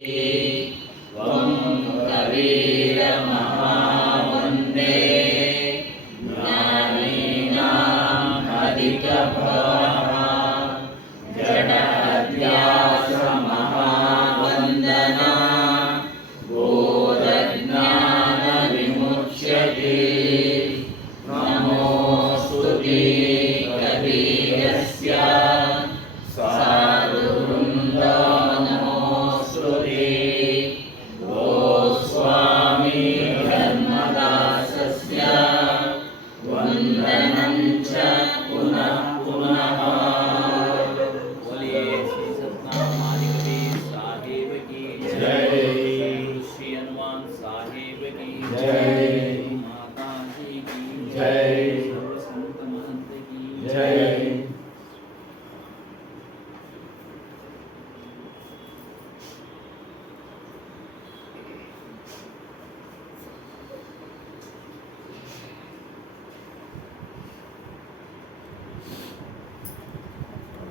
त्वं कवीरमहावन्दे ज्ञानिनामधिकभाः जडाद्यासमहावन्दना बोधज्ञानविमुच्यते नमोऽस्तुते कवीरस्य साधुवृन्दा गोस्वामी धर्मदासस्य वन्दनं च पुनः पुनः। बोलिए श्री सतनामालिक साहिब की जय, श्री हनुमान साहिब की जय, माता जी की जय, संत महंत की जय।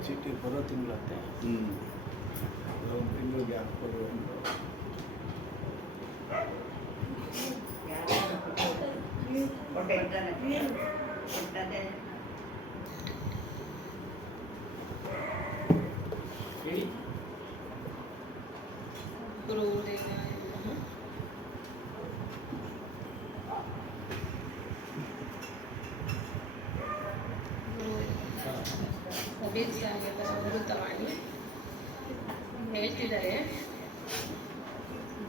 ಚೀಟಿ ಬರೋ ತಿಂಗಳತ್ತೆ ಒಂದು ತಿಂಗಳಿಗೆ ಹಾಕ್ಬೋದು ಹೇಳಿ. ಅಮೃತವಾಣಿ ಹೇಳ್ತಿದ್ದಾರೆ,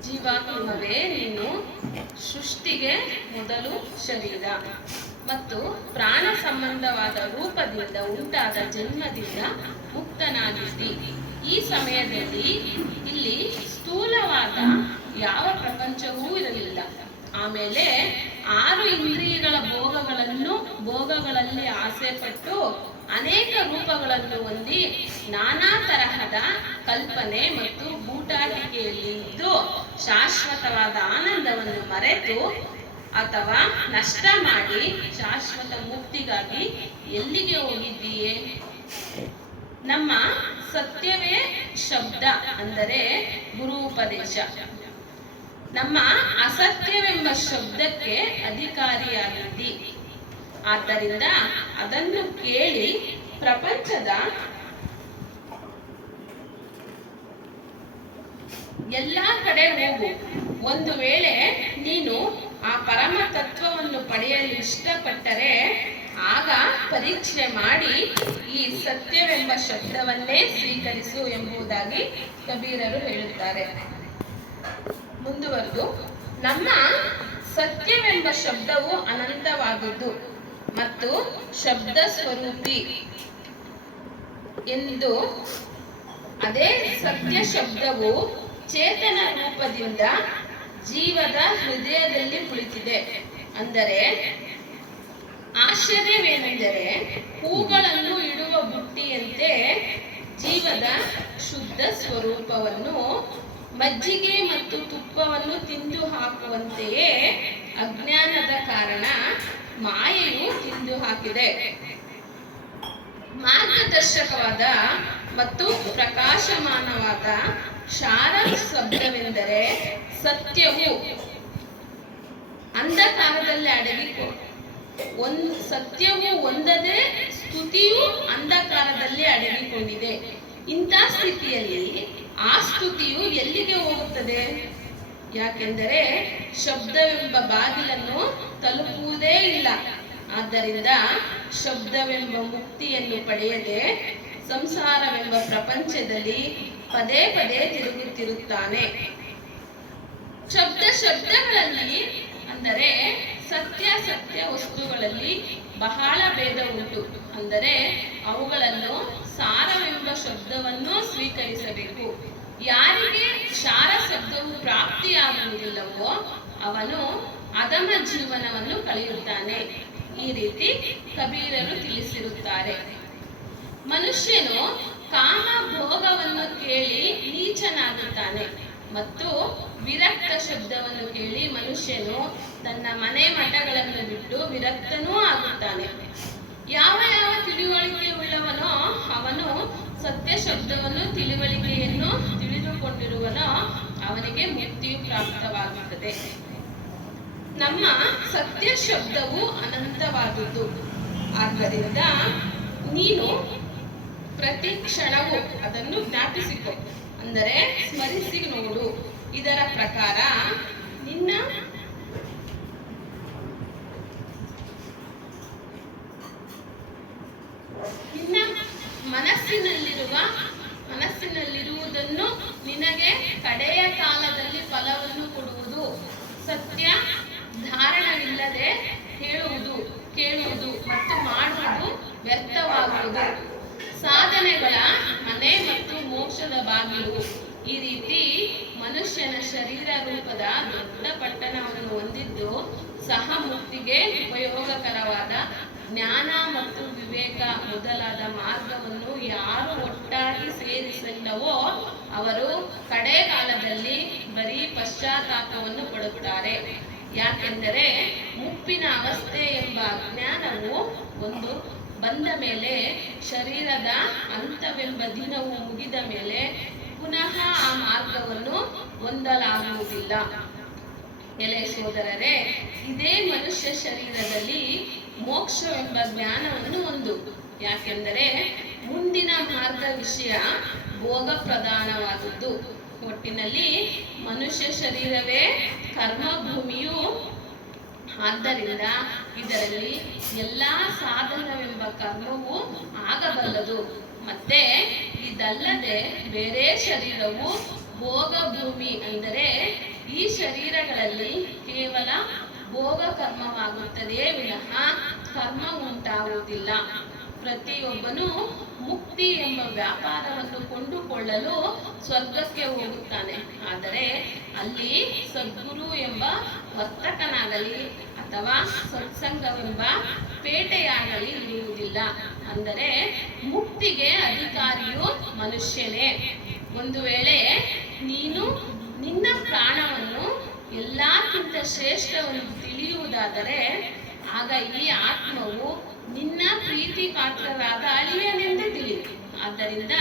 ಜೀವಾತ್ಮವೇ ನೀನು ಸೃಷ್ಟಿಗೆ ಮೊದಲು ಶರೀರ ಮತ್ತು ಪ್ರಾಣ ಸಂಬಂಧವಾದ ರೂಪದಿಂದ ಉಂಟಾದ ಜನ್ಮದಿಂದ ಮುಕ್ತನಾಗಿದ್ದಿ. ಈ ಸಮಯದಲ್ಲಿ ಇಲ್ಲಿ ಸ್ಥೂಲವಾದ ಯಾವ ಪ್ರಪಂಚವೂ ಇರಲಿಲ್ಲ. ಆಮೇಲೆ 6 ಇಂದ್ರಿಯಗಳ ಭೋಗಗಳಲ್ಲಿ ಆಸೆ ಪಟ್ಟು ಅನೇಕ ರೂಪಗಳನ್ನು ಹೊಂದಿ ನಾನಾ ತರಹದ ಕಲ್ಪನೆ ಮತ್ತು ಬೂಟಾಟಿಕೆಯಲ್ಲಿ ಇದ್ದು ಶಾಶ್ವತವಾದ ಆನಂದವನ್ನು ಮರೆತು ಅಥವಾ ನಷ್ಟ ಮಾಡಿ ಶಾಶ್ವತ ಮುಕ್ತಿಗಾಗಿ ಎಲ್ಲಿಗೆ ಹೋಗಿದ್ದೀಯೇ? ನಮ್ಮ ಸತ್ಯವೇ ಶಬ್ದ ಅಂದರೆ ಗುರು ಉಪದೇಶ. ನಮ್ಮ ಅಸತ್ಯವೆಂಬ ಶಬ್ದಕ್ಕೆ ಅಧಿಕಾರಿಯಾಗಿದ್ದಿ. ಆದ್ದರಿಂದ ಅದನ್ನು ಕೇಳಿ ಪ್ರಪಂಚದ ಎಲ್ಲಾ ಕಡೆ ಹೋಗು. ಒಂದು ವೇಳೆ ನೀನು ಆ ಪರಮ ತತ್ವವನ್ನು ಪಡೆಯಲು ಇಷ್ಟಪಟ್ಟರೆ ಆಗ ಪರೀಕ್ಷೆ ಮಾಡಿ ಈ ಸತ್ಯವೆಂಬ ಶಬ್ದವನ್ನೇ ಸ್ವೀಕರಿಸು ಎಂಬುದಾಗಿ ಕಬೀರರು ಹೇಳುತ್ತಾರೆ. ಮುಂದುವರೆದು, ನಮ್ಮ ಸತ್ಯವೆಂಬ ಶಬ್ದವು ಅನಂತವಾದದ್ದು ಮತ್ತು ಶಬ್ದ ಸ್ವರೂಪಿ ಎಂದು. ಅದೇ ಸತ್ಯ ಶಬ್ದವು ಚೇತನ ರೂಪದಿಂದ ಜೀವದ ಹೃದಯದಲ್ಲಿ ಕುಳಿತಿದೆ. ಅಂದರೆ ಆಶ್ಚರ್ಯವೇನೆಂದರೆ, ಹೂಗಳನ್ನು ಇಡುವ ಬುಟ್ಟಿಯಂತೆ ಜೀವದ ಶುದ್ಧ ಸ್ವರೂಪವನ್ನು ಮಜ್ಜಿಗೆ ಮತ್ತು ತುಪ್ಪವನ್ನು ತಿಂದು ಹಾಕುವಂತೆಯೇ ಅಜ್ಞಾನದ ಕಾರಣ ಮಾಯೆಯು ತಿಂದು ಹಾಕಿದೆ. ಮಾರ್ಗದರ್ಶಕವಾದ ಮತ್ತು ಪ್ರಕಾಶಮಾನವಾದ ಕ್ಷಾರ ಶಬ್ದವೆಂದರೆ ಸತ್ಯವು ಅಂಧಕಾರದಲ್ಲಿ ಸತ್ಯವು ಒಂದದೇ ಸ್ತುತಿಯು ಅಂಧಕಾರದಲ್ಲಿ ಅಡಗಿಕೊಂಡಿದೆ. ಇಂಥ ಸ್ಥಿತಿಯಲ್ಲಿ ಆ ಸ್ತುತಿಯು ಎಲ್ಲಿಗೆ ಹೋಗುತ್ತದೆ? ಯಾಕೆಂದರೆ ಶಬ್ದವೆಂಬ ಬಾಗಿಲನ್ನು ತಲುಪುವುದೇ ಇಲ್ಲ. ಆದ್ದರಿಂದ ಶಬ್ದವೆಂಬ ಮುಕ್ತಿಯನ್ನು ಪಡೆಯದೆ ಸಂಸಾರವೆಂಬ ಪ್ರಪಂಚದಲ್ಲಿ ಪದೇ ಪದೇ ತಿರುಗುತ್ತಿರುತ್ತಾನೆ. ಶಬ್ದಗಳಲ್ಲಿ ಅಂದರೆ ಸತ್ಯ ವಸ್ತುಗಳಲ್ಲಿ ಬಹಳ ಭೇದ ಉಂಟು. ಅಂದರೆ ಅವುಗಳನ್ನು ಸಾರವೆಂಬ ಶಬ್ದವನ್ನು ಸ್ವೀಕರಿಸಬೇಕು. ಯಾರಿಗೆ ಕ್ಷಾರ ಶಬ್ದವು ಪ್ರಾಪ್ತಿಯಾಗುವುದಿಲ್ಲವೋ ಅವನು ಅಧಮ ಜೀವನವನ್ನು ಕಳೆಯುತ್ತಾನೆ. ಈ ರೀತಿ ಕಬೀರರು ತಿಳಿಸಿರುತ್ತಾರೆ. ಮನುಷ್ಯನು ಕಾಮ ಭೋಗವನ್ನು ಕೇಳಿ ನೀಚನಾಗುತ್ತಾನೆ ಮತ್ತು ವಿರಕ್ತ ಶಬ್ದವನ್ನು ಕೇಳಿ ಮನುಷ್ಯನು ತನ್ನ ಮನೆ ಮಠಗಳನ್ನು ಬಿಟ್ಟು ವಿರಕ್ತನೂ ಆಗುತ್ತಾನೆ. ಯಾವ ತಿಳುವಳಿಕೆ ಉಳ್ಳವನೋ ಅವನು ಸತ್ಯ ಶಬ್ದವನ್ನು ತಿಳುವಳಿಕೆಯನ್ನು ತಿಳಿದುಕೊಂಡಿರುವನೋ ಆಗುತ್ತದೆ. ನಮ್ಮ ಸತ್ಯ ಶಬ್ದವು ಅನಂತವಾದುದು. ಆದ್ದರಿಂದ ನೀನು ಪ್ರತಿ ಕ್ಷಣವೂ ಅದನ್ನು ಜ್ಞಾಪಿಸಿಕೊ, ಅಂದರೆ ಸ್ಮರಿಸಿ ನೋಡು. ಇದರ ಪ್ರಕಾರ ನಿನ್ನ ಮನಸ್ಸಿನಲ್ಲಿರುವುದನ್ನು ನಿನಗೆ ಕಡೆಯ ಕಾಲದಲ್ಲಿ ಫಲವನ್ನು ಕೊಡುವುದು. ಸತ್ಯ ಧಾರಣವಿಲ್ಲದೆ ಹೇಳುವುದು, ಕೇಳುವುದು ಮತ್ತು ಮಾಡುವುದು ವ್ಯರ್ಥವಾಗುವುದು. ಸಾಧನೆಗಳ ಮನೆ ಮತ್ತು ಮೋಕ್ಷದ ಬಾಗಿಲು. ಈ ರೀತಿ ಮನುಷ್ಯನ ಶರೀರ ರೂಪದ ದೊಡ್ಡ ಪಟ್ಟಣವನ್ನು ಹೊಂದಿದ್ದು ಸಹ ಮುಕ್ತಿಗೆ ಉಪಯೋಗಕರವಾದ ಜ್ಞಾನ ಮತ್ತು ವಿವೇಕ ಮೊದಲಾದ ಮಾರ್ಗವನ್ನು ಯಾರು ಒಟ್ಟಾಗಿ ಸೇರಿಸಲ್ಲವೋ ಅವರು ಕಡೆ ಕಾಲದಲ್ಲಿ ಬರೀ ಪಶ್ಚಾತ್ತಾಪವನ್ನು ಪಡುತ್ತಾರೆ. ಯಾಕೆಂದರೆ ಮುಪ್ಪಿನ ಅವಸ್ಥೆ ಎಂಬ ಅಜ್ಞಾನವು ಒಂದು ಬಂದ ಮೇಲೆ, ಶರೀರದ ಅಂತವೆಂಬ ದಿನವು ಮುಗಿದ ಮೇಲೆ ಪುನಃ ಆ ಮಾರ್ಗವನ್ನು ಹೊಂದಲಾಗುವುದಿಲ್ಲ. ಎಲೆ ಸೋದರರೇ, ಇದೇ ಮನುಷ್ಯ ಶರೀರದಲ್ಲಿ ಮೋಕ್ಷವೆಂಬ ಜ್ಞಾನವನ್ನು ಹೊಂದು. ಯಾಕೆಂದರೆ ಮುಂದಿನ ಮಾರ್ಗ ವಿಷಯ ಭೋಗ ಪ್ರಧಾನವಾದದ್ದು. ಒಟ್ಟಿನಲ್ಲಿ ಮನುಷ್ಯ ಶರೀರವೇ ಕರ್ಮಭೂಮಿಯು. ಆದ್ದರಿಂದ ಇದರಲ್ಲಿ ಎಲ್ಲಾ ಸಾಧನವೆಂಬ ಕರ್ಮವು ಆಗಬಲ್ಲದು. ಮತ್ತೆ ಇದಲ್ಲದೆ ಬೇರೆ ಶರೀರವು ಭೋಗ ಭೂಮಿ, ಅಂದರೆ ಈ ಶರೀರಗಳಲ್ಲಿ ಕೇವಲ ಭೋಗ ಕರ್ಮವಾಗುತ್ತದೆಯೇ ವಿನಃ ಕರ್ಮ ಉಂಟಾಗುವುದಿಲ್ಲ. ಪ್ರತಿಯೊಬ್ಬನು ಮುಕ್ತಿ ಎಂಬ ವ್ಯಾಪಾರವನ್ನು ಕೊಂಡುಕೊಳ್ಳಲು ಸ್ವರ್ಗಕ್ಕೆ ಹೋಗುತ್ತಾನೆ. ಆದರೆ ಅಲ್ಲಿ ಸದ್ಗುರು ಎಂಬ ವರ್ತಕನಾಗಲಿ ಅಥವಾ ಸತ್ಸಂಗವೆಂಬ ಪೇಟೆಯಾಗಲಿ ಇರುವುದಿಲ್ಲ. ಅಂದರೆ ಮುಕ್ತಿಗೆ ಅಧಿಕಾರಿಯು ಮನುಷ್ಯನೇ. ಒಂದು ವೇಳೆ ನೀನು ನಿನ್ನ ಪ್ರಾಣವನ್ನು ಎಲ್ಲಕ್ಕಿಂತ ಶ್ರೇಷ್ಠವೆಂದು ತಿಳಿಯುವುದಾದರೆ ಆಗ ಈ ಆತ್ಮವು ನಿನ್ನ ಪ್ರೀತಿ ಪಾತ್ರರಾದ ಅಳಿಯನೆಂದು ತಿಳಿ. ಆದ್ದರಿಂದ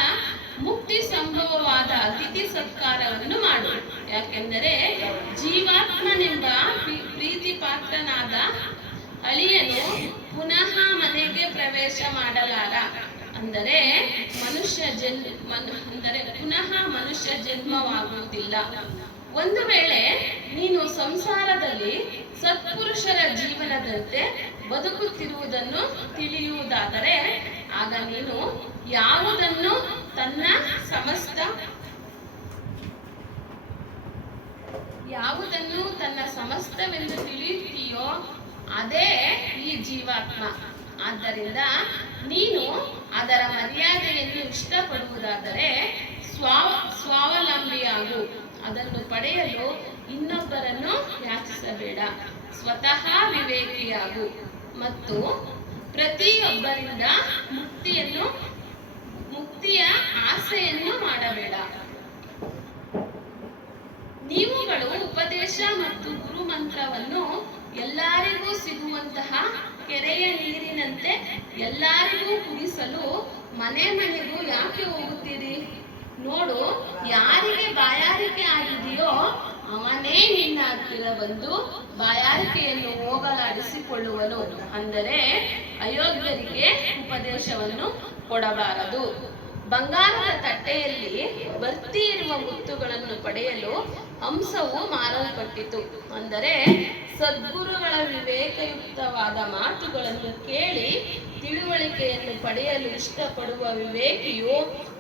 ಮುಕ್ತಿ ಸಂಭವವಾದ ಅತಿಥಿ ಸತ್ಕಾರವನ್ನು ಮಾಡು. ಯಾಕೆಂದರೆ ಜೀವಾತ್ಮನೆಂಬ ಪ್ರೀತಿ ಪಾತ್ರನಾದ ಅಳಿಯನು ಪುನಃ ಮನೆಗೆ ಪ್ರವೇಶ ಮಾಡಲಾರ. ಅಂದರೆ ಪುನಃ ಮನುಷ್ಯ ಜನ್ಮವಾಗುವುದಿಲ್ಲ. ಒಂದು ವೇಳೆ ನೀನು ಸಂಸಾರದಲ್ಲಿ ಸತ್ಪುರುಷರ ಜೀವನದಂತೆ ಬದುಕುತ್ತಿರುವುದನ್ನು ತಿಳಿಯುವುದಾದರೆ ಆಗ ನೀನು ಯಾವುದನ್ನು ತನ್ನ ಸಮಸ್ತವೆಂದು ತಿಳಿಯುತ್ತೀಯೋ ಅದೇ ಈ ಜೀವಾತ್ಮ. ಆದ್ದರಿಂದ ನೀನು ಅದರ ಮರ್ಯಾದೆಯನ್ನು ಇಷ್ಟಪಡುವುದಾದರೆ ಸ್ವಾವಲಂಬಿಯಾಗು. ಅದನ್ನು ಪಡೆಯಲು ಇನ್ನೊಬ್ಬರನ್ನು ಯಾಚಿಸಬೇಡ. ಸ್ವತಃ ವಿವೇಕಿಯಾಗು ಮತ್ತು ಪ್ರತಿಯೊಬ್ಬರಿಂದ ಮುಕ್ತಿಯ ಆಸೆಯನ್ನು ಮಾಡಬೇಡ. ನೀವುಗಳು ಉಪದೇಶ ಮತ್ತು ಗುರುಮಂತ್ರವನ್ನು ಎಲ್ಲರಿಗೂ ಸಿಗುವಂತಹ ಕೆರೆಯ ನೀರಿನಂತೆ ಎಲ್ಲರಿಗೂ ಕುಡಿಸಲು ಮನೆ ಮನೆಗೂ ಯಾಕೆ ಹೋಗುತ್ತೀರಿ? ನೋಡು, ಯಾರಿಗೆ ಬಾಯಾರಿಕೆ ಆಗಿದೆಯೋ ಅವನೇ ನಿನ್ನ ಹತ್ತಿರ ಬಂದು ಬಾಯಾರಿಕೆಯನ್ನು ಹೋಗಲಾಡಿಸಿಕೊಳ್ಳುವನು. ಅಂದರೆ ಅಯೋಗ್ಯರಿಗೆ ಉಪದೇಶವನ್ನು ಕೊಡಬಾರದು. ಬಂಗಾರದ ತಟ್ಟೆಯಲ್ಲಿ ಭರ್ತಿ ಇರುವ ಮುತ್ತುಗಳನ್ನು ಪಡೆಯಲು ಹಂಸವು ಮಾರಲ್ಪಟ್ಟಿತು. ಅಂದರೆ ಸದ್ಗುರುಗಳ ವಿವೇಕಯುಕ್ತವಾದ ಮಾತುಗಳನ್ನು ಕೇಳಿ ತಿಳುವಳಿಕೆಯನ್ನು ಪಡೆಯಲು ಇಷ್ಟಪಡುವ ವಿವೇಕಿಯು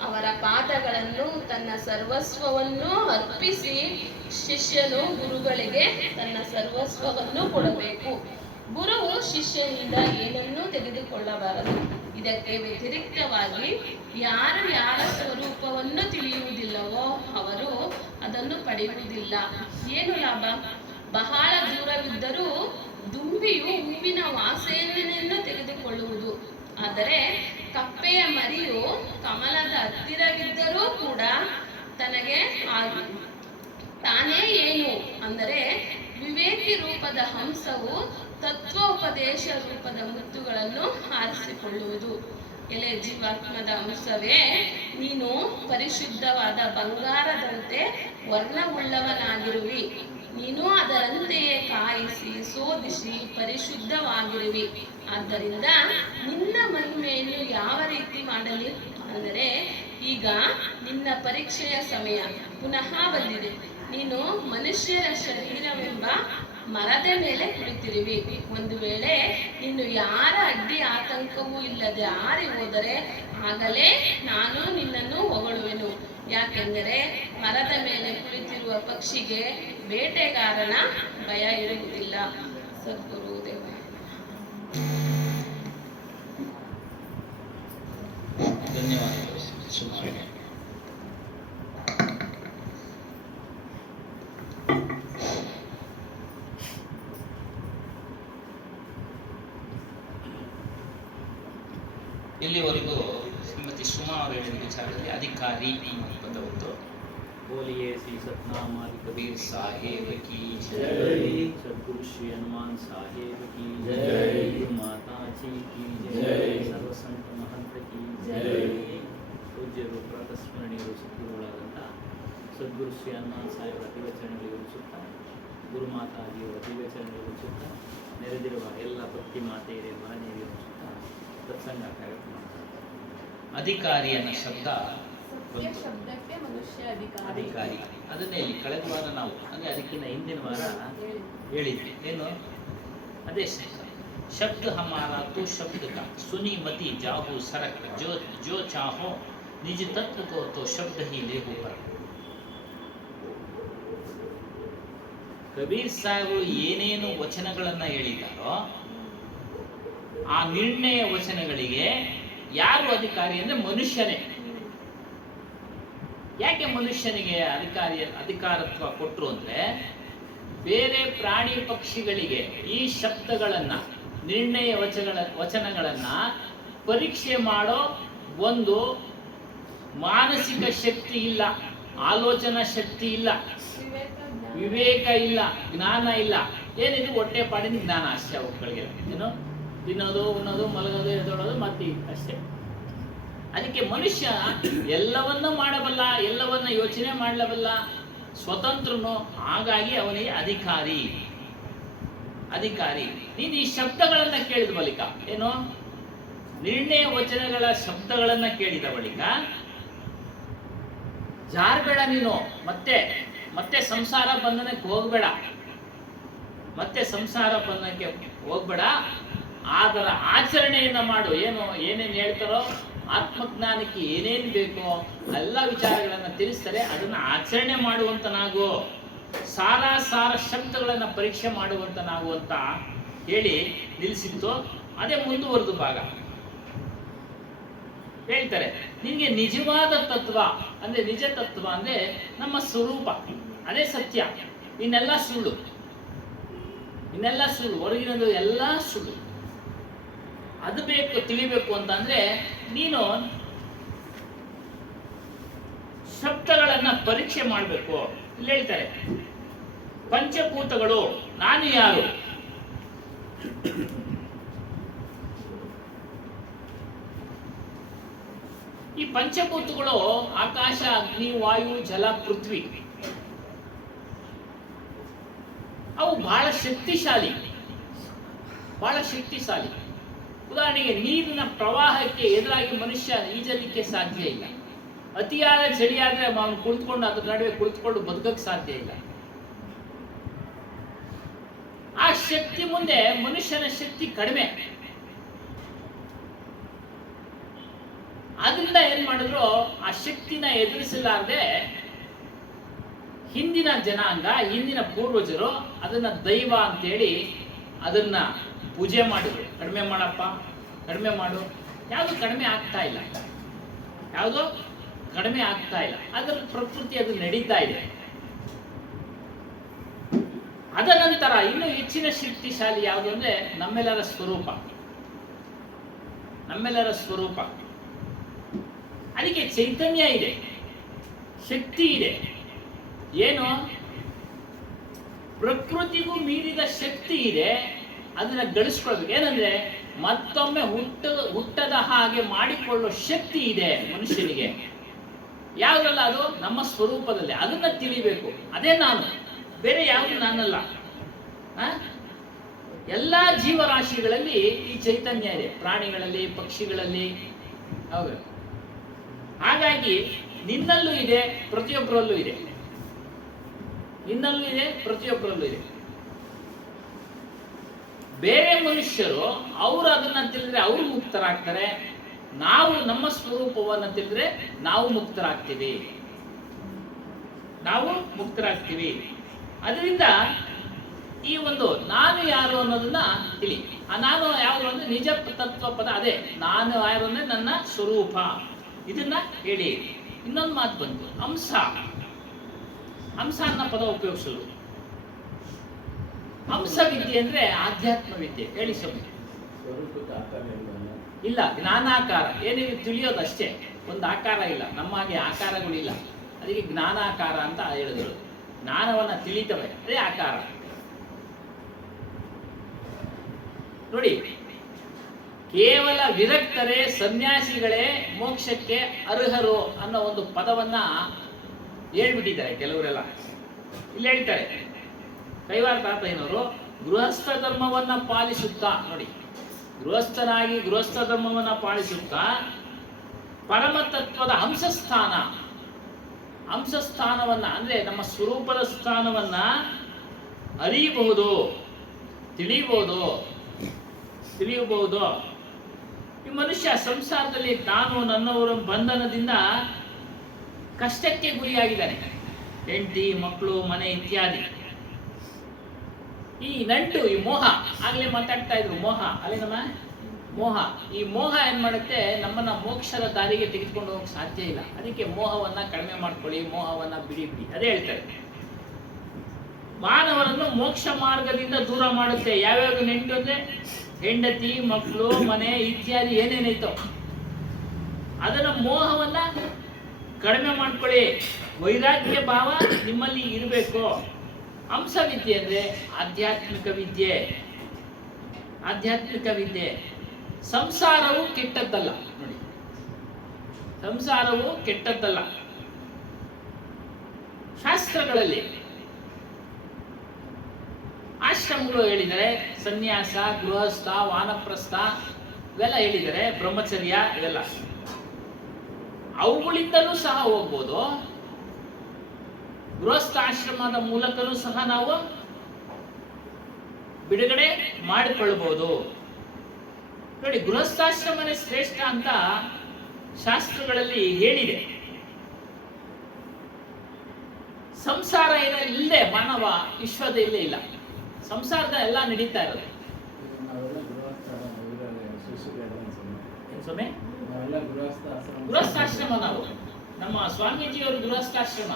ಅವರ ಪಾದಗಳನ್ನು ತನ್ನ ಸರ್ವಸ್ವವನ್ನು ಅರ್ಪಿಸಿ, ಶಿಷ್ಯನು ಗುರುಗಳಿಗೆ ತನ್ನ ಸರ್ವಸ್ವವನ್ನು ಕೊಡಬೇಕು. ಗುರುವು ಶಿಷ್ಯನಿಂದ ಏನನ್ನೂ ತೆಗೆದುಕೊಳ್ಳಬಾರದು. ಇದಕ್ಕೆ ವ್ಯತಿರಿಕ್ತವಾಗಿ ಯಾರು ಯಾರ ಸ್ವರೂಪವನ್ನು ತಿಳಿಯುವುದಿಲ್ಲವೋ ಅವರು ಅದನ್ನು ಪಡೆಯುವುದಿಲ್ಲ. ಏನು ಲಾಭ? ಬಹಳ ದೂರವಿದ್ದರೂ ದುಂಬಿಯು ಹೂವಿನ ವಾಸನೆಯನ್ನು ತೆಗೆದುಕೊಳ್ಳುವುದು. ಆದರೆ ಕಪ್ಪೆಯ ಮರಿಯು ಕಮಲದ ಹತ್ತಿರವಿದ್ದರೂ ಕೂಡ ತಾನೇ ಏನು? ಅಂದರೆ ವಿವೇಕಿ ರೂಪದ ಹಂಸವು ತತ್ವೋಪದೇಶ ರೂಪದ ಮುತ್ತುಗಳನ್ನು ಆರಿಸಿಕೊಳ್ಳುವುದು. ಎಲೆ ಜೀವಾತ್ಮದ ಅಂಶವೇ, ನೀನು ಪರಿಶುದ್ಧವಾದ ಬಂಗಾರದಂತೆ ವರ್ಣವುಳ್ಳವನಾಗಿರುವಿ. ನೀನು ಅದರಂತೆಯೇ ಕಾಯಿಸಿ ಶೋಧಿಸಿ ಪರಿಶುದ್ಧವಾಗಿರುವಿ. ಆದ್ದರಿಂದ ನಿನ್ನ ಮಹಿಮೆಯನ್ನು ಯಾವ ರೀತಿ ಮಾಡಲಿ ಅಂದರೆ, ಈಗ ನಿನ್ನ ಪರೀಕ್ಷೆಯ ಸಮಯ ಪುನಃ ಬಂದಿದೆ. ನೀನು ಮನುಷ್ಯರ ಶರೀರವೆಂಬ ಮರದ ಮೇಲೆ ಕುಳಿತಿರುವಿ. ಒಂದು ವೇಳೆ ನೀನು ಯಾರ ಅಡ್ಡಿ ಆತಂಕವೂ ಇಲ್ಲದೆ ಹಾರಿ ಹೋದರೆ ಆಗಲೇ ನಾನು ನಿನ್ನನ್ನು ಹೊಗಳುವೆನು. ಯಾಕೆಂದರೆ ಮರದ ಮೇಲೆ ಕುಳಿತಿರುವ ಪಕ್ಷಿಗೆ ಬೇಟೆಗಾರನ ಭಯ ಇರುವುದಿಲ್ಲ. ಸದ್ಗುರು ದೇವ. ಧನ್ಯವಾದಗಳು ಸುಮಾರು. ಇಲ್ಲಿವರೆಗೂ ಶ್ರೀಮತಿ ಸುಮಾ ಅವರು ಹೇಳಿದ ವಿಚಾರದಲ್ಲಿ ಅಧಿಕಾರಿ ಅನ್ನುವ ಪದವತ್ತು बोलिए श्री सतनाम कबीर साहेब की जय, सद्गुरु श्री हनुमान साहेब की जय, माता जी की जय, सर्व संत महंत की जय. ಪೂಜ್ಯರು ಪ್ರಾತಸ್ಮರಣೀಯರು ಸದ್ಗುರುಗಳಾದಂಥ ಸದ್ಗುರು ಶ್ರೀ ಹನುಮಾನ್ ಸಾಹೇಬರ ಅಧಿವಚನಗಳಿಗೆ ಉಳಿಸುತ್ತಾ, ಗುರುಮಾತಾಜಿಯವರ ಅಧಿವಚನಗಳಿಗೆ ಉಳಿಸುತ್ತಾ, ನೆರೆದಿರುವ ಎಲ್ಲ ಭಕ್ತಿ ಮಾತೆಯರೇ ಮಹನೀಯರಿಗೆ ಉಳಿಸುತ್ತಾ ಸತ್ಸಂಗ ಕಾರ್ಯಕ್ರಮ. ಅಧಿಕಾರಿ ಅನ್ನೋ ಶಬ್ದ ಶಬ್ದಕ್ಕೆ ಮನುಷ್ಯ ಅಧಿಕಾರಿ. ಅದನ್ನೇ ಇಲ್ಲಿ ಕಳೆದ ವಾರ ನಾವು ಅಂದರೆ ಅದಕ್ಕಿಂತ ಹಿಂದಿನ ವಾರ ಹೇಳಿದ್ವಿ. ಏನು ಅದೇ ಶಬ್ದ ಹಮಾರ ತೋ ಶಬ್ದ ಕಾ ಸುನಿ ಮತಿ ಜಾಹು ಸರಕ್ ಜೋ ಜೋ ಚಾಹೋ ನಿಜ ತತ್ವ ಕೋ ತೋ ಶಬ್ದ ಹಿ ಲೇಹು ಪರ. ಕಬೀರ್ ಸಾಹೇಬರು ಏನೇನು ವಚನಗಳನ್ನು ಹೇಳಿದಾರೋ ಆ ನಿರ್ಣಯ ವಚನಗಳಿಗೆ ಯಾರು ಅಧಿಕಾರಿ ಅಂದರೆ ಮನುಷ್ಯನೇ. ಯಾಕೆ ಮನುಷ್ಯನಿಗೆ ಅಧಿಕಾರತ್ವ ಕೊಟ್ಟರು ಅಂದರೆ, ಬೇರೆ ಪ್ರಾಣಿ ಪಕ್ಷಿಗಳಿಗೆ ಈ ಶಬ್ದಗಳನ್ನು ನಿರ್ಣಯ ವಚನಗಳನ್ನು ಪರೀಕ್ಷೆ ಮಾಡೋ ಒಂದು ಮಾನಸಿಕ ಶಕ್ತಿ ಇಲ್ಲ, ಆಲೋಚನಾ ಶಕ್ತಿ ಇಲ್ಲ, ವಿವೇಕ ಇಲ್ಲ, ಜ್ಞಾನ ಇಲ್ಲ. ಏನಿದು ಹೊಟ್ಟೆ ಪಾಡಿನ ಜ್ಞಾನ ಅಷ್ಟೇ ಅವುಗಳಿಗೆ. ಏನು ತಿನ್ನೋದು, ಉಣ್ಣೋದು, ಮಲಗೋದು, ಎದೋಳೋದು ಮತ್ತೆ ಅಷ್ಟೇ. ಅದಕ್ಕೆ ಮನುಷ್ಯ ಎಲ್ಲವನ್ನ ಮಾಡಬಲ್ಲ, ಎಲ್ಲವನ್ನ ಯೋಚನೆ ಮಾಡಲಬಲ್ಲ, ಸ್ವತಂತ್ರನು. ಹಾಗಾಗಿ ಅವನಿಗೆ ಅಧಿಕಾರಿ. ನೀನು ಈ ಶಬ್ದಗಳನ್ನ ಕೇಳಿದ ಬಳಿಕ, ಏನು ನಿರ್ಣಯ ವಚನಗಳ ಶಬ್ದಗಳನ್ನ ಕೇಳಿದ ಬಳಿಕ ಜಾರಬೇಡ ನೀನು. ಮತ್ತೆ ಸಂಸಾರ ಬಂಧನಕ್ಕೆ ಹೋಗ್ಬೇಡ, ಹೋಗ್ಬೇಡ. ಅದರ ಆಚರಣೆಯನ್ನ ಮಾಡು. ಏನೇನು ಹೇಳ್ತಾರೋ, ಆತ್ಮಜ್ಞಾನಕ್ಕೆ ಏನೇನು ಬೇಕೋ ಎಲ್ಲ ವಿಚಾರಗಳನ್ನು ತಿಳಿಸ್ತಾರೆ, ಅದನ್ನು ಆಚರಣೆ ಮಾಡುವಂತನಾಗು. ಸಾರ ಶಬ್ದಗಳನ್ನು ಪರೀಕ್ಷೆ ಮಾಡುವಂತನಾಗು ಅಂತ ಹೇಳಿ ನಿಲ್ಲಿಸಿತ್ತು. ಅದೇ ಮುಂದುವರೆದು ಭಾಗ ಹೇಳ್ತಾರೆ. ನಿನಗೆ ನಿಜವಾದ ತತ್ವ ಅಂದ್ರೆ, ನಿಜ ತತ್ವ ಅಂದ್ರೆ ನಮ್ಮ ಸ್ವರೂಪ, ಅದೇ ಸತ್ಯ. ಇನ್ನೆಲ್ಲ ಸುಳ್ಳು, ಹೊರಗಿನದು ಎಲ್ಲ ಸುಳ್ಳು. ಅದು ತಿಳಿಬೇಕು ಅಂತಂದ್ರೆ ನೀನು ಶಬ್ದಗಳನ್ನ ಪರೀಕ್ಷೆ ಮಾಡಬೇಕು. ಇಲ್ಲಿ ಹೇಳ್ತಾರೆ, ಪಂಚಭೂತಗಳು ನಾನು ಯಾರು? ಈ ಪಂಚಭೂತಗಳು ಆಕಾಶ, ಅಗ್ನಿ, ವಾಯು, ಜಲ, ಪೃಥ್ವಿ. ಅವು ಬಹಳ ಶಕ್ತಿಶಾಲಿ. ಉದಾಹರಣೆಗೆ, ನೀರಿನ ಪ್ರವಾಹಕ್ಕೆ ಎದುರಾಗಿ ಮನುಷ್ಯ ಈಜಲಿಕ್ಕೆ ಸಾಧ್ಯ ಇಲ್ಲ. ಅತಿಯಾದ ಚಳಿ ಆದ್ರೆ ಅವನು ಕುಳಿತುಕೊಂಡು ಅದ್ರ ನಡುವೆ ಬದುಕಕ್ಕೆ ಸಾಧ್ಯ ಇಲ್ಲ. ಆ ಶಕ್ತಿ ಮುಂದೆ ಮನುಷ್ಯನ ಶಕ್ತಿ ಕಡಿಮೆ. ಆದ್ರಿಂದ ಏನ್ ಮಾಡಿದ್ರು, ಆ ಶಕ್ತಿನ ಎದುರಿಸಲಾರದೆ ಹಿಂದಿನ ಜನಾಂಗ, ಹಿಂದಿನ ಪೂರ್ವಜರು ಅದನ್ನ ದೈವ ಅಂತೇಳಿ ಅದನ್ನ ಪೂಜೆ ಮಾಡಿದ್ರು. ಕಡಿಮೆ ಮಾಡಪ್ಪ, ಕಡಿಮೆ ಮಾಡು. ಯಾವುದು ಕಡಿಮೆ ಆಗ್ತಾ ಇಲ್ಲ. ಅದರ ಪ್ರಕೃತಿ ಅದು ನಡೀತಾ ಇದೆ. ಅದ ನಂತರ ಇನ್ನು ಹೆಚ್ಚಿನ ಶಕ್ತಿಶಾಲಿ ಯಾವುದು ಅಂದ್ರೆ ನಮ್ಮೆಲ್ಲರ ಸ್ವರೂಪ. ಅದಕ್ಕೆ ಚೈತನ್ಯ ಇದೆ, ಶಕ್ತಿ ಇದೆ. ಏನು? ಪ್ರಕೃತಿಗೂ ಮೀರಿದ ಶಕ್ತಿ ಇದೆ. ಅದನ್ನ ಗಳಿಸ್ಕೊಳ್ಬೇಕು. ಏನಂದ್ರೆ ಮತ್ತೊಮ್ಮೆ ಹುಟ್ಟದ ಹಾಗೆ ಮಾಡಿಕೊಳ್ಳೋ ಶಕ್ತಿ ಇದೆ ಮನುಷ್ಯನಿಗೆ. ಯಾವುದಲ್ಲ? ಅದು ನಮ್ಮ ಸ್ವರೂಪದಲ್ಲಿ. ಅದನ್ನ ತಿಳಿಬೇಕು. ಅದೇ ನಾನು. ಬೇರೆ ಯಾವುದು ನಾನಲ್ಲ. ಎಲ್ಲ ಜೀವರಾಶಿಗಳಲ್ಲಿ ಈ ಚೈತನ್ಯ ಇದೆ, ಪ್ರಾಣಿಗಳಲ್ಲಿ, ಪಕ್ಷಿಗಳಲ್ಲಿ. ಹೌದು. ಹಾಗಾಗಿ ನಿನ್ನಲ್ಲೂ ಇದೆ, ಪ್ರತಿಯೊಬ್ಬರಲ್ಲೂ ಇದೆ. ನಿನ್ನಲ್ಲೂ ಇದೆ, ಪ್ರತಿಯೊಬ್ಬರಲ್ಲೂ ಇದೆ. ಬೇರೆ ಮನುಷ್ಯರು ಅವರು ಅದನ್ನ ತಿಳಿದ್ರೆ ಅವರು ಮುಕ್ತರಾಗ್ತಾರೆ. ನಾವು ನಮ್ಮ ಸ್ವರೂಪವನ್ನು ತಿಳಿದ್ರೆ ನಾವು ಮುಕ್ತರಾಗ್ತೀವಿ. ಅದರಿಂದ ಈ ಒಂದು ನಾನು ಯಾರು ಅನ್ನೋದನ್ನ ತಿಳಿ. ಆ ನಾನು ಯಾವುದು ಅಂದ್ರೆ ನಿಜ ತತ್ವ ಪದ ಅದೇ. ನಾನು ಯಾರು ಅಂದ್ರೆ ನನ್ನ ಸ್ವರೂಪ. ಇದನ್ನ ಹೇಳಿ. ಇನ್ನೊಂದು ಮಾತು ಬಂತು, ಹಂಸ ಅನ್ನೋ ಪದ ಉಪಯೋಗಿಸೋದು. ಹಂಸ ವಿದ್ಯೆ ಅಂದ್ರೆ ಆಧ್ಯಾತ್ಮ ವಿದ್ಯೆ. ಹೇಳಿ ಸ್ವಾಮಿ. ಇಲ್ಲ, ಜ್ಞಾನಾಕಾರ. ಏನಿದೆ ತಿಳಿಯೋದಷ್ಟೇ, ಒಂದು ಆಕಾರ ಇಲ್ಲ. ನಮ್ಮ ಹಾಗೆ ಆಕಾರಗಳಿಲ್ಲ, ಅದಕ್ಕೆ ಜ್ಞಾನಾಕಾರ ಅಂತ ಹೇಳಿದ್ರು. ಜ್ಞಾನವನ್ನ ತಿಳಿತವೆ, ಅದೇ ಆಕಾರ. ನೋಡಿ, ಕೇವಲ ವಿರಕ್ತರೇ, ಸನ್ಯಾಸಿಗಳೇ ಮೋಕ್ಷಕ್ಕೆ ಅರ್ಹರು ಅನ್ನೋ ಒಂದು ಪದವನ್ನ ಹೇಳ್ಬಿಟ್ಟಿದ್ದಾರೆ ಕೆಲವರೆಲ್ಲ. ಇಲ್ಲಿ ಹೇಳ್ತಾರೆ ಕೈವಾರ ತಾತಯ್ಯನವರು, ಗೃಹಸ್ಥ ಧರ್ಮವನ್ನ ಪಾಲಿಸುತ್ತಾ, ನೋಡಿ, ಗೃಹಸ್ಥನಾಗಿ ಗೃಹಸ್ಥ ಧರ್ಮವನ್ನ ಪಾಲಿಸುತ್ತಾ ಪರಮತತ್ವದ ಹಂಸಸ್ಥಾನವನ್ನ ಅಂದ್ರೆ ನಮ್ಮ ಸ್ವರೂಪದ ಸ್ಥಾನವನ್ನ ಅರಿಯಬಹುದು, ತಿಳಿಯಬಹುದು. ಈ ಮನುಷ್ಯ ಸಂಸಾರದಲ್ಲಿ ತಾನು ನನ್ನವರ ಬಂಧನದಿಂದ ಕಷ್ಟಕ್ಕೆ ಗುರಿಯಾಗಿದ್ದಾನೆ. ಹೆಂಡತಿ, ಮಕ್ಕಳು, ಮನೆ ಇತ್ಯಾದಿ. ಈ ನಂಟು, ಈ ಮೋಹ, ಆಗ್ಲೇ ಮಾತಾಡ್ತಾ ಇದ್ರು, ಮೋಹ ಅಲ್ಲಿ ನಮ್ಮ ಮೋಹ. ಈ ಮೋಹ ಏನ್ ಮಾಡುತ್ತೆ, ನಮ್ಮನ್ನ ಮೋಕ್ಷದ ದಾರಿಗೆ ತೆಗೆದುಕೊಂಡು ಹೋಗಕ್ಕೆ ಸಾಧ್ಯ ಇಲ್ಲ. ಅದಕ್ಕೆ ಮೋಹವನ್ನ ಕಡಿಮೆ ಮಾಡ್ಕೊಳ್ಳಿ, ಮೋಹವನ್ನ ಬಿಡಿ. ಅದೇ ಹೇಳ್ತಾರೆ. ಮಾನವರನ್ನು ಮೋಕ್ಷ ಮಾರ್ಗದಿಂದ ದೂರ ಮಾಡುತ್ತೆ. ಯಾವ್ಯಾವ ನೆಂಟು ಅಂದ್ರೆ ಹೆಂಡತಿ, ಮಕ್ಕಳು, ಮನೆ ಇತ್ಯಾದಿ ಏನೇನೈತೋ ಅದನ್ನ ಮೋಹವನ್ನ ಕಡಿಮೆ ಮಾಡ್ಕೊಳ್ಳಿ. ವೈರಾಗ್ಯ ಭಾವ ನಿಮ್ಮಲ್ಲಿ ಇರಬೇಕು. ಹಂಸ ವಿದ್ಯೆ ಅಂದ್ರೆ ಆಧ್ಯಾತ್ಮಿಕ ವಿದ್ಯೆ. ಸಂಸಾರವು ಕೆಟ್ಟದ್ದಲ್ಲ. ನೋಡಿ, ಸಂಸಾರವು ಕೆಟ್ಟದ್ದಲ್ಲ. ಶಾಸ್ತ್ರಗಳಲ್ಲಿ ಆಶ್ರಮಗಳು ಹೇಳಿದರೆ, ಸನ್ಯಾಸ, ಗೃಹಸ್ಥ, ವಾನಪ್ರಸ್ಥ ಇವೆಲ್ಲ ಹೇಳಿದರೆ, ಬ್ರಹ್ಮಚರ್ಯ ಇವೆಲ್ಲ. ಅವುಗಳಿಂದಲೂ ಸಹ ಹೋಗ್ಬೋದು. ಗೃಹಸ್ಥಾಶ್ರಮದ ಮೂಲಕನೂ ಸಹ ನಾವು ಬಿಡುಗಡೆ ಮಾಡಿಕೊಳ್ಬಹುದು. ನೋಡಿ, ಗೃಹಸ್ಥಾಶ್ರಮನೇ ಶ್ರೇಷ್ಠ ಅಂತ ಶಾಸ್ತ್ರಗಳಲ್ಲಿ ಹೇಳಿದೆ. ಸಂಸಾರ ಇಲ್ಲದೆ ಮಾನವ ವಿಶ್ವದ ಇಲ್ಲ. ಸಂಸಾರದ ಎಲ್ಲ ನಡೀತಾ ಇರೋದು. ಗೃಹಸ್ಥಾಶ್ರಮ. ನಾವು ನಮ್ಮ ಸ್ವಾಮೀಜಿಯವರು ಗೃಹಸ್ಥಾಶ್ರಮ.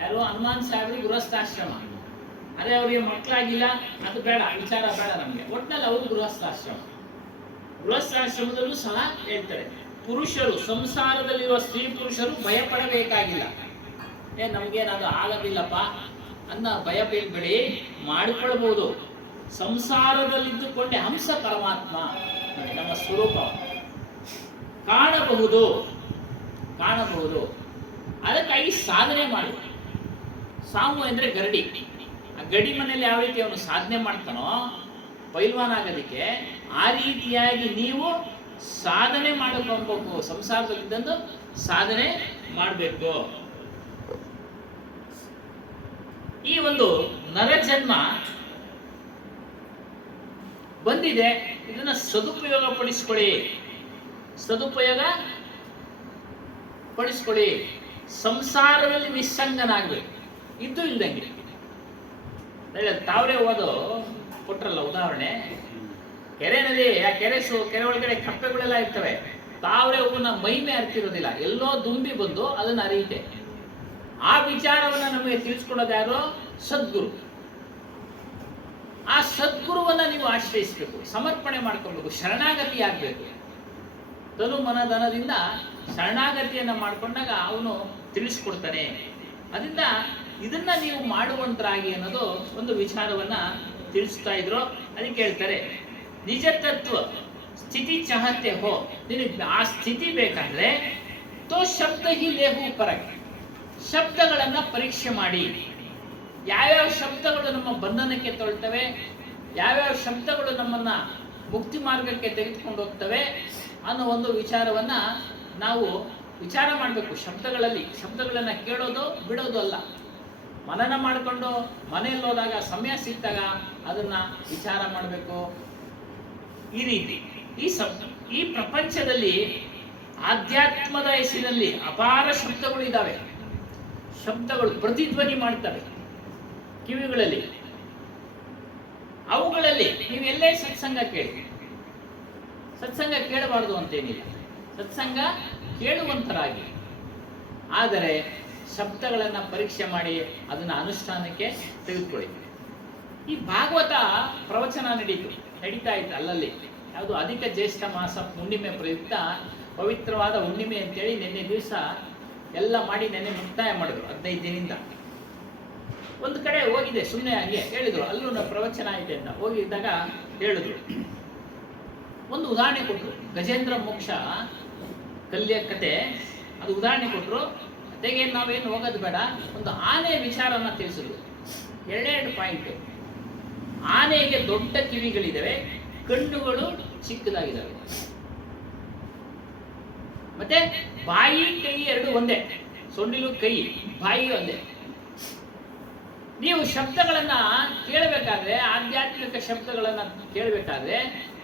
ಯಾರು ಹನುಮಾನ್ ಸಾಹೇಬ್ರಿಗೆ ಗೃಹಸ್ಥಾಶ್ರಮ. ಅದೇ ಅವರಿಗೆ ಮಕ್ಕಳಾಗಿಲ್ಲ, ಅದು ಬೇಡ, ವಿಚಾರ ಬೇಡ ನಮಗೆ. ಒಟ್ಟಿನಲ್ಲಿ ಅವರು ಗೃಹಸ್ಥಾಶ್ರಮದಲ್ಲೂ ಸಹ ಹೇಳ್ತಾರೆ, ಪುರುಷರು, ಸಂಸಾರದಲ್ಲಿರುವ ಸ್ತ್ರೀ ಪುರುಷರು ಭಯ ಪಡಬೇಕಾಗಿಲ್ಲ. ನಮ್ಗೇನದು ಆಗೋದಿಲ್ಲಪ್ಪ ಅನ್ನ ಭಯ ಬೀಳ್ಬೇಡಿ, ಮಾಡಿಕೊಳ್ಬಹುದು. ಸಂಸಾರದಲ್ಲಿದ್ದುಕೊಂಡೆ ಹಂಸ ಪರಮಾತ್ಮ ನಮ್ಮ ಸ್ವರೂಪ ಕಾಣಬಹುದು. ಅದಕ್ಕಾಗಿ ಸಾಧನೆ ಮಾಡಿ. ಸಾಮು ಅಂದ್ರೆ ಗರಡಿ. ಆ ಗಡಿ ಮನೆಯಲ್ಲಿ ಯಾವ ರೀತಿ ಅವನು ಸಾಧನೆ ಮಾಡ್ತಾನೋ ಪೈಲ್ವಾನ್ ಆಗೋದಕ್ಕೆ, ಆ ರೀತಿಯಾಗಿ ನೀವು ಸಾಧನೆ ಮಾಡಬೇಕು. ಸಂಸಾರದಲ್ಲಿದ್ದಂದು ಸಾಧನೆ ಮಾಡಬೇಕು. ಈ ಒಂದು ನರಜನ್ಮ ಬಂದಿದೆ, ಇದನ್ನ ಸದುಪಯೋಗ ಪಡಿಸ್ಕೊಳ್ಳಿ. ಸಂಸಾರದಲ್ಲಿ ನಿಸ್ಸಂಗನಾಗಬೇಕು, ಇದ್ದು ಇಲ್ದಂಗೆ. ತಾವರೆ ಹೋದು ಕೊಟ್ರಲ್ಲ ಉದಾಹರಣೆ, ಕೆರೆ ನದಿ, ಆ ಕೆರೆ ಒಳಗಡೆ ಕಪ್ಪೆಗಳೆಲ್ಲ ಇರ್ತವೆ. ತಾವರೆ ಹೂವನ್ನ ಮೈಮೆ ಅರ್ತಿರೋದಿಲ್ಲ, ಎಲ್ಲೋ ದುಂಬಿ ಬಂದು ಅದನ್ನ ಅರಿಯುತ್ತೆ. ಆ ವಿಚಾರವನ್ನ ನಮಗೆ ತಿಳಿಸ್ಕೊಡೋದು ಯಾರು? ಸದ್ಗುರು. ಆ ಸದ್ಗುರುವನ್ನ ನೀವು ಆಶ್ರಯಿಸಬೇಕು, ಸಮರ್ಪಣೆ ಮಾಡ್ಕೊಳ್ಬೇಕು, ಶರಣಾಗತಿ ಆಗ್ಬೇಕು. ತನು ಮನಧನದಿಂದ ಶರಣಾಗತಿಯನ್ನ ಮಾಡ್ಕೊಂಡಾಗ ಅವನು ತಿಳಿಸ್ಕೊಡ್ತಾನೆ. ಅದರಿಂದ ಇದನ್ನ ನೀವು ಮಾಡುವಂತರಾಗಿ ಅನ್ನೋದು ಒಂದು ವಿಚಾರವನ್ನ ತಿಳಿಸ್ತಾ ಇದ್ರು. ಅದಕ್ಕೆ ಹೇಳ್ತಾರೆ, ನಿಜ ತತ್ವ ಸ್ಥಿತಿ ಚಾಹತೆ ಹೋ, ನಿನಗೆ ಆ ಸ್ಥಿತಿ ಬೇಕಂದ್ರೆ ತೋ ಶಬ್ದ ಹಿ ಲೇಹು ಪರಕ್, ಶಬ್ದಗಳನ್ನ ಪರೀಕ್ಷೆ ಮಾಡಿ. ಯಾವ್ಯಾವ ಶಬ್ದಗಳು ನಮ್ಮ ಬಂಧನಕ್ಕೆ ತೊಳ್ತವೆ, ಯಾವ್ಯಾವ ಶಬ್ದಗಳು ನಮ್ಮನ್ನ ಮುಕ್ತಿ ಮಾರ್ಗಕ್ಕೆ ತೆಗೆದುಕೊಂಡು ಹೋಗ್ತವೆ ಅನ್ನೋ ಒಂದು ವಿಚಾರವನ್ನ ನಾವು ವಿಚಾರ ಮಾಡಬೇಕು. ಶಬ್ದಗಳನ್ನು ಕೇಳೋದು ಬಿಡೋದು ಅಲ್ಲ, ಮನನ ಮಾಡಿಕೊಂಡು ಮನೆಯಲ್ಲಿ ಹೋದಾಗ ಸಮಯ ಸಿಕ್ತಾಗ ಅದನ್ನ ವಿಚಾರ ಮಾಡಬೇಕು. ಈ ರೀತಿ ಈ ಪ್ರಪಂಚದಲ್ಲಿ ಆಧ್ಯಾತ್ಮದ ಹೆಸರಿನಲ್ಲಿ ಅಪಾರ ಶಬ್ದಗಳು ಇದ್ದಾವೆ. ಶಬ್ದಗಳು ಪ್ರತಿಧ್ವನಿ ಮಾಡ್ತವೆ ಕಿವಿಗಳಲ್ಲಿ. ಅವುಗಳಲ್ಲಿ ನೀವೆಲ್ಲೇ ಸತ್ಸಂಗ ಕೇಳಿ, ಸತ್ಸಂಗ ಕೇಳಬಾರ್ದು ಅಂತೇನಿಲ್ಲ, ಸತ್ಸಂಗ ಕೇಳುವಂತರಾಗಿ, ಆದರೆ ಶಬ್ದಗಳನ್ನು ಪರೀಕ್ಷೆ ಮಾಡಿ ಅದನ್ನು ಅನುಷ್ಠಾನಕ್ಕೆ ತೆಗೆದುಕೊಳ್ಳಿ. ಈ ಭಾಗವತ ಪ್ರವಚನ ನಡೀತಾ ಇತ್ತು ಅಲ್ಲಲ್ಲಿ. ಯಾವುದು ಅಧಿಕ ಜ್ಯೇಷ್ಠ ಮಾಸ ಹುಣ್ಣಿಮೆ ಪ್ರಯುಕ್ತ ಪವಿತ್ರವಾದ ಹುಣ್ಣಿಮೆ ಅಂತೇಳಿ ನಿನ್ನೆ ದಿವಸ ಎಲ್ಲ ಮಾಡಿ ನೆನ್ನೆ ಮುಕ್ತಾಯ ಮಾಡಿದ್ರು 15 ದಿನದಿಂದ. ಒಂದು ಕಡೆ ಹೋಗಿದೆ, ಸುಮ್ಮನೆ ಹಂಗೆ ಹೇಳಿದ್ರು, ಅಲ್ಲೂ ಪ್ರವಚನ ಇದೆ ಅಂತ ಹೋಗಿದ್ದಾಗ ಹೇಳಿದ್ರು. ಒಂದು ಉದಾಹರಣೆ ಕೊಟ್ಟರು, ಗಜೇಂದ್ರ ಮೋಕ್ಷ ಕಲ್ಯ ಕತೆ, ಅದು ಉದಾಹರಣೆ ಕೊಟ್ಟರು. ಅತೆಗೆ ನಾವೇನು ಹೋಗೋದು ಬೇಡ, ಒಂದು ಆನೆ ವಿಚಾರನ ತಿಳಿಸಿದ್ರು. 2 ಪಾಯಿಂಟ್. ಆನೆಗೆ ದೊಡ್ಡ ಕಿವಿಗಳಿದ್ದಾವೆ, ಕಣ್ಣುಗಳು ಚಿಕ್ಕದಾಗಿದ್ದಾವೆ, ಮತ್ತೆ ಬಾಯಿ ಕೈ 2 ಒಂದೇ, ಸೊಂಡಿಲು ಕೈ ಬಾಯಿ ಒಂದೇ. ನೀವು ಶಬ್ದಗಳನ್ನ ಕೇಳಬೇಕಾದ್ರೆ, ಆಧ್ಯಾತ್ಮಿಕ ಶಬ್ದಗಳನ್ನ ಕೇಳಬೇಕಾದ್ರೆ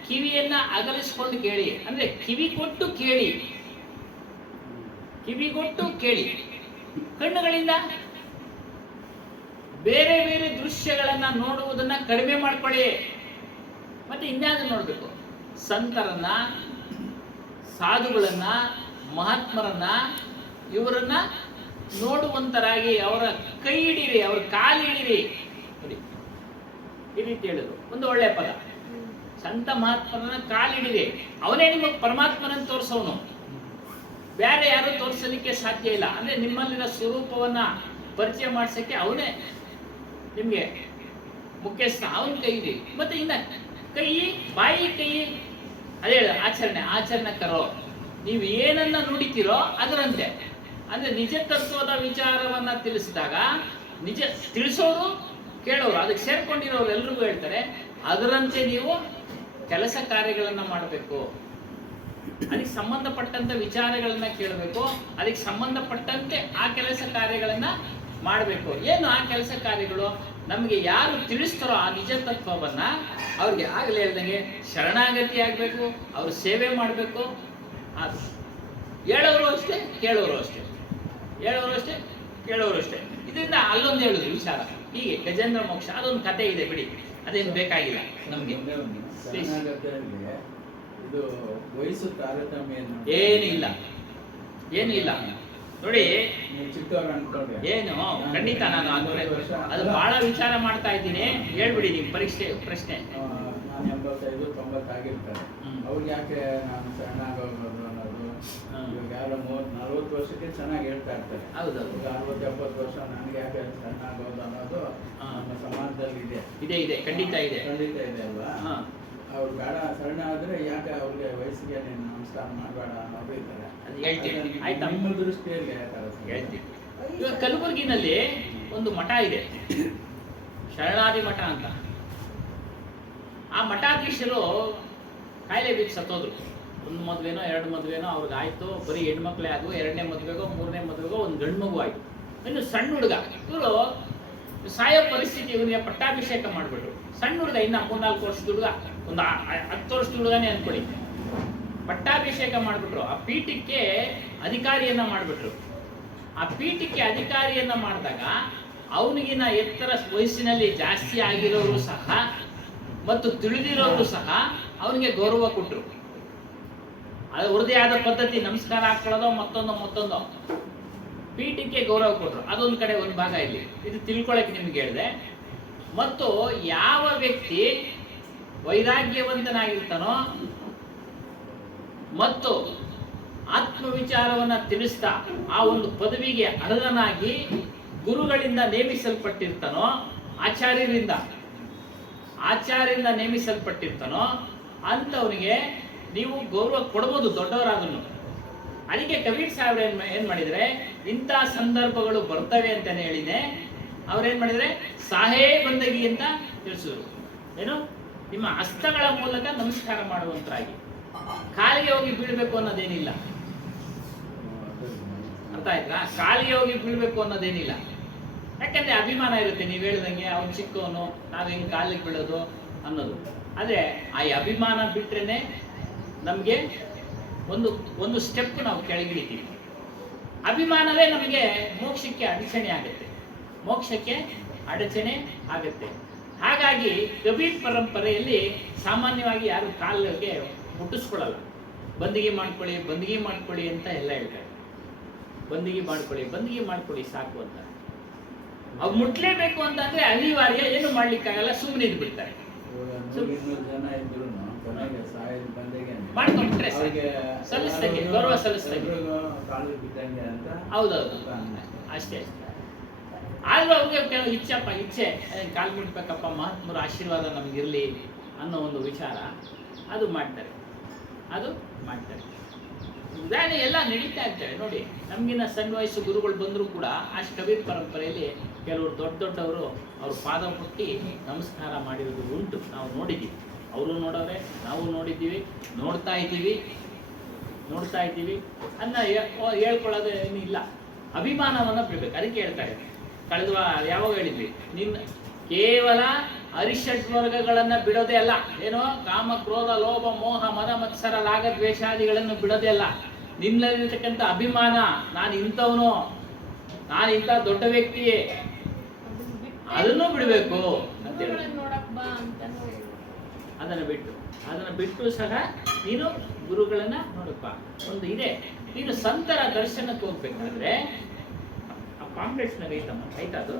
ಕಿವಿಯನ್ನ ಅಗಲಿಸ್ಕೊಂಡು ಕೇಳಿ, ಅಂದ್ರೆ ಕಿವಿಗೊಟ್ಟು ಕೇಳಿ, ಕಿವಿಗೊಟ್ಟು ಕೇಳಿ. ಕಣ್ಣುಗಳಿಂದ ಬೇರೆ ಬೇರೆ ದೃಶ್ಯಗಳನ್ನ ನೋಡುವುದನ್ನ ಕಡಿಮೆ ಮಾಡ್ಕೊಳ್ಳಿ. ಮತ್ತೆ ಇನ್ಯಾವುದು ನೋಡ್ಬೇಕು, ಸಂತರನ್ನ, ಸಾಧುಗಳನ್ನ, ಮಹಾತ್ಮರನ್ನ, ಇವರನ್ನ ನೋಡುವಂತರಾಗಿ ಅವರ ಕೈ ಹಿಡೀರಿ, ಅವ್ರ ಕಾಲು ಹಿಡೀರಿ. ನೋಡಿ, ಈ ರೀತಿ ಹೇಳಿದ್ರು. ಒಂದು ಒಳ್ಳೆ ಪದ, ಸಂತ ಮಹಾತ್ಮರನ್ನ ಕಾಲು ಹಿಡೀರಿ. ಅವನೇ ನಿಮಗೆ ಪರಮಾತ್ಮನನ್ನು ತೋರಿಸೋನು, ಬೇರೆ ಯಾರು ತೋರಿಸಲಿಕ್ಕೆ ಸಾಧ್ಯ ಇಲ್ಲ. ಅಂದ್ರೆ ನಿಮ್ಮಲ್ಲಿನ ಸ್ವರೂಪವನ್ನ ಪರಿಚಯ ಮಾಡಿಸಕ್ಕೆ ಅವನೇ ನಿಮ್ಗೆ ಮುಖ್ಯಸ್ಥ, ಅವನ ಕೈ ಹಿಡಿ. ಮತ್ತೆ ಇನ್ನ ಕೈ, ಬಾಯಿ ಕೈ, ಅದೇ ಆಚರಣೆ ಕರೋ. ನೀವು ಏನನ್ನ ನುಡಿತೀರೋ ಅದರಂತೆ. ಅಂದ್ರೆ ನಿಜ ತತ್ವದ ವಿಚಾರವನ್ನ ತಿಳಿಸಿದಾಗ, ನಿಜ ತಿಳಿಸೋರು ಕೇಳೋರು, ಅದಕ್ಕೆ ಸೇರ್ಕೊಂಡಿರೋರು ಎಲ್ರಿಗೂ ಹೇಳ್ತಾರೆ, ಅದರಂತೆ ನೀವು ಕೆಲಸ ಕಾರ್ಯಗಳನ್ನ ಮಾಡಬೇಕು. ಅದಕ್ಕೆ ಸಂಬಂಧಪಟ್ಟಂತ ವಿಚಾರಗಳನ್ನ ಕೇಳಬೇಕು, ಅದಕ್ಕೆ ಸಂಬಂಧಪಟ್ಟಂತೆ ಆ ಕೆಲಸ ಕಾರ್ಯಗಳನ್ನ ಮಾಡಬೇಕು. ಏನು ಆ ಕೆಲಸ ಕಾರ್ಯಗಳು? ನಮಗೆ ಯಾರು ತಿಳಿಸ್ತಾರೋ ಆ ನಿಜ ತತ್ವವನ್ನ ಅವ್ರಿಗೆ ಆಗಲೇ ಹೇಳ್ದಂಗೆ ಶರಣಾಗತಿ ಆಗಬೇಕು, ಅವ್ರ ಸೇವೆ ಮಾಡಬೇಕು. ಅದು ಹೇಳೋರು ಅಷ್ಟೇ, ಕೇಳೋರು ಅಷ್ಟೇ, ಹೇಳೋರು ಅಷ್ಟೇ, ಕೇಳೋರು ಅಷ್ಟೇ. ಇದರಿಂದ ಅಲ್ಲೊಂದು ಹೇಳುದು ವಿಚಾರ. ಹೀಗೆ ಗಜೇಂದ್ರ ಮೋಕ್ಷ ಅದೊಂದು ಕತೆ ಇದೆ, ಬಿಡಿ, ಅದೇನು ಬೇಕಾಗಿಲ್ಲ ನಮ್ಗೆ. ಇದು ವಯಸ್ಸು ತಾರತಮ್ಯ ಏನು ಇಲ್ಲ ನೋಡಿ. ಚಿಕ್ಕವ್ರು ಅನ್ಕೊಂಡ್ರೆ ಏನು ಖಂಡಿತ ನಾನು ಅದು ಬಹಳ ವಿಚಾರ ಮಾಡ್ತಾ ಇದ್ದೀನಿ. ಹೇಳ್ಬಿಡಿ ನಿಮ್ ಪ್ರಶ್ನೆ. ನಾನು 85-90 ಆಗಿರ್ತಾರೆ, ಅವ್ರಿಗೆ ಯಾಕೆ ನಾನು ಶರಣಾಗೋಗೋದು ಅನ್ನೋದು. ಇವಾಗ ಯಾರೋ 30-40 ವರ್ಷಕ್ಕೆ ಚೆನ್ನಾಗಿ ಹೇಳ್ತಾ ಇರ್ತಾರೆ. ಹೌದೌದು. 60-70 ವರ್ಷ ನನಗೆ ಯಾಕೆ ಶರಣಾಗೋದು ಅನ್ನೋದು ನಮ್ಮ ಸಮಾಜದಲ್ಲಿ ಇದೆ. ಖಂಡಿತ ಇದೆ ಅಲ್ವಾ? ಅವ್ರು ಬೇಡ ಶರಣ ಆದ್ರೆ ಯಾಕೆ ಅವ್ರಿಗೆ ವಯಸ್ಸಿಗೆ ನೀನು ನಮಸ್ಕಾರ ಮಾಡಬೇಡ ಅನ್ನೋದು ಇದ್ದಾರೆ. ನಿಮ್ಮ ದೃಷ್ಟಿಯಲ್ಲಿ ಹೇಳ್ತೀನಿ. ಇವಾಗ ಕಲಬುರಗಿನಲ್ಲಿ ಒಂದು ಮಠ ಇದೆ, ಶರಣಾದಿ ಮಠ ಅಂತ. ಆ ಮಠಾಧೀಶರು ಕಾಯಿಲೆ ಬಿದ್ದು ಸತ್ತೋದ್ರು. 1 ಮದುವೆನೋ 2 ಮದುವೆನೋ ಅವ್ರಿಗೆ ಆಯ್ತು. ಬರೀ ಹೆಣ್ಮಕ್ಳೇ ಆದವು. 2ನೇ ಮದುವೆಗೋ 3ನೇ ಮದುವೆಗೋ ಒಂದು ಗಂಡು ಮಗು ಆಯ್ತು. ಇನ್ನು ಸಣ್ಣ ಹುಡುಗ, ಇವರು ಸಾಯೋ ಪರಿಸ್ಥಿತಿ, ಇವನಿಗೆ ಪಟ್ಟಾಭಿಷೇಕ ಮಾಡಿಬಿಟ್ರು. ಸಣ್ಣ ಹುಡುಗ, ಇನ್ನ 3-4 ವರ್ಷದ ಹುಡುಗ, ಒಂದು 10 ವರ್ಷದ ಹುಡುಗನೇ ಅನ್ಕೊಳ್ಳಿ. ಪಟ್ಟಾಭಿಷೇಕ ಮಾಡಿಬಿಟ್ರು. ಆ ಪೀಠಕ್ಕೆ ಅಧಿಕಾರಿಯನ್ನ ಮಾಡಿಬಿಟ್ರು. ಆ ಪೀಠಕ್ಕೆ ಅಧಿಕಾರಿಯನ್ನ ಮಾಡಿದಾಗ ಅವನಿಗಿನ ಎತ್ತರ ವಯಸ್ಸಿನಲ್ಲಿ ಜಾಸ್ತಿ ಆಗಿರೋರು ಸಹ ಮತ್ತು ತಿಳಿದಿರೋರು ಸಹ ಅವನಿಗೆ ಗೌರವ ಕೊಟ್ಟರು. ಅದು ಅವ್ರದೇ ಆದ ಪದ್ಧತಿ, ನಮಸ್ಕಾರ ಹಾಕೊಳ್ಳೋದು ಮತ್ತೊಂದು ಪೀಠಕ್ಕೆ ಗೌರವ ಕೊಟ್ಟರು. ಅದೊಂದು ಕಡೆ ಒಂದು ಭಾಗ. ಇಲ್ಲಿ ಇದು ತಿಳ್ಕೊಳಕ್ಕೆ ನಿಮ್ಗೆ ಹೇಳಿದೆ. ಮತ್ತು ಯಾವ ವ್ಯಕ್ತಿ ವೈರಾಗ್ಯವಂತನಾಗಿರ್ತಾನೋ ಮತ್ತು ಆತ್ಮವಿಚಾರವನ್ನ ತಿಳಿಸ್ತಾ ಆ ಒಂದು ಪದವಿಗೆ ಅರ್ಹನಾಗಿ ಗುರುಗಳಿಂದ ನೇಮಿಸಲ್ಪಟ್ಟಿರ್ತಾನೋ, ಆಚಾರ್ಯರಿಂದ ನೇಮಿಸಲ್ಪಟ್ಟಿರ್ತಾನೋ ಅಂಥವನಿಗೆ ನೀವು ಗೌರವ ಕೊಡ್ಬೋದು, ದೊಡ್ಡವರಾದನು. ಅದಕ್ಕೆ ಕಬೀರ್ ಸಾಹೇಬ್ರು ಏನ್ ಮಾಡಿದ್ರೆ, ಇಂಥ ಸಂದರ್ಭಗಳು ಬರ್ತವೆ ಅಂತಾನೆ ಹೇಳಿದೆ. ಅವ್ರೇನ್ ಮಾಡಿದ್ರೆ ಸಾಹೇ ಬಂದಗಿ ಅಂತ ತಿಳಿಸಿದ್ರು. ಏನು, ನಿಮ್ಮ ಹಸ್ತಗಳ ಮೂಲಕ ನಮಸ್ಕಾರ ಮಾಡುವಂತರಾಗಿ, ಕಾಲಿಗೆ ಹೋಗಿ ಬೀಳ್ಬೇಕು ಅನ್ನೋದೇನಿಲ್ಲ. ಅರ್ಥ ಆಯ್ತಾ? ಕಾಲಿಗೆ ಹೋಗಿ ಬೀಳ್ಬೇಕು ಅನ್ನೋದೇನಿಲ್ಲ. ಯಾಕಂದ್ರೆ ಅಭಿಮಾನ ಇರುತ್ತೆ, ನೀವು ಹೇಳಿದಂಗೆ ಅವ್ನು ಚಿಕ್ಕವನು, ನಾವ್ ಹೆಂಗ್ ಕಾಲಿಗೆ ಬೀಳೋದು ಅನ್ನೋದು. ಆದ್ರೆ ಆ ಅಭಿಮಾನ ಬಿಟ್ರೇನೆ ನಮ್ಗೆ ಒಂದು ಸ್ಟೆಪ್ ನಾವು ಕೆಳಗಿಳಿತೀವಿ. ಅಭಿಮಾನವೇ ನಮಗೆ ಮೋಕ್ಷಕ್ಕೆ ಅಡಚಣೆ ಆಗುತ್ತೆ, ಮೋಕ್ಷಕ್ಕೆ ಅಡಚಣೆ ಆಗುತ್ತೆ. ಹಾಗಾಗಿ ಕಬೀರ್ ಪರಂಪರೆಯಲ್ಲಿ ಸಾಮಾನ್ಯವಾಗಿ ಯಾರು ಕಾಲಿಗೆ ಮುಟ್ಟಿಸ್ಕೊಳ್ಳಲ್ಲ. ಬಂದಿಗೆ ಮಾಡ್ಕೊಳ್ಳಿ ಅಂತ ಎಲ್ಲ ಹೇಳ್ತಾರೆ. ಬಂದಿಗೆ ಮಾಡ್ಕೊಳ್ಳಿ ಸಾಕು ಅಂತ. ಅವು ಮುಟ್ಲೇಬೇಕು ಅಂತಂದ್ರೆ ಅನಿವಾರ್ಯ, ಏನು ಮಾಡ್ಲಿಕ್ಕಾಗಲ್ಲ, ಸುಮ್ಮನೆ ಇದ್ ಬಿಡ್ತಾರೆ. 100-200 ಜನ ಇದ್ರು ಕೊನೆಗೆ ಸಾಯದ ಬಂದಿಗೆ ಮಾಡ್ಕೊಂಡ್ಬಿಟ್ರೆ ಸಲ್ಲಿಸ್ದಂಗೆ, ಗೌರವ ಸಲ್ಲಿಸ್ದಂಗೆ. ಕಾಲು ಬಿದ್ದಂಗೆ ಅಂತ. ಹೌದೌದು, ಅಷ್ಟೇ. ಆದ್ರೂ ಅವ್ರಿಗೆ ಕೆಲವು ಇಚ್ಛೆ ಕಾಲು ಮುಟ್ಬೇಕಪ್ಪ, ಮಹಾತ್ಮರ ಆಶೀರ್ವಾದ ನಮ್ಗಿರ್ಲಿ ಅನ್ನೋ ಒಂದು ವಿಚಾರ, ಅದು ಮಾಡ್ತಾರೆ. ಉದಾಹರಣೆ ಎಲ್ಲ ನಡೀತಾ ಇರ್ತಾರೆ ನೋಡಿ. ನಮಗಿನ್ನ ಸಣ್ಣ ವಯಸ್ಸು ಗುರುಗಳು ಬಂದರೂ ಕೂಡ ಆ ಕಬೀರ್ ಪರಂಪರೆಯಲ್ಲಿ ಕೆಲವರು ದೊಡ್ಡವರು ಅವ್ರ ಪಾದ ಮುಟ್ಟಿ ನಮಸ್ಕಾರ ಮಾಡಿರೋದು ಉಂಟು, ನಾವು ನೋಡಿದ್ದೀವಿ. ಅವರು ನೋಡೋರೆ, ನಾವು ನೋಡಿದ್ದೀವಿ, ನೋಡ್ತಾ ಇದ್ದೀವಿ ಅನ್ನ ಹೇಳ್ಕೊಳ್ಳೋದು ಏನಿಲ್ಲ. ಅಭಿಮಾನವನ್ನು ಬಿಡ್ಬೇಕು. ಅದಕ್ಕೆ ಹೇಳ್ತಾರೆ, ಕಳೆದ ಯಾವಾಗ ಹೇಳಿದ್ವಿ, ಕೇವಲ ಅರಿಷಡ್ ವರ್ಗಗಳನ್ನ ಬಿಡೋದೇ ಅಲ್ಲ. ಏನೋ ಕಾಮ, ಕ್ರೋಧ, ಲೋಭ, ಮೋಹ, ಮದ, ಮತ್ಸರ, ರಾಗ, ದ್ವೇಷಾದಿಗಳನ್ನು ಬಿಡೋದೇ ಅಲ್ಲ. ನಿನ್ನಲ್ಲಿರ್ತಕ್ಕಂಥ ಅಭಿಮಾನ, ನಾನು ಇಂಥವನು, ನಾನು ಇಂಥ ದೊಡ್ಡ ವ್ಯಕ್ತಿಯೇ, ಅದನ್ನು ಬಿಡಬೇಕು ಅಂತೇಳಿ. ಅದನ್ನು ಬಿಟ್ಟು ಸಹ ನೀನು ಗುರುಗಳನ್ನ ನೋಡಪ್ಪ. ಒಂದು ಇದೆ, ನೀನು ಸಂತರ ದರ್ಶನಕ್ಕೆ ಹೋಗ್ಬೇಕಾದ್ರೆ ಆ ಕಾಂಪ್ಲೆಕ್ಸ್ನಾಗ ಐತಾ ಅದು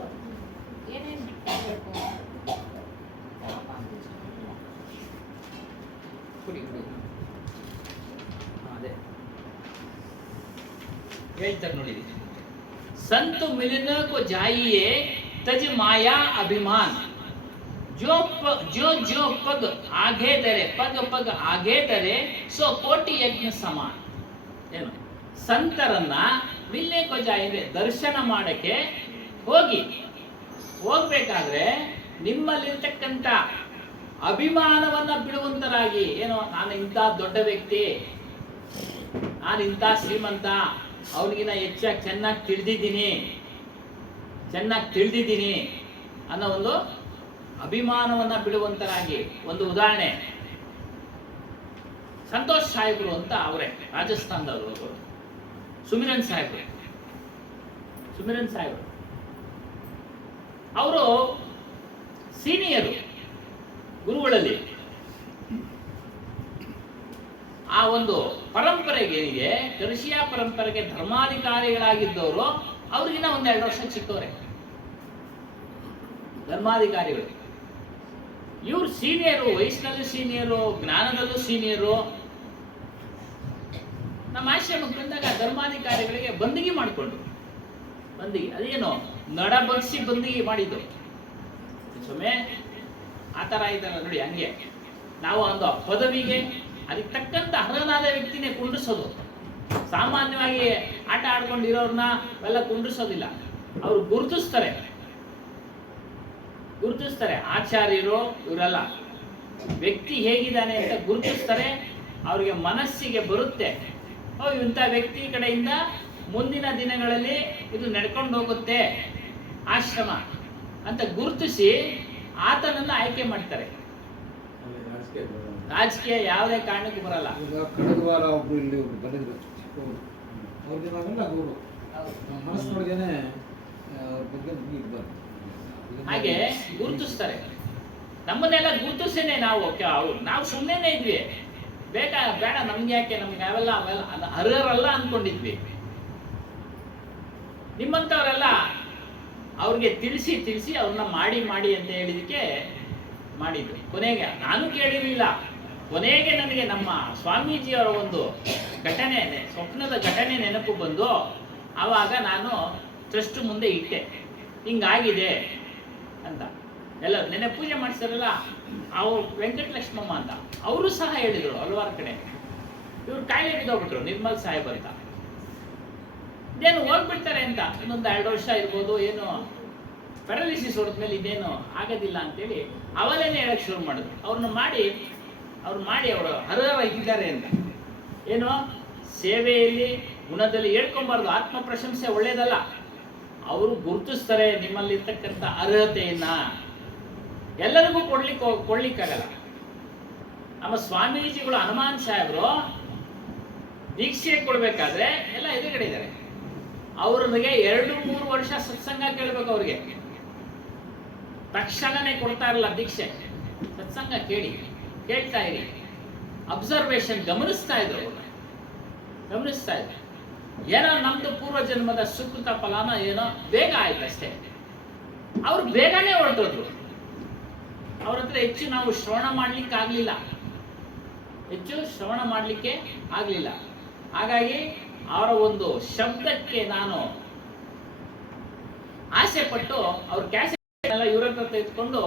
ಅದೇ ಹೇಳ್ತಾರೆ ನೋಡಿ. संत मिलने को जाइए तज माया अभिमान, जो पग आगे धरे, पग आगे धरे सो कोटि यज्ञ समान. ಏನು ಸಂತರನ್ನ ಮಿಲ್ನೆ ಕೋ ಜಾಯಿದೆ, ದರ್ಶನ ಮಾಡಕ್ಕೆ ಹೋಗ್ಬೇಕಾದ್ರೆ ನಿಮ್ಮಲ್ಲಿರ್ತಕ್ಕಂಥ ಅಭಿಮಾನವನ್ನ ಬಿಡುವಂತರಾಗಿ, ಏನೋ ನಾನು ಇಂಥ ದೊಡ್ಡ ವ್ಯಕ್ತಿ, ನಾನು ಇಂಥ ಶ್ರೀಮಂತ, ಅವನಿಗಿನ ಹೆಚ್ಚಾಗಿ ಚೆನ್ನಾಗಿ ತಿಳಿದಿದ್ದೀನಿ ಅನ್ನೋ ಒಂದು ಅಭಿಮಾನವನ್ನ ಬಿಡುವಂತರಾಗಿ. ಒಂದು ಉದಾಹರಣೆ, ಸಂತೋಷ್ ಸಾಹೇಬ್ರು ಅಂತ ಅವರೇ, ರಾಜಸ್ಥಾನದವರು, ಸುಮಿರನ್ ಸಾಹೇಬ್ರು ಅವರು ಸೀನಿಯರು ಗುರುಗಳಲ್ಲಿ. ಆ ಒಂದು ಪರಂಪರೆಗೆ ಏನಿದೆ, ಕರ್ಷಿಯಾ ಪರಂಪರೆಗೆ ಧರ್ಮಾಧಿಕಾರಿಗಳಾಗಿದ್ದವರು ಅವ್ರಿಗಿನ್ನ 1-2 ವರ್ಷ ಚಿಕ್ಕವರೇ ಧರ್ಮಾಧಿಕಾರಿಗಳು. ಇವ್ರು ಸೀನಿಯರು, ವಯಸ್ಸಿನಲ್ಲೂ ಸೀನಿಯರು, ಜ್ಞಾನದಲ್ಲೂ ಸೀನಿಯರು. ನಮ್ಮ ಆಶ್ರಮಕ್ಕೆ ಬಂದಾಗ ಧರ್ಮಾಧಿಕಾರಿಗಳಿಗೆ ಬಂದಿಗೆ ಮಾಡಿಕೊಂಡು, ಅದೇನೋ ನಡಬಗ್ಸಿ ಬಂದಿಗೆ ಮಾಡಿದ್ದು. ಸುಮ್ಮನೆ ಆ ಥರ ಇದ್ದಲ್ಲ ನೋಡಿ. ಹಂಗೆ ನಾವು ಒಂದು ಪದವಿಗೆ ಅದಕ್ಕೆ ತಕ್ಕಂತ ಅರ್ಹನಾದ ವ್ಯಕ್ತಿನೇ ಕುಂಡ್ರಿಸೋದು. ಸಾಮಾನ್ಯವಾಗಿ ಆಟ ಆಡ್ಕೊಂಡಿರೋರ್ನ ಎಲ್ಲ ಕುಂಡ್ರಿಸೋದಿಲ್ಲ. ಅವರು ಗುರುತಿಸ್ತಾರೆ. ಆಚಾರ್ಯರು ಇವರೆಲ್ಲ ವ್ಯಕ್ತಿ ಹೇಗಿದ್ದಾನೆ ಅಂತ ಗುರುತಿಸ್ತಾರೆ. ಅವ್ರಿಗೆ ಮನಸ್ಸಿಗೆ ಬರುತ್ತೆ, ಇಂಥ ವ್ಯಕ್ತಿ ಕಡೆಯಿಂದ ಮುಂದಿನ ದಿನಗಳಲ್ಲಿ ಇದು ನಡ್ಕೊಂಡು ಹೋಗುತ್ತೆ ಆಶ್ರಮ ಅಂತ ಗುರುತಿಸಿ ಆತನನ್ನ ಆಯ್ಕೆ ಮಾಡ್ತಾರೆ. ರಾಜಕೀಯ ಯಾವುದೇ ಕಾರಣಕ್ಕೂ ಬರಲ್ಲ. ಕಳೆದ ವಾರ ಒಬ್ರು ಇಲ್ಲಿ ಬಂದಿದ್ರು, ಅವ್ರಿಗೆ ನಾವೆಲ್ಲ ಗೌರವ ಮನಸ್ಸಿನೊಳಗೇನೆ ಅವ್ರ ಬಗ್ಗೆ ಹಾಗೆ ಗುರುತಿಸ್ತಾರೆ. ನಮ್ಮನ್ನೆಲ್ಲ ಗುರುತಿಸೇನೆ ನಾವು ಸುಮ್ಮನೆ ಇದ್ವಿ. ಬೇಡ ನಮ್ಗೆ ಯಾಕೆ, ನಮ್ಗೆ ಅವೆಲ್ಲ ಅರ್ಹರಲ್ಲ ಅನ್ಕೊಂಡಿದ್ವಿ. ನಿಮ್ಮಂಥವರೆಲ್ಲ ಅವ್ರಿಗೆ ತಿಳಿಸಿ ಅವ್ರನ್ನ ಮಾಡಿ ಅಂತ ಹೇಳಿದಕ್ಕೆ ಮಾಡಿದ್ದು. ಕೊನೆಗೆ ನಾನು ಕೇಳಿರಲಿಲ್ಲ. ಕೊನೆಗೆ ನನಗೆ ನಮ್ಮ ಸ್ವಾಮೀಜಿಯವರ ಒಂದು ಘಟನೆ, ಸ್ವಪ್ನದ ಘಟನೆ ನೆನಪು ಬಂದು ಆವಾಗ ನಾನು ಟ್ರಸ್ಟ್ ಮುಂದೆ ಇಟ್ಟೆ, ಹಿಂಗಾಗಿದೆ ಅಂತ. ಎಲ್ಲ ನೆನೆ ಪೂಜೆ ಮಾಡಿಸ್ತಾರಲ್ಲ ಅವ್ರು ವೆಂಕಟಲಕ್ಷ್ಮಮ್ಮ ಅಂತ, ಅವರು ಸಹ ಹೇಳಿದರು ಹಲವಾರು ಕಡೆ. ಇವ್ರು ಕಾಯಿಲೆ ಬಿದ್ದೋಗ್ಬಿಟ್ರು, ನಿರ್ಮಲ್ ಸಾಹೇಬ್ ಅಂತ. ಇದೇನು ಹೋಗ್ಬಿಡ್ತಾರೆ ಅಂತ, ಇನ್ನೊಂದು 2 ವರ್ಷ ಇರ್ಬೋದು, ಏನು ಪ್ಯಾರಾಲಿಸಿಸ್ ಹೊಡೆದ್ಮೇಲೆ ಇದೇನು ಆಗೋದಿಲ್ಲ ಅಂತೇಳಿ ಅವಲೇನೆ ಹೇಳಕ್ ಶುರು ಮಾಡಿದ್ರು. ಅವ್ರು ಮಾಡಿ ಅವರು ಅರ್ಹರಾಗಿದ್ದಾರೆ ಅಂತ. ಏನು ಸೇವೆಯಲ್ಲಿ ಗುಣದಲ್ಲಿ ಹೇಳ್ಕೊಂಬಾರ್ದು. ಆತ್ಮ ಪ್ರಶಂಸೆ ಒಳ್ಳೇದಲ್ಲ. ಅವರು ಗುರುತಿಸ್ತಾರೆ ನಿಮ್ಮಲ್ಲಿರ್ತಕ್ಕಂಥ ಅರ್ಹತೆಯನ್ನ. ಎಲ್ಲರಿಗೂ ಕೊಡ್ಲಿಕ್ಕಾಗಲ್ಲ. ನಮ್ಮ ಸ್ವಾಮೀಜಿಗಳು ಹನುಮಾನ್ ಸಾಹೇಬರು ದೀಕ್ಷೆ ಕೊಡ್ಬೇಕಾದ್ರೆ ಎಲ್ಲ ಎದುರುಗಡೆ ಇದ್ದಾರೆ. ಅವ್ರಿಗೆ 2-3 ವರ್ಷ ಸತ್ಸಂಗ ಕೇಳಬೇಕು. ಅವ್ರಿಗೆ ತಕ್ಷಣನೇ ಕೊಡ್ತಾ ಇರಲ್ಲ ದೀಕ್ಷೆ. ಸತ್ಸಂಗ ಕೇಳ್ತಾ ಇರಿ. ಅಬ್ಸರ್ವೇಷನ್ ಗಮನಿಸ್ತಾ ಇದ್ರು. ಏನೋ ನಮ್ದು ಪೂರ್ವ ಜನ್ಮದ ಸುಕೃತ ಫಲಾನ ಏನೋ ಬೇಗ ಆಯ್ತಷ್ಟೇ. ಅವ್ರು ಬೇಗನೆ ಹೊರಟೋದ್ರು. ಅವ್ರ ಹತ್ರ ಹೆಚ್ಚು ನಾವು ಶ್ರವಣ ಮಾಡ್ಲಿಕ್ಕೆ ಆಗ್ಲಿಲ್ಲ. ಹಾಗಾಗಿ ಅವರ ಒಂದು ಶಬ್ದಕ್ಕೆ ನಾನು ಆಸೆ ಪಟ್ಟು ಅವ್ರ ಕ್ಯಾಸೆಟ್ ಎಲ್ಲ ಇವ್ರ ಹತ್ರ ತೆಗೆದುಕೊಂಡು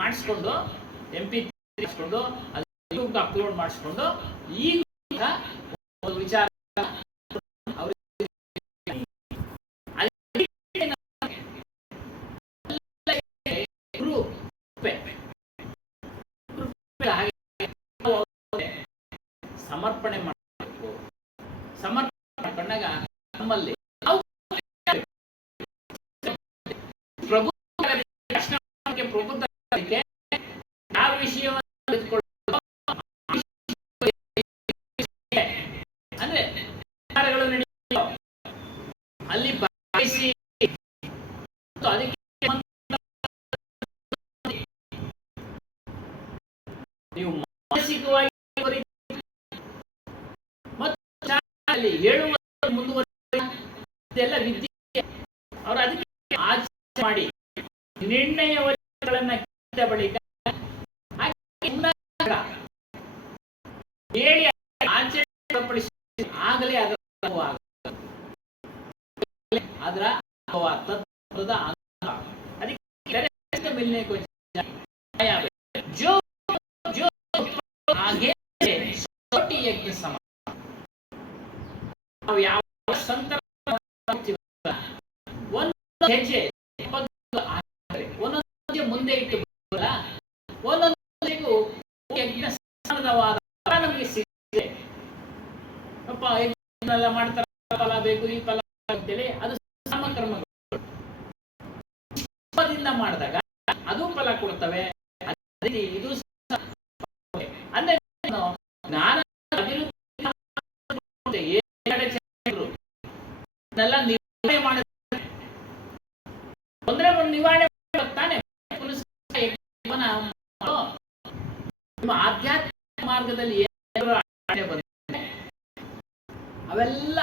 ಮಾಡಿಸ್ಕೊಂಡು MP3 ಮಾಡಿಸ್ಕೊಂಡು ಅಪ್ಲೋಡ್ ಮಾಡಿಸ್ಕೊಂಡು ಈಗ ಒಂದು ವಿಚಾರ ಸಮರ್ಪಣೆ ಮಾಡಬೇಕು. ಸಮರ್ಪಣೆ ಮಾಡ್ಕೊಂಡಾಗ ನಮ್ಮಲ್ಲಿ ಪ್ರಬುದ್ಧ ಯಾವ ವಿಷಯವನ್ನು ಅಂದ್ರೆ ಅಲ್ಲಿ ಭಾಗಿಸಿ ಅದಕ್ಕೆ ನೀವು ಮಾನಸಿಕವಾಗಿ ಮತ್ತು ಹೇಳುವ ಮುಂದುವರೆಲ್ಲ ವಿದ್ಯೆ ಅವರು ಅದಕ್ಕೆ ಆಚರಣೆ ಮಾಡಿ ನಿರ್ಣಯ ವಚನಗಳನ್ನು ಕೇಳಿದ ಬಳಿಕ ಹೇಳಿ ಆಚರಣೆ ಆಗಲೇ ಅದರ ತತ್ವದ ಅದಕ್ಕೆ ಮಿಲನೆ को जो जो आगे छोटी यज्ञ सम ನಾವು ಯಾವ ಸಂತರ ಒಂದು ಹೆಜ್ಜೆ ಒಂದೊಂದು ಮುಂದೆ ಇಟ್ಟು ಒಂದೊಂದಿಗೂ ಯಜ್ಞ ಸಮಾನವಾದ ನಮಗೆ ಸಿಕ್ಕಿದೆ. ಅಪ್ಪ ಯಜ್ಞ ಮಾಡ್ತಾರೆ, ಫಲ ಬೇಕು, ಈ ಫಲ ಅಂತೇಳಿ ಅದು ಸಮಕರ್ಮಗಳು ಮಾಡಿದಾಗ ಅದು ಫಲ ಕೊಡ್ತವೆ. ಇದು ಅಂದ್ರೆ ಜ್ಞಾನ ನಿವಾರಣೆ ಮಾಡ ತೊಂದರೆಗಳನ್ನು ನಿವಾರಣೆ ತಾನೆ ನಿಮ್ಮ ಆಧ್ಯಾತ್ಮಿಕ ಮಾರ್ಗದಲ್ಲಿ ಅವೆಲ್ಲ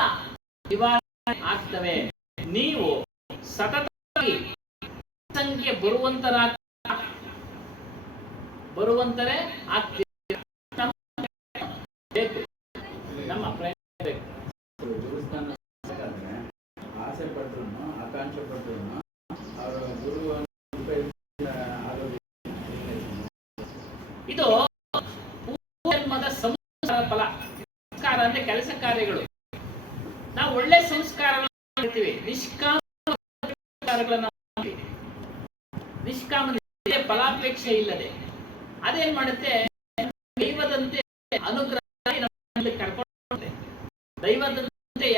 ನಿವಾರಣೆ ಆಗ್ತವೆ. ನೀವು ಸತತವಾಗಿ ಸಂಖ್ಯೆ ಬರುವಂತರೇ ಆಗ್ತೀವಿ. ನಮ್ಮ ಪ್ರಯತ್ನ ಬೇಕು. ಗುರುಸ್ಥಾನ ಆಸೆ ಪಟ್ಟರು ಆಕಾಂಕ್ಷೆ ಪಟ್ಟರು ಅವರ ಗುರು ಇದು ಜನ್ಮದ ಸಂಸ್ಕಾರ ಫಲ. ಸಂಸ್ಕಾರ ಅಂದ್ರೆ ಕೆಲಸ ಕಾರ್ಯಗಳು. ನಾವು ಒಳ್ಳೆ ಸಂಸ್ಕಾರಗಳನ್ನು ಮಾಡ್ತೀವಿ, ನಿಷ್ಕಾಮ ಫಲಾಪೇಕ್ಷೆ ಇಲ್ಲದೆ. ಅದೇನ್ ಮಾಡುತ್ತೆ, ದೈವದಂತೆ ಅನುಗ್ರಹ ಕರ್ಕೊಂಡು ದೈವದಂತೆ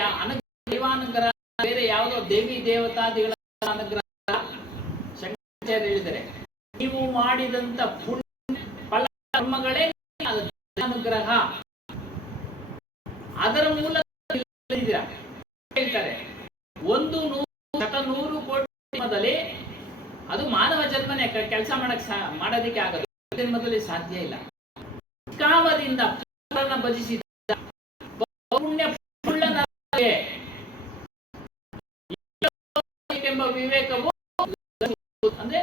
ದೈವಾನುಗ್ರಹ ಬೇರೆ ಯಾವುದೋ ದೇವಿ ದೇವತಾದಿಗಳ ಅನುಗ್ರಹ. ಶಂಕರಾಚಾರ್ಯ ಹೇಳಿದರೆ ನೀವು ಮಾಡಿದಂತ ಪುಣ್ಯ ಫಲ ಕರ್ಮಗಳೇ ಅನುಗ್ರಹ. ಅದರ ಮೂಲಕ ಹೇಳ್ತಾರೆ 100 ಕೋಟಿ ಮೊದಲೇ ಅದು ಮಾನವ ಜನ್ಮನೇ ಕೆಲಸ ಮಾಡೋದಕ್ಕೆ ಆಗೋದು. ಜನ್ಮದಲ್ಲಿ ಸಾಧ್ಯ ಇಲ್ಲ. ಕಾಮದಿಂದ ಭಜಿಸಿದ ಪುಣ್ಯ ಎಂಬ ವಿವೇಕವು ಅಂದ್ರೆ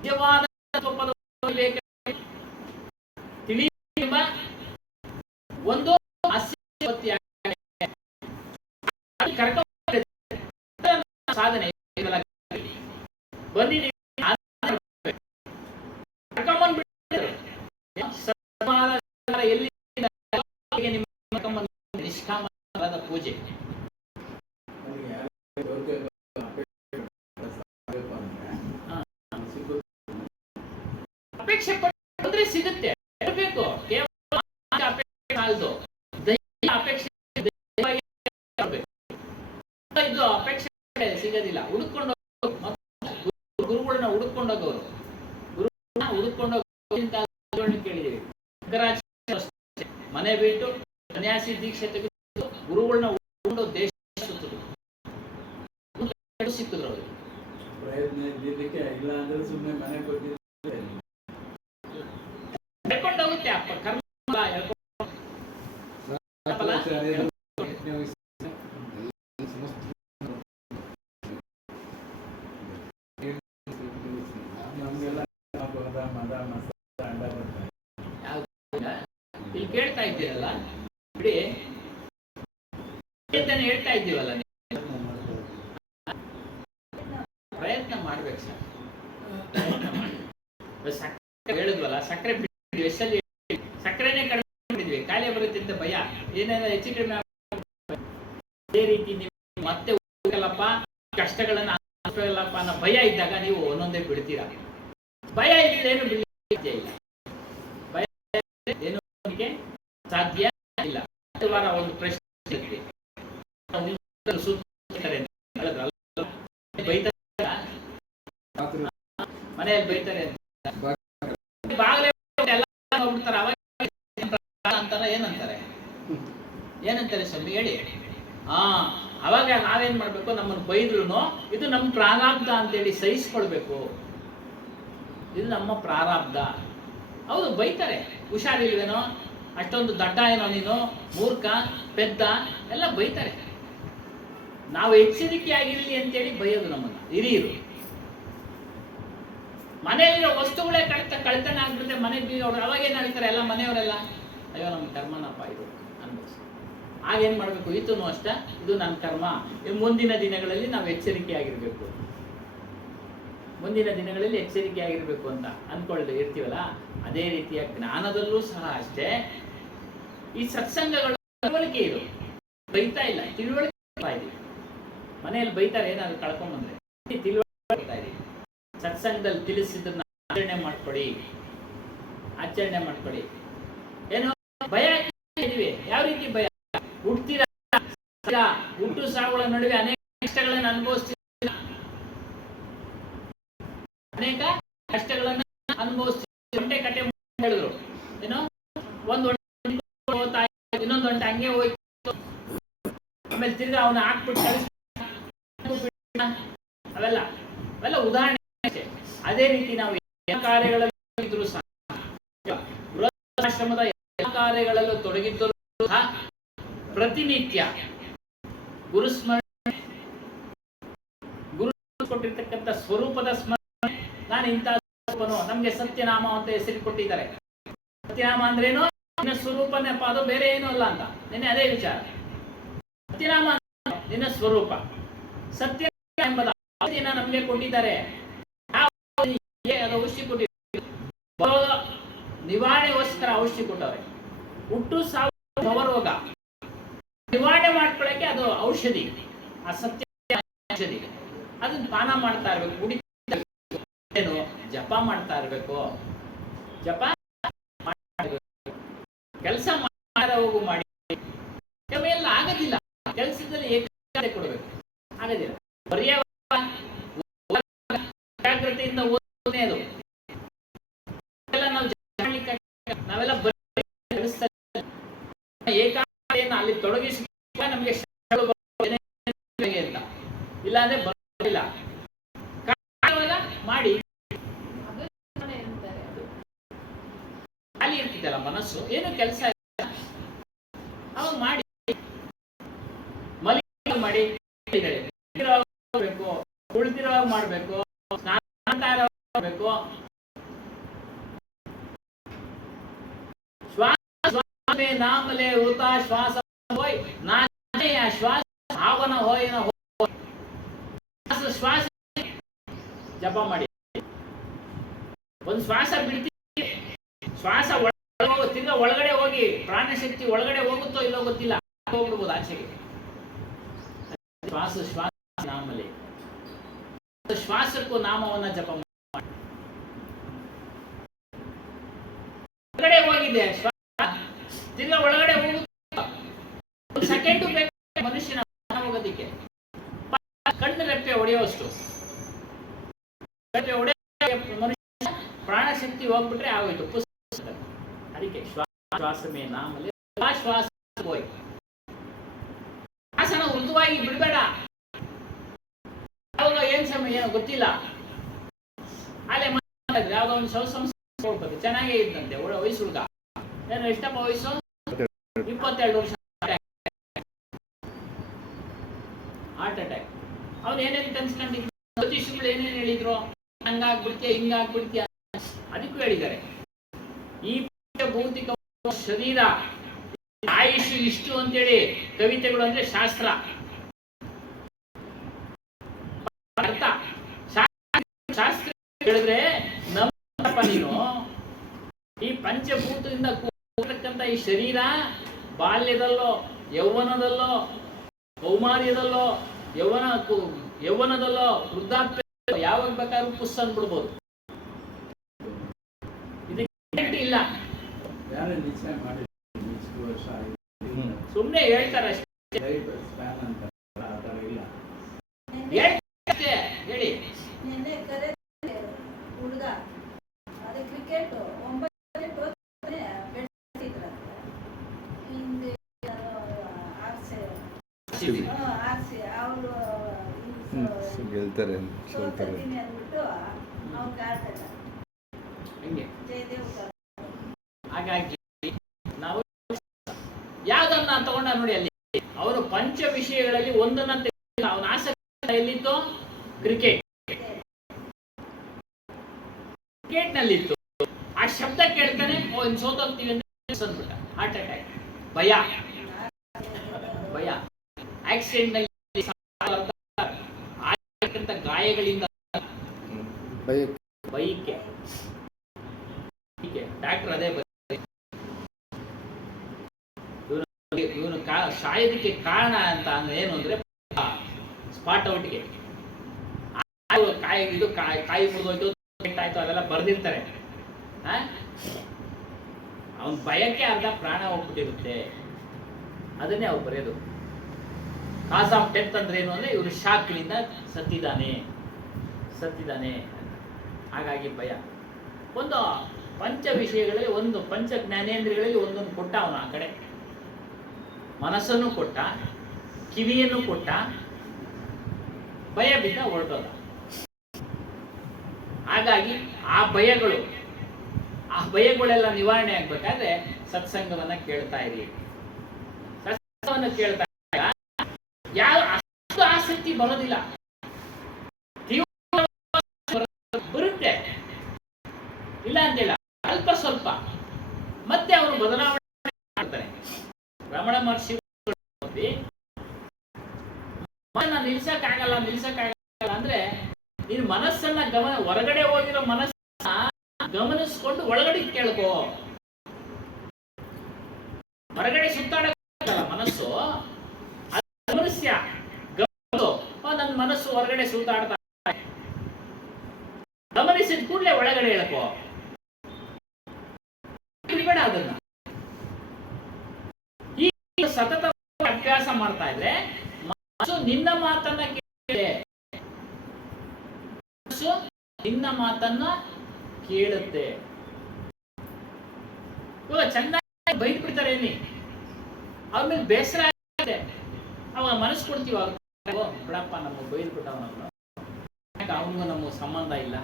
ನಿಜವಾದ ವಿವೇಕ ತಿಳಿಯುವ ಒಂದು ಸಾಧನೆ ಬಂದಿದ್ದೀವಿ. ಎಲ್ಲಿ ನಿಷ್ಕಾಮವಾದ ಪೂಜೆ ಅಪೇಕ್ಷೆ ಪಟ್ಟರೆ ಸಿಗುತ್ತೆ, ಬೇಕು. ಕೇವಲ ಅಪೇಕ್ಷೆ ಸಾಲದು, ದೈಹಿಕ ಅಪೇಕ್ಷೆ ಇದು ಅಪೇಕ್ಷೆ ಸಿಗೋದಿಲ್ಲ. ಹುಡುಕೊಂಡು ಗುರುಗಳನ್ನ ಹುಡುಕೊಂಡೋಗವರು, ಗುರುಗಳನ್ನ ಹುಡುಕೊಂಡೋಗಿ ಕೇಳಿದೀವಿ. ಮನೆ ಬಿಟ್ಟು ಸನ್ಯಾಸಿ ದೀಕ್ಷೆ ತೆಗೆದು ಗುರುಗಳನ್ನ ಹುಡುಕೊಂಡು ದೇಶ ಸುತ್ತದು ಸಿಕ್ಕಿದ್ರು ಅವ್ರಿಗೆ. ಪ್ರಯತ್ನ ಇದ್ದಿದ್ದಕ್ಕೆ ಇಲ್ಲ ಅಂದ್ರೆ ಸುಮ್ಮನೆ ಮನೆ ಕೊಟ್ಟಿದ್ದು ಹೇಳ್ಕೊಂಡೋಗುತ್ತೆ. ಅಪ್ಪ ಕರ್ಮ ಇಲ್ಲಿ ಕೇಳ್ತಾ ಇದ್ದೀರಲ್ಲ ಬಿಡಿ, ಹೇಳ್ತಾ ಇದ್ದೀವಲ್ಲ, ಪ್ರಯತ್ನ ಮಾಡ್ಬೇಕು ಸರ್, ಪ್ರಯತ್ನ ಮಾಡಿ. ಸಕ್ಕರೆ ಹೇಳಿದ್ವಲ್ಲ, ಸಕ್ಕರೆ ಎಷ್ಟಲ್ಲಿ ಸಕ್ಕರೆನೇ ಕಡಿಮೆ ಮಾಡಿದ್ವಿ, ಕಾಯಿಲೆ ಬರುತ್ತೆ ಅಂತ ಭಯ, ಏನಾದ್ರು ಹೆಚ್ಚು ಕಡಿಮೆ. ಅದೇ ರೀತಿ ನೀವು ಮತ್ತೆ ಹೋಗಲ್ಲಪ್ಪ, ಕಷ್ಟಗಳನ್ನ ಅನುಭವಿಸಲ್ಲಪ್ಪ ಅನ್ನೋ ಭಯ ಇದ್ದಾಗ ನೀವು ಒಂದೊಂದೇ ಬಿಡ್ತೀರಾ. ಭಯ ಇದ್ರೆ ಏನು ಬಿಡಲಿಕ್ಕೆ ಇಲ್ಲ, ಭಯ ಏನು ಸಾಧ್ಯ ಇಲ್ಲ. ವಾರ ಒಂದು ಪ್ರಶ್ನೆ ಮನೆಯಲ್ಲಿ ಬೈತಾರೆ ಅಂತಾರ, ಏನಂತಾರೆ ಸ್ವಾಮಿ ಹೇಳಿ. ಅವಾಗ ನಾವೇನ್ ಮಾಡ್ಬೇಕು, ನಮ್ಮನ್ನು ಬೈದ್ರು ಇದು ನಮ್ಮ ಪ್ರಾರಬ್ಧ ಅಂತೇಳಿ ಸಹಿಸ್ಕೊಳ್ಬೇಕು. ಇದು ನಮ್ಮ ಪ್ರಾರಬ್ಧ. ಹೌದು ಬೈತಾರೆ, ಹುಷಾರಿಲ್ವೇನೋ, ಅಷ್ಟೊಂದು ದಡ್ಡ ಏನೋ ನೀನು, ಮೂರ್ಖ, ಪೆದ್ದ ಎಲ್ಲ ಬೈತಾರೆ. ನಾವು ಎಚ್ಚರಿಕೆಯಾಗಿರ್ಲಿ ಅಂತೇಳಿ ಬೈಯೋದು ನಮ್ಮನ್ನ ಹಿರಿಯರು. ಮನೆಯಲ್ಲಿರೋ ವಸ್ತುಗಳೇ ಕಳ್ತನ ಆಗ್ಬಿಡುತ್ತೆ, ಮನೆ ಬೀಗೋರು ಅವಾಗ ಏನ್ ಹೇಳ್ತಾರೆ ಎಲ್ಲ ಮನೆಯವರೆಲ್ಲ, ಅಯ್ಯೋ ನಮ್ಮ ಕರ್ಮನಪ್ಪ ಇದು ಅನ್ಭವಿಸಿ. ಆಗೇನ್ ಮಾಡ್ಬೇಕು, ಈತೂ ಅಷ್ಟ, ಇದು ನನ್ನ ಕರ್ಮ. ಮುಂದಿನ ದಿನಗಳಲ್ಲಿ ನಾವು ಎಚ್ಚರಿಕೆಯಾಗಿರ್ಬೇಕು, ಮುಂದಿನ ದಿನಗಳಲ್ಲಿ ಎಚ್ಚರಿಕೆಯಾಗಿರ್ಬೇಕು ಅಂತ ಅನ್ಕೊಳ್ಳದೆ ಇರ್ತೀವಲ್ಲ. ಅದೇ ರೀತಿಯ ಜ್ಞಾನದಲ್ಲೂ ಸಹ ಅಷ್ಟೇ. ಈ ಸತ್ಸಂಗಗಳು ತಿಳುವಳಿಕೆ ಇದು, ಬೈತಾ ಇಲ್ಲ, ತಿಳುವಳಿಕೆ ಇದೀವಿ. ಮನೆಯಲ್ಲಿ ಬೈತಾರೆ ಏನಾದ್ರು ಕಳ್ಕೊಂಬಂದ್ರೆ, ತಿಳುವಳಿಕೆ ಇದೀವಿ. ಸತ್ಸಂಗದಲ್ಲಿ ತಿಳಿಸಿದ್ದನ್ನ ಆಚರಣೆ ಮಾಡ್ಕೊಡಿ, ಆಚರಣೆ ಮಾಡ್ಕೊಡಿ. ಏನೋ ಭಯ ಇದೀವಿ, ಯಾವ ರೀತಿ ಭಯ? ಹುಟ್ಟುತ್ತೀರಾ, ಹುಟ್ಟು ಸಾವುಗಳ ನಡುವೆ ಅನೇಕ ಕಷ್ಟಗಳನ್ನು ಅನುಭವಿಸ್ತೀರ, ಅನೇಕ ಕಷ್ಟಗಳನ್ನ ಅನುಭವಿಸ್ತೀವಿ. ಒಂಟೆ ಕಟ್ಟೆ ಹೇಳಿದ್ರು, ಏನೋ ಒಂದು ಇನ್ನೊಂದು ಒಂಟೆ ಹಂಗೆ ಹೋಯ್ತು, ಆಮೇಲೆ ತಿರ್ಗಾ ಅವನ ಹಾಕ್ಬಿಟ್ಟು ಅವೆಲ್ಲ ಉದಾಹರಣೆ. ಅದೇ ರೀತಿ ನಾವು ಕಾರ್ಯಗಳಲ್ಲಿದ್ದರೂ ಸಹ, ಗೃಹಸ್ಥಾಶ್ರಮದ ಎಲ್ಲ ಕಾರ್ಯಗಳಲ್ಲೂ ತೊಡಗಿದ್ದರೂ ಸಹ ಪ್ರತಿನಿತ್ಯ ಗುರುಸ್ಮರಣೆ, ಗುರು ಕೊಟ್ಟಿರ್ತಕ್ಕಂಥ ಸ್ವರೂಪದ ಸ್ಮರಣೆ. ನಾನು ಇಂಥ ಸ್ವರೂಪನು, ನಮ್ಗೆ ಸತ್ಯನಾಮ ಅಂತ ಹೆಸರು ಕೊಟ್ಟಿದ್ದಾರೆ. ಸತ್ಯನಾಮ ಅಂದ್ರೇನು? ನಿನ್ನ ಸ್ವರೂಪನಪ್ಪ, ಅದು ಬೇರೆ ಏನು ಅಲ್ಲ ಅಂತ. ನಿನ್ನೆ ಅದೇ ವಿಚಾರ. ಸತ್ಯನಾಮ ನಿನ್ನ ಸ್ವರೂಪ, ಸತ್ಯ ಎಂಬುದ ನಮ್ಗೆ ಕೊಟ್ಟಿದ್ದಾರೆ. ಅದು ಔಷಧಿ ಕೊಟ್ಟಿದ್ದಾರೆ, ನಿವಾರಣೆಗೋಸ್ಕರ ಔಷಧಿ ಕೊಟ್ಟವ್ರೆ. ಹುಟ್ಟು ಸಾವು ಭವರೋಗ ನಿವಾರಣೆ ಮಾಡ್ಕೊಳ್ಳಕ್ಕೆ ಅದು ಔಷಧಿ, ಆ ಸತ್ಯ ಔಷಧಿ. ಅದನ್ನ ಪಾನ ಮಾಡ್ತಾ ಇರ್ಬೇಕು, ಕುಡಿತಾ, ಜಪ ಮಾಡ್ತಾ ಇರ್ಬೇಕು, ಜಪ ಕೆಲಸ ಹೋಗು ಮಾಡಿ. ಎಲ್ಲ ಆಗೋದಿಲ್ಲ, ಕೆಲಸದಲ್ಲಿ ಏಕಾಗ್ರತೆ ಕೊಡಬೇಕು, ಆಗೋದಿಲ್ಲ. ಏಕಾಗ್ರತೆಯಿಂದ ಓದೋದು ನಾವೆಲ್ಲ ಏಕಾಗ್ರತೆಯನ್ನು ಅಲ್ಲಿ ತೊಡಗಿಸಿ ನಮಗೆ ಅಂತ, ಇಲ್ಲಾಂದ್ರೆ ಬರೋದಿಲ್ಲ. ಮಾಡಿ ಖಾಲಿ ಇರ್ತಿದ್ದಲ್ಲ ಮನಸ್ಸು, ಏನು ಕೆಲಸ ಅವಾಗ ಮಾಡಿ, ಮಲಿ ಮಾಡಿ, ಉಳಿದಿರುವಾಗ ಮಾಡಬೇಕು, ಸ್ನಾನ ಮಾಡಬೇಕು. ಶ್ವಾಸ ನಾಮಲೆ ವೃತ ಶ್ವಾಸ ಹೋಯ್ ನಾನೆಯ ಶ್ವಾಸ ಭಾವನ ಹೋಯನ ಶ್ವಾಸ ಜಪ ಮಾಡಿ. ಒಂದು ಶ್ವಾಸ ಬಿಡ್ತೀವಿ, ಶ್ವಾಸ ತಿರ್ಗಾ ಒಳಗಡೆ ಹೋಗಿ ಪ್ರಾಣಶಕ್ತಿ ಒಳಗಡೆ ಹೋಗುತ್ತೋ ಇಲ್ಲೋ ಗೊತ್ತಿಲ್ಲ, ಹೋಗ್ಬಿಡ್ಬೋದು ಆಚೆಗೆ. ಶ್ವಾಸ ನಾಮಲೆ ಶ್ವಾಸಕ್ಕೂ ನಾಮವನ್ನ ಜಪ ಮಾಡಿ. ಹೊರಗಡೆ ಹೋಗಿದೆ ಶ್ವಾಸ, ತಿರ್ಗಾ ಒಳಗಡೆ ಹೋಗುತ್ತೆ. ಒಂದು ಸೆಕೆಂಡು ಬೇಕು ಮನುಷ್ಯನ ಹೋಗೋದಿಕ್ಕೆ. ಕಣ್ಣು ರೆಪ್ಪೆ ಹೊಡೆಯುವಷ್ಟು ಮನುಷ್ಯ ಪ್ರಾಣ ಶಕ್ತಿ ಹೋಗ್ಬಿಟ್ರೆ ಆಗೋಯ್ತು. ಅದಕ್ಕೆ ಶ್ವಾಸಮೇ ನಾಮಲ್ಲಿ ಶ್ವಾಸ ಹೋಯ್. ಆಸನ ಮೃದುವಾಗಿ ಬಿಡಬೇಡ. ಅವಾಗ ಏನ್ ಸಮಯ ಏನೋ ಗೊತ್ತಿಲ್ಲ, ಅಲ್ಲೇ ಯಾವ್ದೋ ಒಂದು ಸಂಸ್ಥೆ ಹೋಗ್ಬೇಕು, ಚೆನ್ನಾಗೇ ಇದ್ದಂತೆ ವಯಸ್ಸು ಹುಡುಗ. ಏನು ಎಷ್ಟಪ್ಪ ವಯಸ್ಸು? 22 ವರ್ಷ. Heart attack. ಅವ್ನು ಏನೇನು ಕನ್ಸ್ಕೊಂಡಿದ್ರು, ಜ್ಯೋತಿಷಿಗಳು ಏನೇನು ಹೇಳಿದ್ರು, ಹಂಗಾಗ್ಬಿಡ್ತೀಯ ಹಿಂಗಾಗ್ಬಿಡ್ತೀಯ, ಅದಕ್ಕೂ ಹೇಳಿದ್ದಾರೆ. ಈ ಭೌತಿಕ ಶರೀರ ಆಯುಷ್ ಇಷ್ಟು ಅಂತೇಳಿ ಕವಿತೆಗಳು ಅಂದ್ರೆ ಶಾಸ್ತ್ರ ಅರ್ಥ. ಶಾಸ್ತ್ರ ಹೇಳಿದ್ರೆ ನಮ್ಮಪ್ಪ ನೀನು ಈ ಪಂಚಭೂತದಿಂದ ಕೂಡಿರ್ತಕ್ಕಂಥ ಈ ಶರೀರ ಬಾಲ್ಯದಲ್ಲೋ ಯೌವನದಲ್ಲೋ ಕೌಮಾರ್ಯದಲ್ಲೋ ಯೌವನದಲ್ಲೋ ವೃದ್ಧಾಪ್ಯ ಯಾವಾಗ ಬೇಕಾದ್ರೂ ಪುಸ್ ಅಂದ್ಬಿಡ್ಬೋದು. ಇದಕ್ಕೆ ಇಲ್ಲ, ಸುಮ್ಮನೆ ಹೇಳ್ತಾರೆ ಅಷ್ಟೇ. ಹೇಳಿ ನಿನ್ನೆ ಕರೆ ಹುಡುಗ ಅದೇ ಕ್ರಿಕೆಟ್ 9 ಹಿಂದೆ ಆರ್ಸಿ ಅವರು ಗೆಲ್ತಾರೆ ಅಂದ್ಬಿಟ್ಟು ಅವ್ರು ಆಡ್ತಾರೆ ಹಂಗೆ. ಜಯದೇವ್. ಹಾಗಾಗಿ ನಾವು ಯಾವ್ದನ್ನ ತಗೊಂಡ ನೋಡಿ, ಅಲ್ಲಿ ಅವನು ಪಂಚ ವಿಷಯಗಳಲ್ಲಿ ಒಂದನ್ನ ಅವನ ಆಸಕ್ತಿ ಎಲ್ಲಿತ್ತು? ಕ್ರಿಕೆಟ್ ನಲ್ಲಿತ್ತು. ಆ ಶಬ್ದ ಕೇಳ್ತಾನೆ ಇನ್ ಸೋತೋಗ್ತೀವಿ ಅಂದ್ಬಿಟ್ಟ. Heart attack. ಭಯ ಆಕ್ಸಿಡೆಂಟ್ ನಲ್ಲಿ ಆಗಿರ್ತಕ್ಕಂಥ ಗಾಯಗಳಿಂದ ಬೈಕೆ ಡಾಕ್ಟರ್ ಅದೇ ಇವನು ಸಾಯೋದಕ್ಕೆ ಕಾರಣ ಅಂತ ಅಂದ್ರೆ ಏನು ಅಂದ್ರೆ ಸ್ಪಾಟ್ ಔಟ್ಗೆ ಕಾಯಿ ಮುರಿದೋಯ್ತು ಆಯ್ತು ಅದೆಲ್ಲ ಬರ್ದಿರ್ತಾರೆ. ಅವನ ಭಯಕ್ಕೆ ಅರ್ಧ ಪ್ರಾಣ ಹೋಗ್ಬಿಟ್ಟಿರುತ್ತೆ. ಅದನ್ನೇ ಅವ್ರು ಬರೆಯೋದು. ಕಾಸ್ ಆಫ್ ಡೆತ್ ಅಂದ್ರೆ ಏನು ಅಂದ್ರೆ ಇವರು ಶಾಕ್ನಿಂದ ಸತ್ತಿದ್ದಾನೆ. ಹಾಗಾಗಿ ಭಯ. ಒಂದು ಪಂಚ ವಿಷಯಗಳಲ್ಲಿ ಒಂದು ಪಂಚ ಜ್ಞಾನೇಂದ್ರಿಯಗಳಲ್ಲಿ ಒಂದೊಂದು ಕೊಟ್ಟ ಅವನು. ಆ ಕಡೆ ಮನಸ್ಸನ್ನು ಕೊಟ್ಟ, ಕಿವಿಯನ್ನು ಕೊಟ್ಟ, ಭಯ ಬಿದ್ದ ಹೊರಟೋದ. ಹಾಗಾಗಿ ಆ ಭಯಗಳೆಲ್ಲ ನಿವಾರಣೆ ಆಗ್ಬೇಕಾದ್ರೆ ಸತ್ಸಂಗವನ್ನ ಕೇಳ್ತಾ ಇರಿ. ಸತ್ಸಂಗವನ್ನು ಕೇಳ್ತಾ ಯಾವ ಅಷ್ಟು ಆಸಕ್ತಿ ಬರೋದಿಲ್ಲ, ಬರುತ್ತೆ ಇಲ್ಲ ಅಂತಿಲ್ಲ, ಅಲ್ಪ ಸ್ವಲ್ಪ. ಮತ್ತೆ ಅವನು ಬದಲಾವಣೆ ಮಾಡ್ತಾನೆ. ರಮಣ ಮಹರ್ಷಿ ನಿಲ್ಸಕ್ಕಾಗಲ್ಲ ಅಂದ್ರೆ ನೀನು ಮನಸ್ಸನ್ನ ಹೊರಗಡೆ ಹೋಗಿರೋ ಮನಸ್ಸನ್ನ ಗಮನಿಸ್ಕೊಂಡು ಒಳಗಡೆ ಕೇಳ್ಕೋ. ಹೊರಗಡೆ ಸುತ್ತಾಡಲ್ಲ ಮನಸ್ಸು, ಮನುಷ್ಯ ನನ್ನ ಮನಸ್ಸು ಹೊರಗಡೆ ಸುತ್ತಾಡ್ತಾ ಗಮನಿಸಿದ ಕೂಡಲೇ ಒಳಗಡೆ ಹೇಳ್ಕೋ. ಬಿಡಬೇಡ ಅದನ್ನ. ಈ ಸತತ ಅಭ್ಯಾಸ ಮಾಡ್ತಾ ಇದ್ರೆ ಮನಸ್ಸು ನಿನ್ನ ಮಾತನ್ನ ಕೇಳುತ್ತೆ. ಮನಸ್ಸು ನಿನ್ನ ಮಾತನ್ನ ಕೇಳುತ್ತೆ. ಇವಾಗ ಚೆನ್ನಾಗಿ ಬೈದ್ ಬಿಡ್ತಾರೆ ಇಲ್ಲಿ, ಅವ್ರ ಮೇಲೆ ಬೇಸರ ಆಗುತ್ತೆ. ಅವಾಗ ಮನಸ್ಸು ಕೊಡ್ತೀವ, ಬಿಡಪ್ಪ ನಮಗೆ ಬೈದ್ ಬಿಟ್ಟವನಲ್ಲ, ಅವನಿಗೂ ನಮಗೂ ಸಂಬಂಧ ಇಲ್ಲ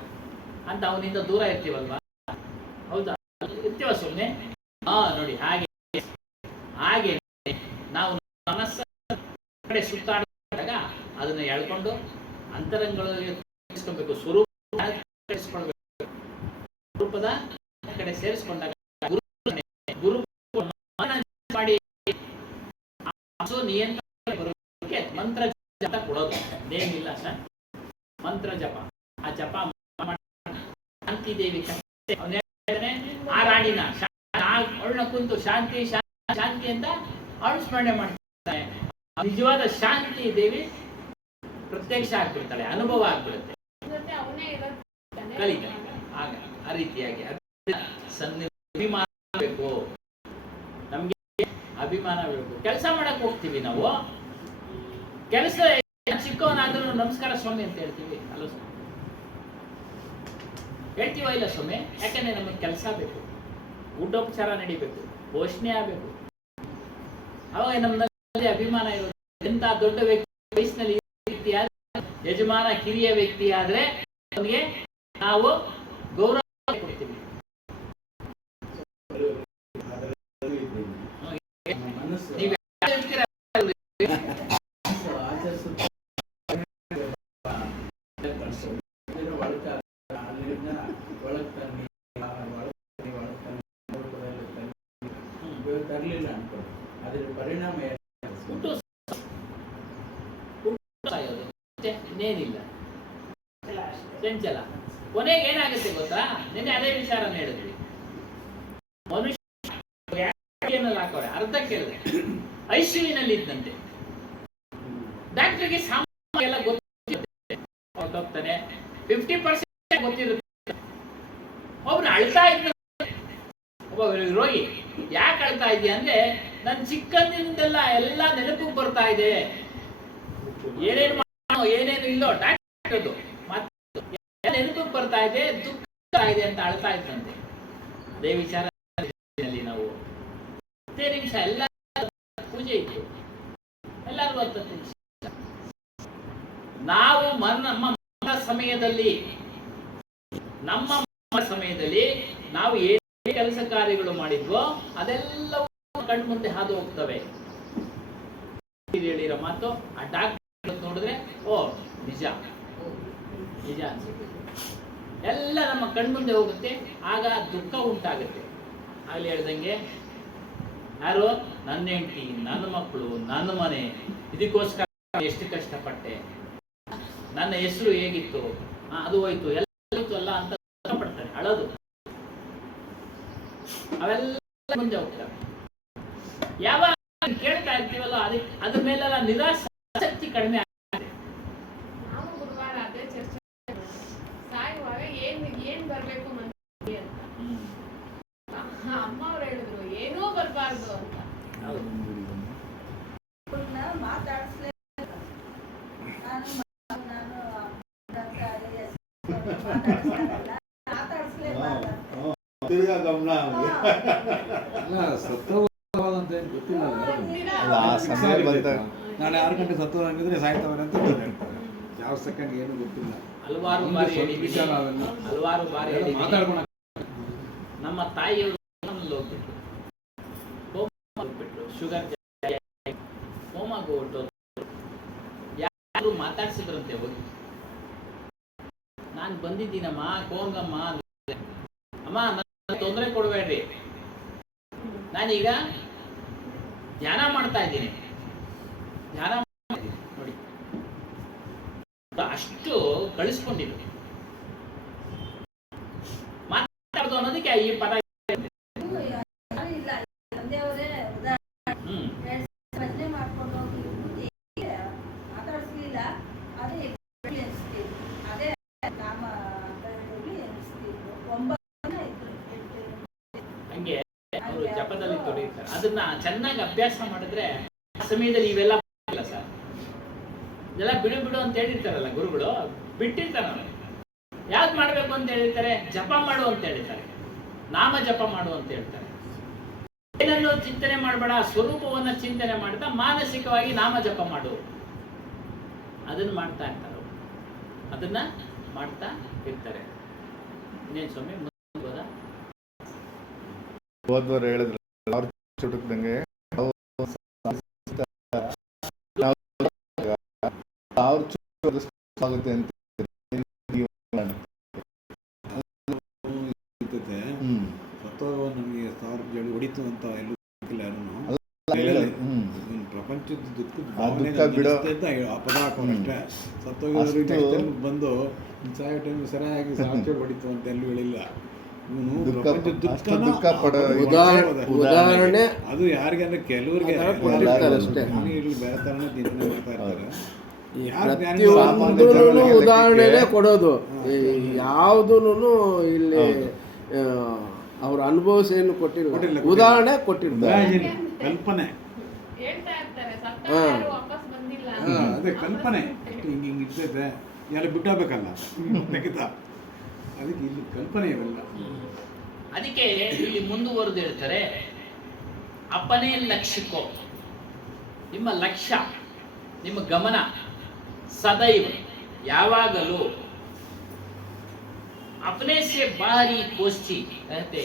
ಅಂತ ಅವನಿಂದ ದೂರ ಇರ್ತೀವಲ್ವಾ? ಹೌದಾ? ಇರ್ತೀವ ಸುಮ್ಮನೆ. ನೋಡಿ ಹಾಗೆ ನಾವು ಮನಸ್ಸ ಕಡೆ ಸುತ್ತಾಡಿದಾಗ ಅದನ್ನ ಎಳ್ಕೊಂಡು ಅಂತರಂಗಗಳಲ್ಲಿ ಸೇರಿಸ್ಕೊಳ್ಬೇಕು. ಸ್ವರೂಪದ ಕಡೆ ಸೇರಿಸ್ಕೊಂಡಾಗ ಗುರು ಮಾಡಿ ನಿಯಂತ್ರಣ ಬರೋದಕ್ಕೆ ಮಂತ್ರ ಜಪ ಕೊಡೋದು ಏನಿಲ್ಲ ಸರ್. ಮಂತ್ರ ಜಪ, ಆ ಜಪ ಶಾಂತಿ ದೇವಿ ಆ ರಾಣಿನ ಅವಳನ್ನ ಕುಂತು ಶಾಂತಿ ಶಾಂತಿ ಅಂತ ಅವಳು ಸ್ಮರಣೆ ಮಾಡ್ತಾಳೆ. ನಿಜವಾದ ಶಾಂತಿ ದೇವಿ ಪ್ರತ್ಯಕ್ಷ ಆಗ್ಬಿಡ್ತಾಳೆ, ಅನುಭವ ಆಗ್ಬಿಡುತ್ತೆ. ಕಲಿತಾನೆ. ಆಗ ಆ ರೀತಿಯಾಗಿ ಅಭಿಮಾನ ಬೇಕು, ನಮಗೆ ಅಭಿಮಾನ ಬೇಕು. ಕೆಲಸ ಮಾಡಕ್ ಹೋಗ್ತೀವಿ ನಾವು, ಕೆಲಸ ಚಿಕ್ಕವನಾದ್ರೂ ನಮಸ್ಕಾರ ಸ್ವಾಮಿ ಅಂತ ಹೇಳ್ತೀವಿ. ಅಲ್ಲ ಸ್ವಾಮಿ ಹೇಳ್ತೀವ ಇಲ್ಲ ಸ್ವಾಮಿ? ಯಾಕಂದ್ರೆ ನಮಗೆ ಕೆಲಸ ಬೇಕು, ಊಟೋಪಚಾರ ನಡಿಬೇಕು, ಪೋಷಣೆ ಆಗಬೇಕು. ಅವಾಗ ನಮ್ಮಲ್ಲಿ ಅಭಿಮಾನ ಇರೋದು. ಎಂತ ದೊಡ್ಡ ವ್ಯಕ್ತಿ ವಯಸ್ಸಿನಲ್ಲಿ ಯಜಮಾನ ಕಿರಿಯ ವ್ಯಕ್ತಿ ಆದ್ರೆ ಅವನಿಗೆ ನಾವು ಗೌರವ ಕೊಡ್ತೀವಿ. ಮನಸ್ಸು ನೀವು ಹೇಳ್ತೀರಾ ತರಲಿಲ್ಲ ಅನ್ಕೊಳ್ಳಿ, ಅದರ ಪರಿಣಾಮ ಹುಟ್ಟು ಸಾಯೋದು ಇನ್ನೇನಿಲ್ಲ, ಚಂಚಲ. ಕೊನೆಗೆ ಏನಾಗುತ್ತೆ ಗೊತ್ತಾ? ನಿನ್ನೆ ಅದೇ ವಿಚಾರ ಹೇಳಿದ್ವಿ. ಮನುಷ್ಯ ಹಾಕೋರೆ ಅರ್ಧ ಕೇಳಿದ್ರೆ ಐಸಿಯುನಲ್ಲಿ ಇದ್ದಂತೆ. ಡಾಕ್ಟರ್ಗೆ ಸಾಮಾನ್ಯ ಎಲ್ಲ ಗೊತ್ತಿರುತ್ತೆ, ಹೊರಟೋಗ್ತಾನೆ. 50% ಗೊತ್ತಿರುತ್ತೆ. ಒಬ್ರು ಅಳ್ತಾ ಇದ್ದ ಒಬ್ಬ ರೋಗಿ, ಯಾಕೆ ಅಳ್ತಾ ಇದೆಯಾ ಅಂದ್ರೆ, ನನ್ನ ಚಿಕ್ಕಂದಿನಿಂದೆಲ್ಲ ಎಲ್ಲ ನೆನಪಿಗೆ ಬರ್ತಾ ಇದೆ, ಏನೇನು ಮಾಡೋ ಏನೇನು ಇಲ್ಲೋ ಡಾಕ್ಟರ್ ಮತ್ತೆ ನೆನಪಿಗೆ ಬರ್ತಾ ಇದೆ, ದುಃಖ ಇದೆ ಅಂತ ಅಳ್ತಾ ಇದ್ದಂತೆ. ಅದೇ ವಿಚಾರ ನಾವು 10 ನಿಮಿಷ ಎಲ್ಲ ಪೂಜೆ ಇತ್ತು, ಎಲ್ಲರಿಗೂ 10 ನಿಮಿಷ. ನಾವು ನಮ್ಮ ಸಮಯದಲ್ಲಿ ನಾವು ಏನೇ ಕೆಲಸ ಕಾರ್ಯಗಳು ಮಾಡಿದ್ವೋ ಅದೆಲ್ಲವೂ ಕಣ್ಣು ಮುಂದೆ ಹಾದು ಹೋಗ್ತವೆ. ಹೇಳಿರೋ ಮಾತು ಆ ಡಾಕ್ಟರ್ ನೋಡಿದ್ರೆ ಓ ನಿಜ ಅನ್ಸುತ್ತೆ, ಎಲ್ಲ ನಮ್ಮ ಕಣ್ಮುಂದೆ ಹೋಗುತ್ತೆ. ಆಗ ದುಃಖ ಉಂಟಾಗುತ್ತೆ. ಆಗಲೇ ಹೇಳ್ದಂಗೆ, ಯಾರು ನನ್ನ ಹೆಂಡತಿ, ನನ್ನ ಮಕ್ಕಳು, ನನ್ನ ಮನೆ, ಇದಕ್ಕೋಸ್ಕರ ಎಷ್ಟು ಕಷ್ಟಪಟ್ಟೆ, ನನ್ನ ಹೆಸರು ಹೇಗಿತ್ತು, ಅದು ಹೋಯ್ತು, ಎಲ್ಲ ಹೋಯ್ತು ಅಲ್ಲ ಅಂತ ಕಷ್ಟಪಡ್ತಾರೆ, ಅಳೋದು. ಅವೆಲ್ಲ ಮುಂದೆ ಹೋಗ್ತವೆ. ಯಾವಾಗ ಕೇಳ್ತಾ ಇರ್ತೀವಲ್ಲ ಅದಕ್ಕೆ ಅದ್ರ ಮೇಲೆಲ್ಲ ನಿರಾಸಕ್ತಿ ಕಡಿಮೆ ಆಗುತ್ತೆ. ನಾವು ಗುರುವಾರ ಅದೇ ಚರ್ಚೆ ಸಾಯುವಾಗ ಏನ್ ಬರ್ಬೇಕು ಮನಸ್ಸಿಗೆ ಅಂತ. ಅಮ್ಮ ಅವ್ರು ಹೇಳಿದ್ರು ಏನೂ ಬರ್ಬಾರ್ದು ಅಂತ. ಮಾತಾಡಿಸ್ಲೇ ತಿರ್ಗಾ ಗಮನ ಸತ್ತೋದಂತ ಏನು ಗೊತ್ತಿಲ್ಲ. ನಾಳೆ 6 ಗಂಟೆ ಸತ್ತೋದಂಗಿದ್ರೆ ಸಾಯ್ತವರೆ ಅಂತ ಹೇಳ್ತಾರೆ. ಯಾವ ಸೆಕೆಂಡ್ ಏನು ಗೊತ್ತಿಲ್ಲ. ಹಲವಾರು ಬಾರಿ ಮಾತಾಡ್ಕೊಂಡು ನಮ್ಮ ತಾಯಿಯವರು ಹೋಗ್ಬಿಟ್ರು, ಶುಗರ್ ಹೋಮಾಗ ಹೊರಟು. ಯಾರು ಮಾತಾಡ್ಸಿದ್ರಂತೆ ಹೋಗಿ, ನಾನು ಬಂದಿದ್ದೀನಮ್ಮ ಕೋಂಗಮ್ಮ, ಅಮ್ಮ ನನ್ನ ತೊಂದರೆ ಕೊಡಬೇಡ್ರಿ, ನಾನೀಗ ಧ್ಯಾನ ಮಾಡ್ತಾ ಇದ್ದೀನಿ ನೋಡಿ. ಅಷ್ಟು ಕಳಿಸ್ಕೊಂಡಿದ್ರು. ಮಾತಾಡೋದು ಅನ್ನೋದಕ್ಕೆ ಈ ಪದ. ಇಲ್ಲ ತಂದೆಯವರೇ ಭಜನೆ ಮಾಡ್ಕೊಂಡು ಹೋಗಿ ಮಾತಾಡಿಸ್ಲಿಲ್ಲ. ಅದೇ ಅದೇ ನಾಮ ಎನಿಸ್ತಿದ್ರು. 9 ಇದ್ರು. ಹಂಗೆ ಅವರು ಜಪದಲ್ಲಿ ತೊಡಗಿರ್ತಾರೆ. ಅದನ್ನ ಚೆನ್ನಾಗಿ ಅಭ್ಯಾಸ ಮಾಡಿದ್ರೆ ಆ ಸಮಯದಲ್ಲಿ ಇವೆಲ್ಲ ಇಲ್ಲ ಸರ್. ಇದೆಲ್ಲ ಬಿಡು ಅಂತ ಹೇಳಿರ್ತಾರಲ್ಲ ಗುರುಗಳು, ಬಿಟ್ಟಿರ್ತಾರೆ. ಅವರು ಯಾವ್ದು ಮಾಡಬೇಕು ಅಂತ ಹೇಳಿರ್ತಾರೆ? ಜಪ ಮಾಡು ಅಂತ ಹೇಳ್ತಾರೆ, ನಾಮ ಜಪ ಮಾಡು ಅಂತ ಹೇಳ್ತಾರೆ. ಏನನ್ನು ಚಿಂತನೆ ಮಾಡಬೇಡ, ಸ್ವರೂಪವನ್ನ ಚಿಂತನೆ ಮಾಡ್ತಾ ಮಾನಸಿಕವಾಗಿ ನಾಮ ಜಪ ಮಾಡು. ಅದನ್ನ ಮಾಡ್ತಾ ಇರ್ತಾರೆ, ಅದನ್ನ ಮಾಡ್ತಾ ಇರ್ತಾರೆ. ಇನ್ನೇನು ಸ್ವಾಮಿ ಮುಂದೆ ಹೋದವರು ಹೇಳಿದ್ರು ಅವ್ರ ಚುಟುಕ್ದಂಗೆ ಅವ್ರ ಆಗುತ್ತೆ ಅಂತ ಸತ್ತೋಗ ನಮಗೆ 1000 ಜಡಿ ಹೊಡಿತು ಅಂತ ಎಲ್ಲೂ ಗೊತ್ತಿಲ್ಲ ಪ್ರಪಂಚದ ಆ ಪದ ಹಾಕೋನಷ್ಟೇ. ಸತ್ತೋಗ ಬಂದು ಸಾಯೋ ಟೈಮ್ ಸರಿಯಾಗಿ 1000 ಜಡಿ ಹೊಡಿತು ಅಂತ ಎಲ್ಲೂ ಹೇಳಿಲ್ಲ. ಉದಾಹರಣೆ ಅದು ಯಾರಿಗಂದ್ರೆ ಕೆಲವ್ರಿಗೆ ಬೇರೆ ತರನೇ ಚಿಂತನೆ ಮಾಡ್ತಾ ಇರ್ತಾರೆ. ಸಾಮಾನ್ಯ ಪ್ರತಿಯೊಂದೂ ಜನರಿಗೆ ಉದಾಹರಣೆನೇ ಲೆಕ್ಕಕ್ಕೆ- ಕೊಡೋದು. ಯಾವುದೂ ಇಲ್ಲಿ ಅವ್ರ ಅನುಭವಿಸಿ ಏನು ಕೊಟ್ಟಿಲ್ಲ, ಉದಾಹರಣೆ ಕೊಟ್ಟಿರ್ತಾರೆ. ಕಲ್ಪನೆ, ಹೇಳ್ತಾ ಇರ್ತಾರೆ ಸತ್ತ ಹಾ. ಯಾರು ವಾಪಸ್ ಬಂದಿಲ್ಲ ಅದೇ ಕಲ್ಪನೆ. ಹಿಂಗೆ ಇರ್ತೈತೆ ಎಲ್ಲ ಬಿಟ್ಟೋಗ್ಬೇಕಲ್ಲ ತೆಗಿತಾ, ಅದಕ್ಕೆ ಇಲ್ಲಿ ಕಲ್ಪನೆ ಇವೆಲ್ಲ. ಅದಕ್ಕೆ ಇಲ್ಲಿ ಮುಂದುವರೆದು ಹೇಳ್ತಾರೆ, ಅಪನೇ ಲಕ್ಷ್ಯಕ್ಕೋ, ನಿಮ್ಮ ಲಕ್ಷ್ಯ, ನಿಮ್ಮ ಗಮನ ಸದೈವ ಯಾವಾಗಲೂ ಅಪನೇ ಸೆ ಬಾರಿ ಕೋಷ್ಠಿ ಅಂತೆ,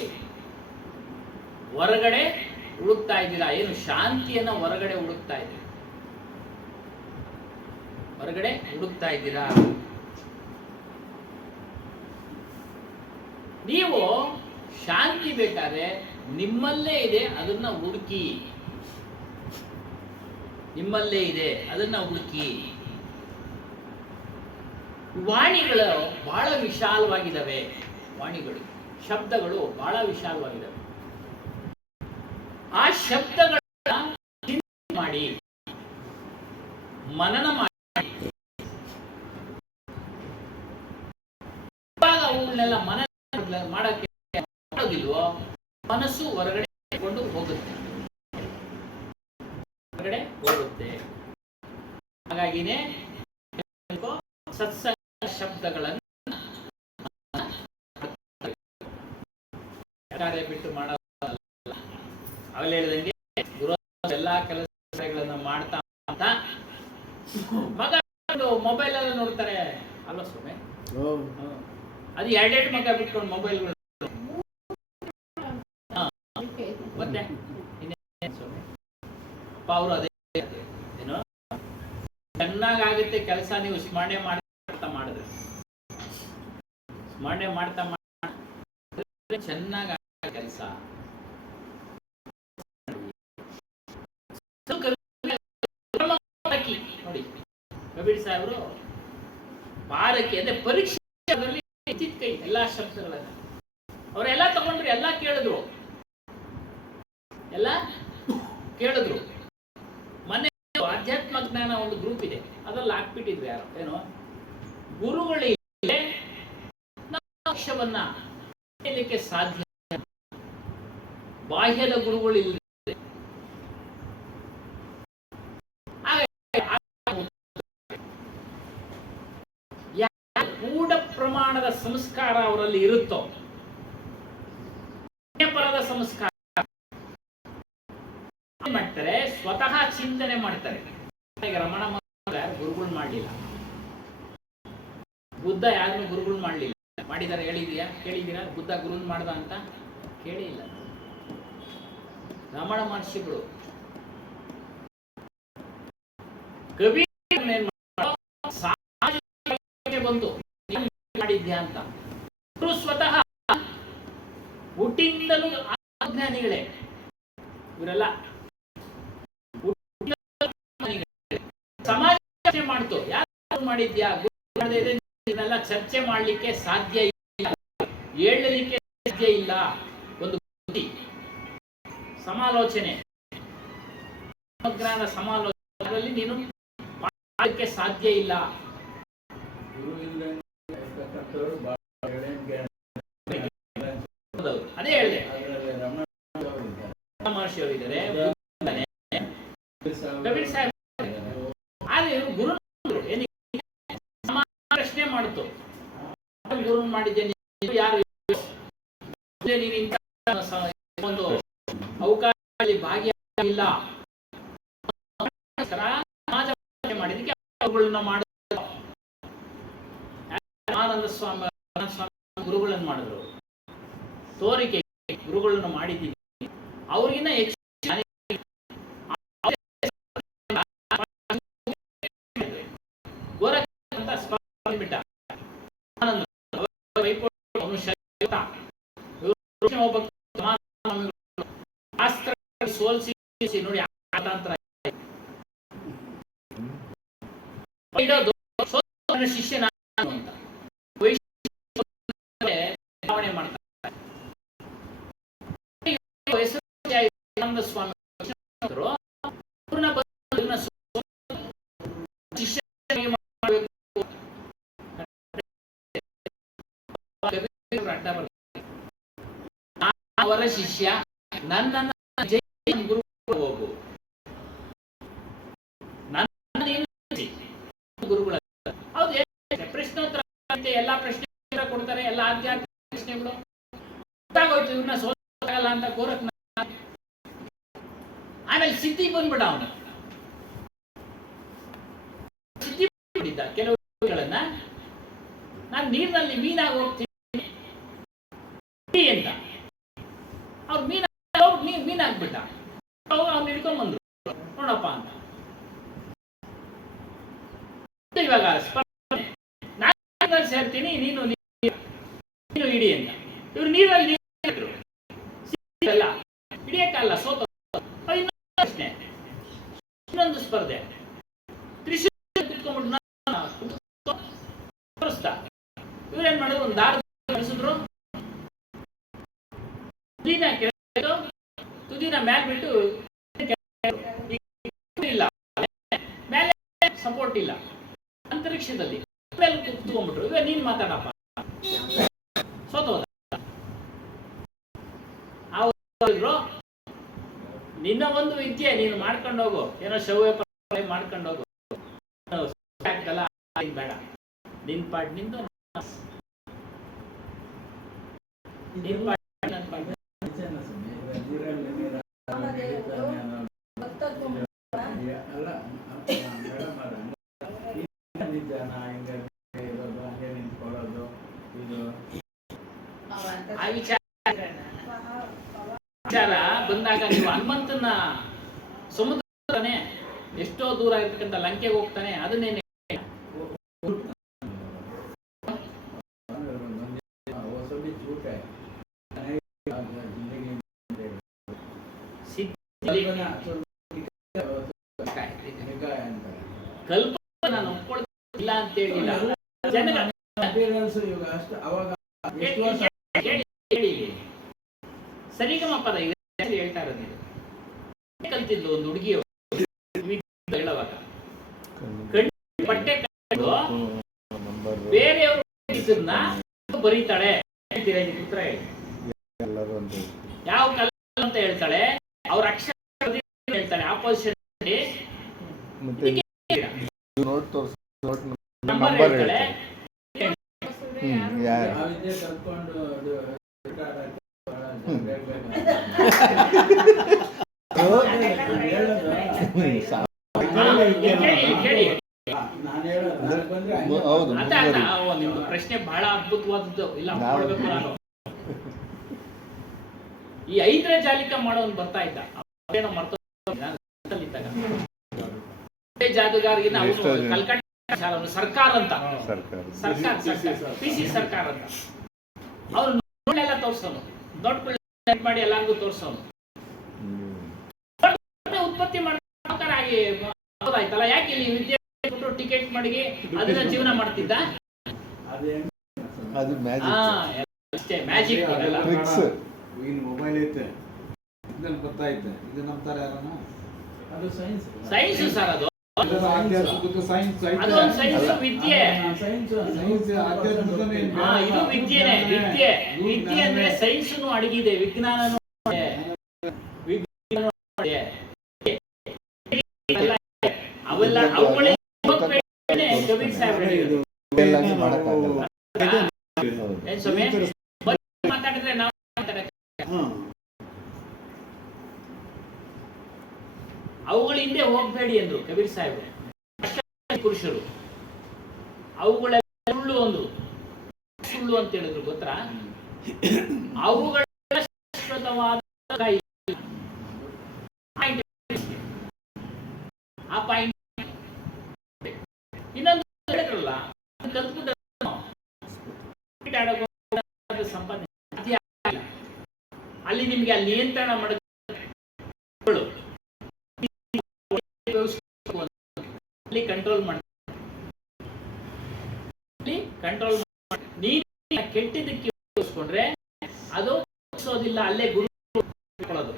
ಹೊರಗಡೆ ಹುಡುಕ್ತಾ ಇದ್ದೀರಾ. ಏನು ಶಾಂತಿಯನ್ನ ಹೊರಗಡೆ ಹುಡುಕ್ತಾ ಇದ್ದೀರಾ, ಹೊರಗಡೆ ಹುಡುಕ್ತಾ ಇದ್ದೀರಾ. ನೀವು ಶಾಂತಿ ಬೇಕಾದ್ರೆ ನಿಮ್ಮಲ್ಲೇ ಇದೆ, ಅದನ್ನ ಹುಡುಕಿ. ನಿಮ್ಮಲ್ಲೇ ಇದೆ, ಅದನ್ನ ಹುಡುಕಿ. ವಾಣಿಗಳು ಬಹಳ ವಿಶಾಲವಾಗಿದ್ದಾವೆ. ವಾಣಿಗಳು, ಶಬ್ದಗಳು ಬಹಳ ವಿಶಾಲವಾಗಿದ್ದಾವೆ. ಆ ಶಬ್ದಗಳನ್ನ ಚಿಂತನೆ ಮಾಡಿ, ಮನನ ಮಾಡಿ, ಅವುಗಳನ್ನೆಲ್ಲ ಮನನ ಮಾಡಕ್ಕೆ ಮಾಡೋದಿಲ್ವೋ ಮನಸ್ಸು ಹೊರಗಡೆ ಕೊಂಡು ಹೋಗುತ್ತೆ, ಹೊರಗಡೆ ಹೋಗುತ್ತೆ. ಹಾಗಾಗಿನೇ ಸತ್ಸಂಗ ಶಬ್ದಗಳನ್ನು ಬಿಟ್ಟು ಮಾಡೋಲ್ಲ. ಅವಳು ಹೇಳಿದಂಗೆ ಗುರು ಎಲ್ಲಾ ಕೆಲಸಗಳನ್ನ ಮಾಡ್ತಾ ಅಂತ ಮಗ ಮೊಬೈಲ್ ಎಲ್ಲ ನೋಡ್ತಾರೆ ಅಲ್ವಾ ಸ್ವಾಮಿ? ಅದು ಎರಡೆರಡು ಮಗ ಬಿಟ್ಕೊಂಡು ಮೊಬೈಲ್ಗಳು ಮತ್ತೆ ಸ್ವಾಮಿ ಅಪ್ಪ ಅವರು ಅದೇ ಏನೋ ಚೆನ್ನಾಗಾಗುತ್ತೆ ಕೆಲಸ. ನೀವು ಸ್ಮರಣೆ ಮಾಡ್ತಾ ಮಾಡಿದ್ರೆ, ಸ್ಮರಣೆ ಮಾಡ್ತಾ ಮಾಡಿದ್ರೆ ಚೆನ್ನಾಗ ಕೆಲಸ. ನೋಡಿ ಕಬೀರ್ ಸಾಹೇಬರು ಪಾರಕಿ ಅಂದ್ರೆ ಪರೀಕ್ಷೆಯಲ್ಲಿ ಕೈ ಎಲ್ಲಾ ಶಬ್ದಗಳನ್ನ ಅವರೆಲ್ಲ ತಗೊಂಡ್ರು, ಎಲ್ಲ ಕೇಳಿದ್ರು, ಎಲ್ಲ ಕೇಳಿದ್ರು. ಮೊನ್ನೆ ಆಧ್ಯಾತ್ಮ ಜ್ಞಾನ ಒಂದು ಗ್ರೂಪ್ ಇದೆ, ಅದ್ರಲ್ಲಿ ಹಾಕ್ಬಿಟ್ಟಿದ್ರು ಯಾರು, ಏನು ಗುರುಗಳಿಗೆ ಲಕ್ಷ್ಯವನ್ನ ಹೇಳಲಿಕ್ಕೆ ಸಾಧ್ಯ, ಬಾಹ್ಯದ ಗುರುಗಳಿಲ್ಲ. ಪೂರ್ಣ ಪ್ರಮಾಣದ ಸಂಸ್ಕಾರ ಅವರಲ್ಲಿ ಇರುತ್ತೋ, ಪರದ ಸಂಸ್ಕಾರ ಮಾಡ್ತಾರೆ, ಸ್ವತಃ ಚಿಂತನೆ ಮಾಡ್ತಾರೆ. ರಮಣ ಗುರುಗಳು ಮಾಡಲಿಲ್ಲ, ಬುದ್ಧ ಯಾರನ್ನು ಗುರುಗಳು ಮಾಡಲಿಲ್ಲ. ಮಾಡಿದಾರೆ ಹೇಳಿದೀಯಾ? ಕೇಳಿದ್ದೀರಾ ಬುದ್ಧ ಗುರು ಮಾಡ್ದ ಅಂತ? ಕೇಳೇ ಇಲ್ಲ. ರಮಣ ಮಹರ್ಷಿಗಳು ಕಬೀರ್ ಬಂತು ಮಾಡಿದ್ಯಾ ಅಂತ. ಅವರು ಸ್ವತಃ ಹುಟ್ಟಿಂದಲೂ ಜ್ಞಾನಿಗಳೇ ಇವರೆಲ್ಲ. ಸಮಾಜ ಚರ್ಚೆ ಮಾಡ್ತು, ಯಾರು ಮಾಡಿದ್ಯಾ ಇದನ್ನೆಲ್ಲ ಚರ್ಚೆ ಮಾಡಲಿಕ್ಕೆ ಸಾಧ್ಯ ಇಲ್ಲ, ಹೇಳಲಿಕ್ಕೆ ಸಾಧ್ಯ ಇಲ್ಲ. ಒಂದು ಬುದ್ಧಿ ಸಮಾಲೋಚನೆ, ಸಮಗ್ರ ಸಮಾಲೋಚನೆ ನೀನು ಮಾಡಲಿಕ್ಕೆ ಸಾಧ್ಯ ಇಲ್ಲ. ಅದೇ ಹೇಳಿದೆ, ಮಹರ್ಷಿ ಅವರಿದ್ದಾರೆ, ಕಬೀರ್ ಸಾಹೇಬ್. ಆದ್ರೆ ಗುರು ಪ್ರಶ್ನೆ ಮಾಡ್ತು, ಗುರು ಮಾಡಿದ್ದೇನೆ ಯಾರು, ನೀನು ಇಂಥ ಒಂದು ಅವಕಾಶದಲ್ಲಿ ಭಾಗಿಯಾಗಿಲ್ಲ, ಸಮಾಜ ಮಾಡಿದಕ್ಕೆ ಅವುಗಳನ್ನ ಮಾಡ. ಆನಂದ ಸ್ವಾಮಿ ಗುರುಗಳನ್ನು ಮಾಡಿದ್ರು, ತೋರಿಕೆ ಗುರುಗಳನ್ನು ಮಾಡಿದ್ದೀವಿ. ಅವ್ರಿಗಿನ್ನ ಹೆಚ್ಚು ಸೋಲ್ಸಿ ನೋಡಿ ಶಿಷ್ಯನ ಅಂತ ಮಾಡ್ತಾರೆ. ಸ್ವಾಮಿ ಶಿಷ್ಯ ಅಡ್ಡ ಬರ್ತಾರೆ. ಅವರ ಶಿಷ್ಯ ನನ್ನನ್ನ ಗುರು ಹೋಗು, ಗುರುಗಳ ಹೌದು. ಪ್ರಶ್ನೋತ್ತರ ಎಲ್ಲ ಪ್ರಶ್ನೆ ಕೊಡ್ತಾರೆ, ಎಲ್ಲ ಆಧ್ಯಾತ್ಮಿಕ ಪ್ರಶ್ನೆಗಳು ಗೊತ್ತಾಗೋಯ್ತು. ಇವ್ರನ್ನ ಸೋಲಾಗಲ್ಲ ಅಂತ ಗೋರಖ್ನ. ಆಮೇಲೆ ಸಿದ್ಧಿ ಬಂದ್ಬಿಡ ಅವನು. ಸಿದ್ಧಿ ಬಂದ್ಬಿಟ್ಟಿದ್ದ ಕೆಲವುಗಳನ್ನ, ನಾನು ನೀರಿನಲ್ಲಿ ಮೀನಾಗಿ ಹೋಗ್ತೀನಿ ಅಂತ. ಅವ್ರು ಮೀನಾಗ್ಬಿಟ್ಟ. ಅವ್ನು ಹಿಡ್ಕೊಂಡ್ ಬಂದ್ರು, ನೋಡಪ್ಪ ಅಂತ. ಇವಾಗ ನಾನು ಸೇರ್ತೀನಿ, ನೀನು ಹಿಡಿ ಅಂತ. ಇವ್ರು ನೀರಲ್ಲಿ ಹಿಡಿಯಕ್ಕಲ್ಲ, ಸೋತ. ಇನ್ನೊಂದು ಪ್ರಶ್ನೆ, ಇನ್ನೊಂದು ಸ್ಪರ್ಧೆ. ತ್ರಿಶೂಲ ಕುತ್ಕೊಂಡ್ಬಿಟ್ಟು ತೋರಿಸ್ತಾ. ಇವ್ರೇನ್ ಮಾಡಿದ್ರು, ಒಂದು ದಾರ ನಡೆಸಿದ್ರು, ತುದಿನ ಮ್ಯಾಲ್ ಬಿಟ್ಟು ಇಲ್ಲ, ಮೇಲೆ ಸಪೋರ್ಟ್ ಇಲ್ಲ, ಅಂತರಿಕ್ಷದಲ್ಲಿ ಮೇಲೆ ಕುತ್ಕೊಂಡ್ಬಿಟ್ರು. ಇವಾಗ ನೀನ್ ಮಾತಾಡಪ್ಪ, ಸೋತೋದ. ಅವ್ರು ನಿನ್ನ ಒಂದು ವಿದ್ಯೆ ನೀನು ಮಾಡ್ಕೊಂಡು ಹೋಗು, ಏನೋ ಶವ್ಯ ಮಾಡ್ಕೊಂಡು ಹೋಗು, ಬೇಡ, ನಿನ್ ಪಾಟ್ ನಿಂದು, ನಿನ್ ಪಾಟ್ ನನ್ನ ಪಾಟ್. ಆ ವಿಚಾರ ಬಂದಾಗ ನೀವು ಹನುಮಂತನ ಸಮುದ್ರನೇ ಎಷ್ಟೋ ದೂರ ಇರ್ತಕ್ಕಂಥ ಲಂಕೆಗೆ ಹೋಗ್ತಾನೆ, ಅದನ್ನೇನೆ ಕಲ್ಪನೆ ನಾನು ಒಪ್ಕೊಳ್ತಿಲ್ಲ ಅಂತ ಹೇಳಿಲ್ಲ. ಸರಿಗಮ ಪದ ಹೇಳ್ತಾ ಇರೋದು. ಕಲ್ತಿದ್ಲು ಒಂದು ಹುಡುಗಿ ಹೇಳುವಾಗ ಬಟ್ಟೆ ಬೇರೆಯವರು ಬರೀತಾಳೆ, ಉತ್ತರ ಹೇಳಿ. ಯಾವ ಕಲ ಅಂತ ಹೇಳ್ತಾಳೆ, ಅವ್ರ ಅಕ್ಷರ ಹೇಳ್ತಾಳೆ, ಆಪೋಸಿಷನ್ ನಂಬರ್ ಹೇಳ್ತಾಳೆ. ನಿಮ್ದು ಪ್ರಶ್ನೆ ಬಹಳ ಅದ್ಭುತವಾದದ್ದು. ಇಲ್ಲ ಮಾಡ್ಬೇಕು ನಾನು. ಈ ಐಂದ್ರಜಾಲಿಕ ಮಾಡೋನ್ ಬರ್ತಾ ಇದ್ದ, ಏನೋ ಮರ್ತೋ ಜಾದುಗಾರಿಗಿನ ಕಲ್ಕಟ್ಟ ಸರ್ಕಾರ ಅಂತ, ಸರ್ಕಾರ PC ಸರ್ಕಾರ ಅಂತ. ಅವ್ರು ನೋಡೆಲ್ಲ ತೋರ್ಸೋನು, ದೊಡ್ಡ ಮಾಡಿ ಎಲ್ಲಾರ್ಗು ತೋರ್ಸೋನು. ಉತ್ಪತ್ತಿ ಮಾಡಿ ಆಯ್ತಲ್ಲ, ಯಾಕೆ ಇಲ್ಲಿ ವಿದ್ಯೆ ಕೊಟ್ಟು ಟಿಕೆಟ್ ಮಾಡಿ ಅದನ್ನ ಜೀವನ ಮಾಡ್ತಿದ್ದ. ಅಷ್ಟೇ ಮ್ಯಾಜಿಕ್. ಈಗಿನ ಮೊಬೈಲ್ ಐತೆ, ಇದ್ರಲ್ಲಿ ಗೊತ್ತಾಯ್ತೆ. ಇದು ನಮ್ಮ ತರ ಯಾರನ, ಅದು ಸೈನ್ಸ್ ಸರ್. ಅದು ಸೈನ್ಸ್, ಅದೊಂದು ಸೈನ್ಸ್, ವಿದ್ಯೆ. ಇದು ವಿದ್ಯೆನೆ. ವಿದ್ಯೆ ಅಂದ್ರೆ ಸೈನ್ಸ್ನು ಅಡಗಿದೆ, ವಿಜ್ಞಾನನು ಅವೆಲ್ಲ ಅವುಗಳೇ ಕಬೀರ್ ಸಾಹೇಬ್ ಹೇಳಿದ್ರು. ಮಾತಾಡಿದ್ರೆ ನಾವು ಅವುಗಳ ಹಿಂದೆ ಹೋಗ್ಬೇಡಿ ಅಂದ್ರು ಕಬೀರ್ ಸಾಹೇಬ್. ಪುರುಷರು ಅವುಗಳೆಲ್ಲ ಸುಳ್ಳು ಅಂದ್ರು. ಸುಳ್ಳು ಅಂತ ಹೇಳಿದ್ರು ಗೊತ್ತಾ? ಅವುಗಳ ಶಾಶ್ವತವಾದ ಆ ಪಾಯಿಂಟ್. ಇನ್ನೊಂದು ಹೇಳಿದ್ರಲ್ಲ, ಸಂಪಾದನೆ ಅಲ್ಲಿ ನಿಮ್ಗೆ ಅಲ್ಲಿ ನಿಯಂತ್ರಣ ಮಾಡೋದು, ಕಂಟ್ರೋಲ್ ಮಾಡಿ ನೀನು ಕೆಟ್ಟಿದ್ದಕ್ಕೆ ಉಪಯೋಗಿಸ್ಕೊಂಡ್ರೆ ಅದು ಉಪಯೋಗಿಸೋದಿಲ್ಲ, ಅಲ್ಲೇ ಗುರು ಇಟ್ಕೊಳ್ಳೋದು.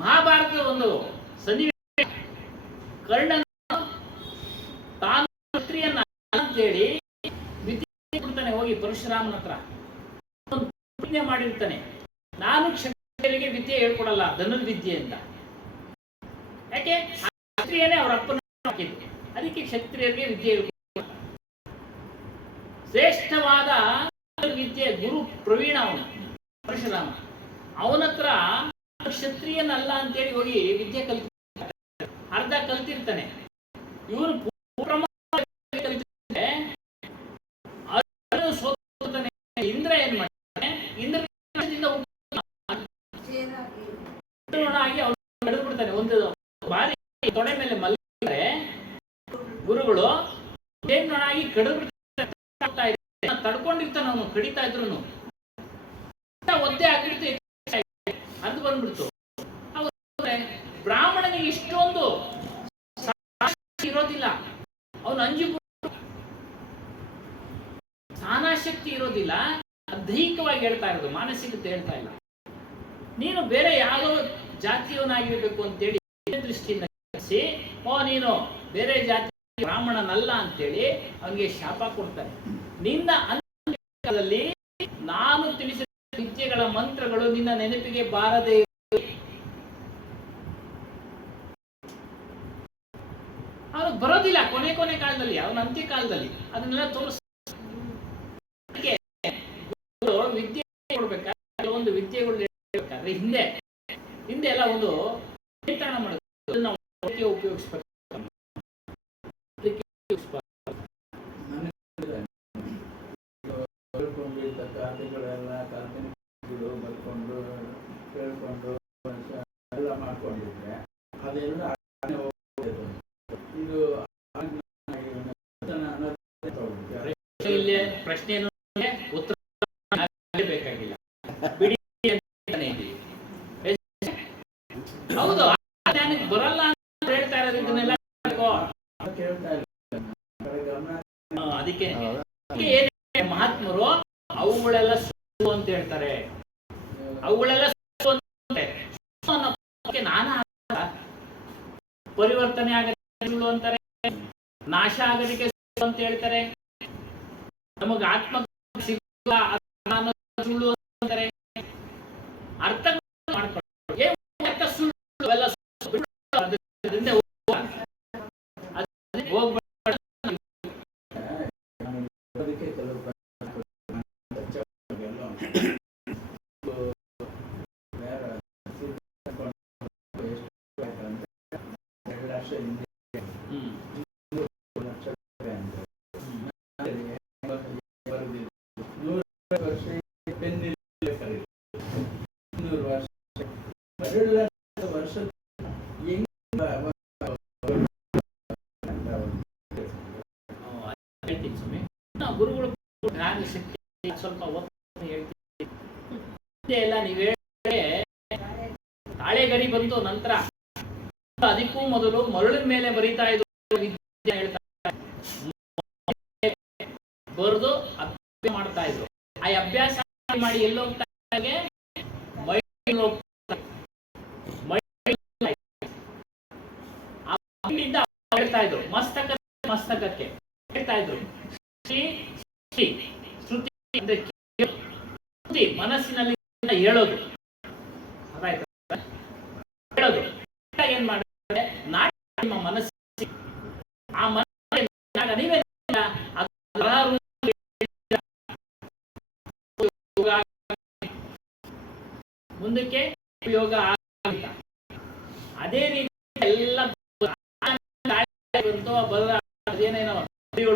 ಮಹಾಭಾರತದ ಒಂದು ಸನ್ನಿವೇಶ, ಕರ್ಣನ ತಾನು ಕ್ಷತ್ರಿಯನ್ನ ಅಂತೇಳಿ ಹೋಗಿ ಪರಶುರಾಮನ ಹತ್ರ ಪ್ರತಿಜ್ಞೆ ಮಾಡಿರ್ತಾನೆ, ನಾನು ಕ್ಷತ್ರಿಯರಿಗೆ ವಿದ್ಯೆ ಹೇಳ್ಕೊಡಲ್ಲ, ಧನುರ್ವಿದ್ಯೆ ಅಂತ. ಯಾಕೆ? ಕ್ಷತ್ರಿಯನೇ ಅವರ ಅಪ್ಪನ ಹಾಕಿದ್ದು, ಅದಕ್ಕೆ ಕ್ಷತ್ರಿಯರಿಗೆ ವಿದ್ಯೆ ಹೇಳ್ಕೊಡ. ಶ್ರೇಷ್ಠವಾದ ವಿದ್ಯೆ ಗುರು ಪ್ರವೀಣ ಅವನು ಪರಶುರಾಮ. ಅವನತ್ರ ಕ್ಷತ್ರಿಯನಲ್ಲ ಅಂತೇಳಿ ಹೋಗಿ ವಿದ್ಯೆ ಕಲ್ತಿರ್ತಾನೆ, ಅರ್ಧ ಕಲ್ತಿರ್ತಾನೆ. ಇವನು ಸೋತಾನೆ. ಇಂದ್ರ ಏನ್ ಮಾಡ್ತಾನೆ, ಇಂದ್ರದಿಂದ ಆಗಿ ಅವನು ಕಡಿದ್ಬಿಡ್ತಾನೆ. ಒಂದು ಬಾರಿ ತೊಡೆ ಮೇಲೆ ಮಲಗಿದ್ರೆ ಗುರುಗಳು ಆಗಿ ಕಡಿದ್ಬಿಡ್ತಾನೆ. ತಡ್ಕೊಂಡಿರ್ತಾನೆ ಅವನು, ಕಡಿತಾ ಇದ್ರು ಒದ್ದೆ ಆಗ್ಬಿಡ್ತು, ಅದು ಬಂದ್ಬಿಡ್ತು. ಬ್ರಾಹ್ಮಣನಿಗೆ ಇಷ್ಟೊಂದು ಇರೋದಿಲ್ಲ, ಅವನು ಅಂಜು ಸಹನಾಶಕ್ತಿ ಇರೋದಿಲ್ಲ. ದೈಹಿಕವಾಗಿ ಹೇಳ್ತಾ ಇರೋದು, ಮಾನಸಿಕತೆ ಹೇಳ್ತಾ ಇಲ್ಲ. ನೀನು ಬೇರೆ ಯಾವುದೋ ಜಾತಿಯವನಾಗಿರ್ಬೇಕು ಅಂತೇಳಿ ದೃಷ್ಟಿಯಿಂದ ನೀನು ಬೇರೆ ಜಾತಿ ಬ್ರಾಹ್ಮಣನಲ್ಲ ಅಂತೇಳಿ ಅವನಿಗೆ ಶಾಪ ಕೊಡ್ತಾನೆ. ನಿನ್ನ ಅಂತರದಲ್ಲಿ ನಾನು ತಿಳಿಸಿದ ವಿದ್ಯೆಗಳ ಮಂತ್ರಗಳು ನಿನ್ನ ನೆನಪಿಗೆ ಬಾರದೆ ಅವನು ಬರೋದಿಲ್ಲ. ಕೊನೆ ಕಾಲದಲ್ಲಿ, ಅವನ ಅಂತ್ಯ ಕಾಲದಲ್ಲಿ ಅದನ್ನೆಲ್ಲ ತೋರಿಸ ವಿದ್ಯೆ ಕೊಡ್ಬೇಕಾದ್ರೆ ಕೆಲವೊಂದು ವಿದ್ಯೆಗಳು ಹೇಳ್ಬೇಕಾದ್ರೆ ಹಿಂದೆ ಎಲ್ಲ ಒಂದು ನಿಯಂತ್ರಣ ಮಾಡೋದು ಉಪಯೋಗಿಸ್ಬೇಕು. ಖಾತೆಗಳೆಲ್ಲ ಖಾತೆಗಳು ಬರ್ಕೊಂಡು ಕೇಳ್ಕೊಂಡು ಎಲ್ಲ ಮಾಡ್ಕೊಂಡಿದ್ರೆ ಅದೆಲ್ಲ ಇದು ಪ್ರಶ್ನೆ ಉತ್ತರ ಬೇಕಾಗಿಲ್ಲ, ಬಿಡಿ. ಹೌದು, ಬರಲ್ಲ ಅಂತ ಹೇಳ್ತಾ ಇರೋದು. ಇದನ್ನೆಲ್ಲ ಕೇಳ್ತಾ ಇಲ್ಲ. ಅದಕ್ಕೆ ಮಹಾತ್ಮರು ಅವುಗಳೆಲ್ಲ ಸುಳ್ಳು ಅಂತ ಹೇಳ್ತಾರೆ. ಅವುಗಳೆಲ್ಲ ನಾನ ಪರಿವರ್ತನೆ ಆಗೋದಕ್ಕೆ ಸುಳ್ಳು ಅಂತಾರೆ, ನಾಶ ಆಗೋದಕ್ಕೆ ಸುಳ್ಳು ಅಂತ ಹೇಳ್ತಾರೆ, ನಮಗೆ ಆತ್ಮ ಸಿಗಲ್ಲ ಸುಳ್ಳು ಅಂತಾರೆ. ಅರ್ಥ ಮಾಡ್ಕೊಂಡು ಸುಳ್ಳು ಎಲ್ಲ ಹೋಗ್ಬೇಡ. ಅದಕ್ಕೆ ಕೆಲವು ಗುರುಗಳು ಸ್ವಲ್ಪ ಹೇಳ್ತೀನಿ ಎಲ್ಲ ನೀವು ಹೇಳಿ. ತಾಳೆಗರಿ ಬಂತು ನಂತರ, ಅದಕ್ಕೂ ಮೊದಲು ಮರಳಿನ ಮೇಲೆ ಬರೀತಾ ಇದ್ರು ವಿದ್ಯೆ ಹೇಳ್ತಾ ಬರೆದು ಅಭ್ಯಾಸ ಮಾಡ್ತಾ ಇದ್ರು. ಆ ಅಭ್ಯಾಸ ಮಾಡಿ ಎಲ್ಲೋಗ್ತಾ ಹೇಳ್ತಾ ಇದ್ರು, ಮಸ್ತಕಕ್ಕೆ ಹೇಳ್ತಾ ಇದ್ರು. ಶ್ರುತಿ ಅಂದ್ರೆ ಮನಸ್ಸಿನಲ್ಲಿ ಹೇಳೋದು, ಹೇಳೋದು. ಏನ್ ಮಾಡ್ತಾರೆ, ನಿಮ್ಮ ಮನಸ್ಸು ಆ ಮನಸ್ಸು ನೀವೇ ಮುಂದಕ್ಕೆ ಉಪಯೋಗ ಆಗ. ಅದೇ ರೀತಿ ಎಲ್ಲ ಬಂತು, ಏನೇನೋ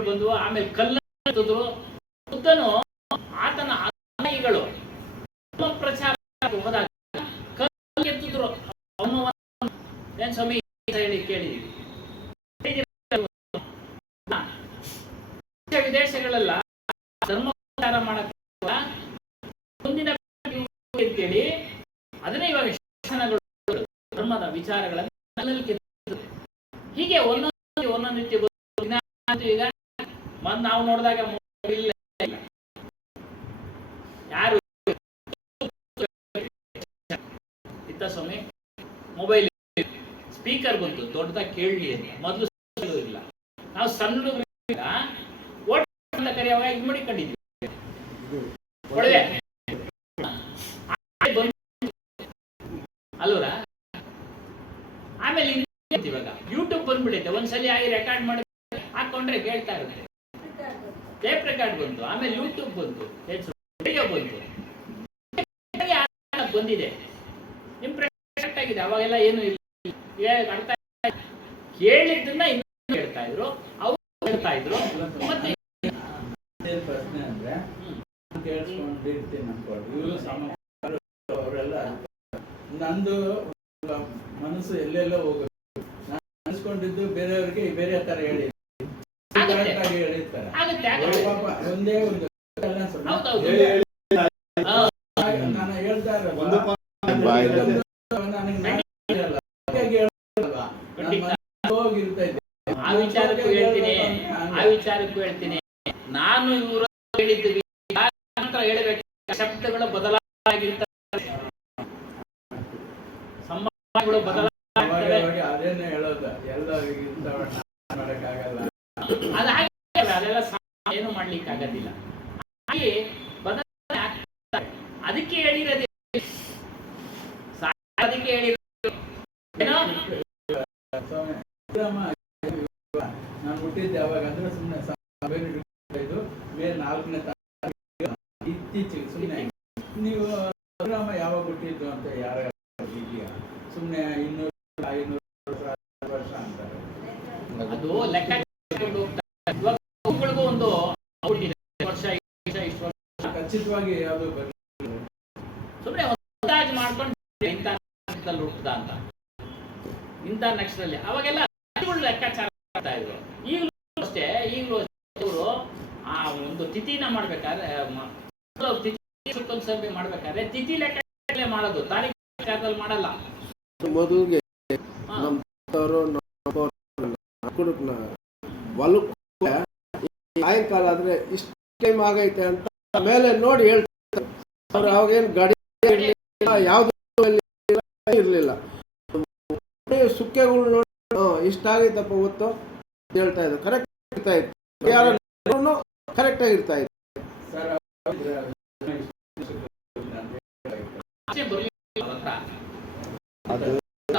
ಬಂದು ಆಮೇಲೆ ಕಲ್ಲ ಬುದ್ಧನು ಆತನ ಅನುಯಾಯಿಗಳು ಪ್ರಚಾರ ಹೋದಾಗ ಕಲ್ಲು ಎತ್ತಿದ್ರು. ಏನ್ ಸ್ವಾಮಿ ಹೇಳಿ ಕೇಳಿದೀವಿ. ವಿದೇಶಗಳೆಲ್ಲ ಧರ್ಮ ಪ್ರಚಾರ ಮಾಡಕ್ಕೆ ಮುಂದಿನ ಅಂತೇಳಿ ಅದನ್ನೇ ಇವಾಗ ಶಾಸನಗಳು ಧರ್ಮದ ವಿಚಾರಗಳನ್ನು ಹೀಗೆ ಒಂದೊಂದು ರೀತಿ ಈಗ ನಾವು ನೋಡಿದಾಗ ಯಾರು ಇತ್ತ ಸ್ವಾಮಿ ಮೊಬೈಲ್ ಸ್ಪೀಕರ್ ಬಂತು ದೊಡ್ಡದಾಗಿ ಕೇಳಲಿ ಅಂತ. ಮೊದಲು ಇಲ್ಲ, ನಾವು ಸಣ್ಣ ಕರೆಯುವಾಗ ಇದು ಮಾಡಿಕೊಂಡಿದ್ವಿ. ಇವಾಗ ಯೂಟ್ಯೂಬ್ ಬಂದ್ಬಿಡುತ್ತೆ, ಒಂದ್ಸಲಿ ಆಗಿ ರೆಕಾರ್ಡ್ ಮಾಡಿ ಹಾಕೊಂಡ್ರೆ ಕೇಳ್ತಾ ಇರುತ್ತೆ. ಟೇಪ್ ರೆಕಾರ್ಡ್ ಬಂತು, ಆಮೇಲೆ ಯೂಟ್ಯೂಬ್ ಬಂತು, ವಿಡಿಯೋ ಬಂತು, ಬಂದಿದೆ. ನಿಮ್ ಕರೆಕ್ಟ್ ಆಗಿದೆ. ಅವಾಗೆಲ್ಲ ಏನು ಇಲ್ಲ, ಅರ್ಥ ಕೇಳಿದ್ದನ್ನ ಇನ್ನೂ ಹೇಳ್ತಾ ಇದ್ರು, ಅವ್ರು ಹೇಳ್ತಾ ಇದ್ರು. ಮತ್ತೆ ಪ್ರಶ್ನೆ ಅಂದ್ರೆ ಕೇಳಿಸ್ಕೊಂಡಿರ್ತೀನಿ ಅನ್ಕೊಂಡು ಇವರು ಅವರೆಲ್ಲ ನಂದು ಮನಸ್ಸು ಎಲ್ಲೆಲ್ಲೋ ಹೋಗುತ್ತೆ. ನಾನು ಅನ್ಸ್ಕೊಂಡಿದ್ದು ಬೇರೆಯವ್ರಿಗೆ ಬೇರೆ ತರ ಹೇಳಿ ಹೇಳಿರ್ತಾರೆ. ಪಾಪ ಒಂದೇ ಒಂದು ನಾನು ಹೇಳ್ತಾ ಇರೋದು ಹೋಗಿರ್ತಾ ಇದ್ದೆ. ಆ ವಿಚಾರಕ್ಕೂ ಹೇಳ್ತೀನಿ. ನಾನು ಇವರು ಹೇಳಿದ್ದು ಹೇಳಬೇಕು, ಶಬ್ದಗಳು ಬದಲಾಗಿರ್ತವೆ, ಸಂಭಾಷಣೆಗಳು ಬದಲಾಗಿರ್ತವೆ. ಅದೇನೆ ಹೇಳೋದು, ಎಲ್ಲರಿಗೂ ಮಾಡಕ್ಕಾಗಲ್ಲ. ಅದೆಲ್ಲ ಏನು ಮಾಡ್ಲಿಕ್ಕೆ ಆಗೋದಿಲ್ಲ. ಹಾಗೆ ಬದಲಾವಣೆ ಆಗ್ತವೆ. ಅದಕ್ಕೆ ಹೇಳಿರೋದು, ಅದಕ್ಕೆ ಹೇಳಿರೋದು ನಾನು ಹುಟ್ಟಿದ್ದೆ ಅವಾಗ ಅಂದ್ರೆ ಸುಮ್ಮನೆ ಮೇಲೆ 4ನೇ ಇತ್ತೀಚೆಗೆ ಸುಮ್ಮನೆ ನೀವು ರಾಮ ಯಾವಾಗ ಹುಟ್ಟಿದ್ದು ಅಂತ ಯಾರು ಇದೆಯಾ ಸುಮ್ಮನೆ 200-500 ವರ್ಷ ಅಂತಾರೆ. ಅದು ಲೆಕ್ಕ ಒಂದು ವರ್ಷ ಇಷ್ಟು ವರ್ಷ ಖಚಿತವಾಗಿ ಯಾವುದು ಬರಲಿ, ಸುಮ್ಮನೆ ಅಂದಾಜು ಮಾಡ್ಕೊಂಡು ಇಂಥ ನಕ್ಷತ್ರದಲ್ಲಿ ಹುಟ್ಟದ ಅಂತ, ಇಂಥ ನಕ್ಷತ್ರದಲ್ಲಿ ಅವಾಗೆಲ್ಲ ಲೆಕ್ಕಾಚಾರ ಮಾಡ್ತಾ ಇದ್ರು. ಈಗಲೂ ಅಷ್ಟೇ, ಅವರು ಆ ಒಂದು ತಿಥಿನ ಮಾಡ್ಬೇಕಾದ್ರೆ, ತಿಥಿ ಸರ್ವೆ ಮಾಡ್ಬೇಕಾದ್ರೆ ತಿಥಿ ಲೆಕ್ಕ ಮಾಡೋದು, ತಾರೀಖು ಲೆಕ್ಕಾಚಾರದಲ್ಲಿ ಮಾಡಲ್ಲ. ಮೊದಲಿಗೆ ಸಾಯಂಕಾಲ ಆದ್ರೆ ಇಷ್ಟು ಟೈಮ್ ಆಗೈತೆ ಅಂತ ಮೇಲೆ ನೋಡಿ ಹೇಳ್ತಾರೆ. ಅವ್ರು ಅವಾಗೇನು ಗಾಡಿ ಯಾವ್ದು ಇರ್ಲಿಲ್ಲ, ಸುಕ್ಕೆಗಳು ನೋಡಿ ಇಷ್ಟ ಆಗೈತಪ್ಪ ಹೊತ್ತು ಹೇಳ್ತಾ ಇದ್ರು. ಕರೆಕ್ಟ್ ಇರ್ತಾ ಇತ್ತು, ಯಾರು ಕರೆಕ್ಟ್ ಆಗಿರ್ತಾ ಇತ್ತು.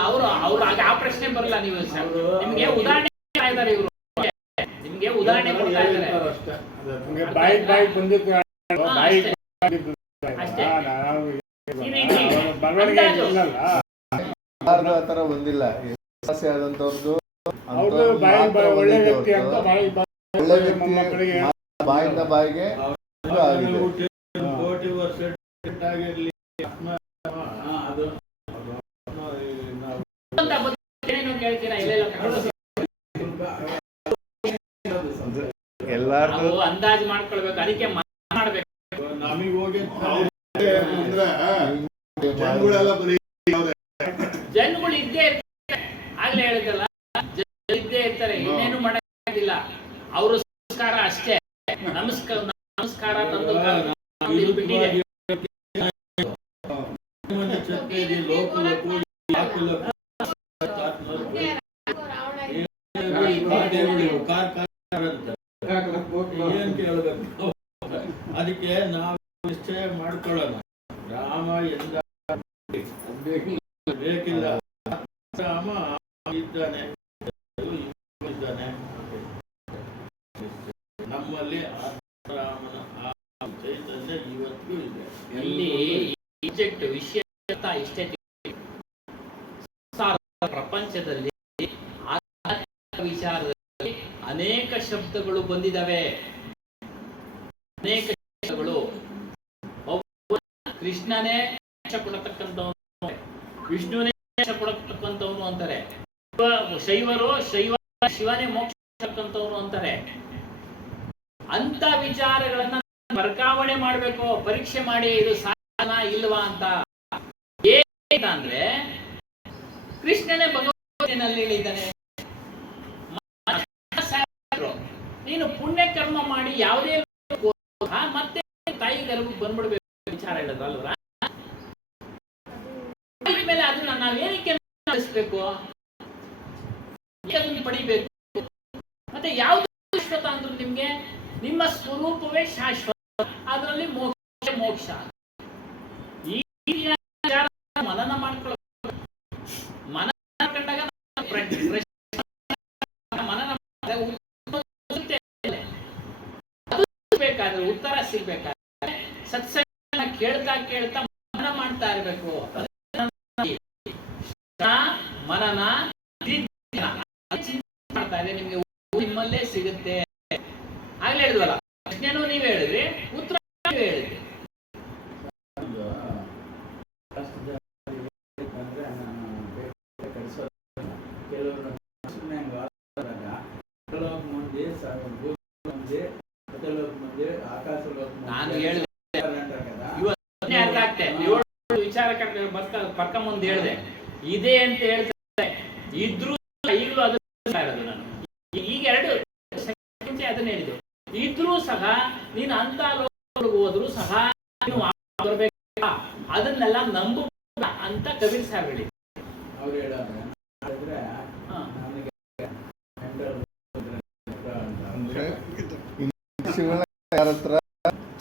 ಅವ್ರು ಆ ಪ್ರಶ್ನೆ ಬರಲ್ಲ. ನೀವು ನಿಮ್ಗೆ ಉದಾಹರಣೆ ಇದ್ದಾರೆ, ಇವರು ನಿಮ್ಗೆ ಉದಾಹರಣೆ ಕೊಡ್ತಾ ಇದ್ದಾರೆ ಅಷ್ಟೇ. ಆ ತರ ಬಂದಿಲ್ಲ. ಸಮಸ್ಯೆ ಆದಂತವ್ರದ್ದು ಒಳ್ಳೆ ವ್ಯಕ್ತಿ ಅಂತ ಬಾಯಿಂದ ಬಾಯಿಗೆ ಕೋಟಿ ವರ್ಷ ಆಗಿರ್ಲಿ ಅದು ಎಲ್ಲಾರ್ದು ಅಂದಾಜು ಮಾಡ್ಕೊಳ್ಬೇಕು. ಅದಕ್ಕೆ ಮಾಡ್ಬೇಕು. ನಮಗೆ ಹೋಗಿ ಜನಗಳು ಇದ್ದೇ ಇರ್ತಾರೆ, ಆಗ್ಲೇ ಹೇಳಿದಲ್ಲ, ಇದ್ದೇ ಇರ್ತಾರೆ, ಇನ್ನೇನು ಮಾಡೋದಿಲ್ಲ. ಅವರು ಸಂಸ್ಕಾರ ಅಷ್ಟೇ. ನಮಸ್ಕಾರ ತಂದು ಬಿಟ್ಟಿದೆ. ಏನ್ ಕೇಳಬೇಕು, ಅದಕ್ಕೆ ನಾವು ನಿಶ್ಚಯ ಮಾಡ್ಕೊಳ್ಳೋಣ. ರಾಮ ಎಂದ ಬೇಕಿಲ್ಲ, ರಾಮ ಇದ್ದಾನೆ, ನಮ್ಮಲ್ಲಿ ರಾಮನ ಚೈತನ್ಯ ಇವತ್ತು ಇದೆ. ಇಲ್ಲಿ ವಿಷಯ ಇಷ್ಟೇ. ಪ್ರಪಂಚದಲ್ಲಿ ವಿಚಾರದಲ್ಲಿ ಅನೇಕ ಶಬ್ದಗಳು ಬಂದಿದ್ದಾವೆ. ಅನೇಕ ಶಬ್ದಗಳು ಕೃಷ್ಣನೇ ಕೊಡತಕ್ಕಂಥವನು, ವಿಷ್ಣುನೇ ಕೊಡತಕ್ಕಂಥವನು ಅಂತಾರೆ. ಶೈವರು ಶಿವನೇ ಮೋಕ್ಷ ಅಂತಾರೆ. ಅಂತ ವಿಚಾರಗಳನ್ನ ವರ್ಗಾವಣೆ ಮಾಡಬೇಕು, ಪರೀಕ್ಷೆ ಮಾಡಿ ಇದು ಸಾಧನ ಇಲ್ವಾ ಅಂತ. ಏನಂದ್ರೆ ಕೃಷ್ಣನೇ ಭಗವದ್ಗೀತೆಯಲ್ಲಿ ಹೇಳಿದ್ದಾನೆ, ನೀನು ಪುಣ್ಯ ಕರ್ಮ ಮಾಡಿ ಯಾವುದೇ ಮತ್ತೆ ತಾಯಿ ಗರ್ಭಕ್ಕೆ ಬಂದ್ಬಿಡ್ಬೇಕು ವಿಚಾರ ಹೇಳಿದ್ರಲ್ವ. ಮೇಲೆ ಅದನ್ನ ನಾವೇನಕ್ಕೆ ನಡೆಸಬೇಕು, ಅದನ್ನು ಪಡಿಬೇಕು. ಮತ್ತೆ ಯಾವ್ದು ಶಾಶ್ವತ ಅಂದ್ರೆ ನಿಮ್ಗೆ ನಿಮ್ಮ ಸ್ವರೂಪವೇ ಶಾಶ್ವತ, ಅದರಲ್ಲಿ ಮೋಕ್ಷ. ಈ ಮನನ ಮಾಡ್ಕೊಳ್ಬೇಕು. ಮನನ ಕಂಡಾಗ ಸಿಗ್ಬೇಕಾದ್ರೆ ಸತ್ಸಂಗ ಕೇಳ್ತಾ ಕೇಳ್ತಾ ಮನನ ಮಾಡ್ತಾ ಇರಬೇಕು. ಮನನ ಮಾಡ್ತಾ ಇದೆ, ನಿಮ್ಗೆ ನಿಮ್ಮಲ್ಲೇ ಸಿಗುತ್ತೆ. ಆಗ್ಲೇ ಹೇಳಿದ್ವಲ್ಲ, ಪ್ರಶ್ನೆನೂ ನೀವೇ ಹೇಳಿದ್ರಿ, ಉತ್ತರ ನೀವೇ ಹೇಳಿದ್ರಿ. ನಾನು ಹೇಳಿದೆ ಅರ್ಥ ಆಗ್ತದೆ, 7 ವಿಚಾರ ಪಕ್ಕ ಮುಂದೆ ಹೇಳಿದೆ ಇದೆ ಅಂತ ಹೇಳ್ತಾರೆ. ಇದ್ರೂ ಈಗಲೂ ಅದು ಇರೋದು. ನಾನು ಈಗ 2 ಸೆಕೆಂಡ್ ಅದನ್ನ ಹೇಳಿದ್ದು. ಇದ್ರೂ ಸಹ ನೀನು ಅಂತ ಹೋದ್ರು ಸಹ ನೀನು ಬರ್ಬೇಕ, ಅದನ್ನೆಲ್ಲ ನಂಬು ಅಂತ ಕಬೀರ್ ಸಾಹೇಬ್ ಹೇಳಿ. ಅವ್ರು ಹೇಳಿದ್ರೆ ಯಾರ ಹತ್ರ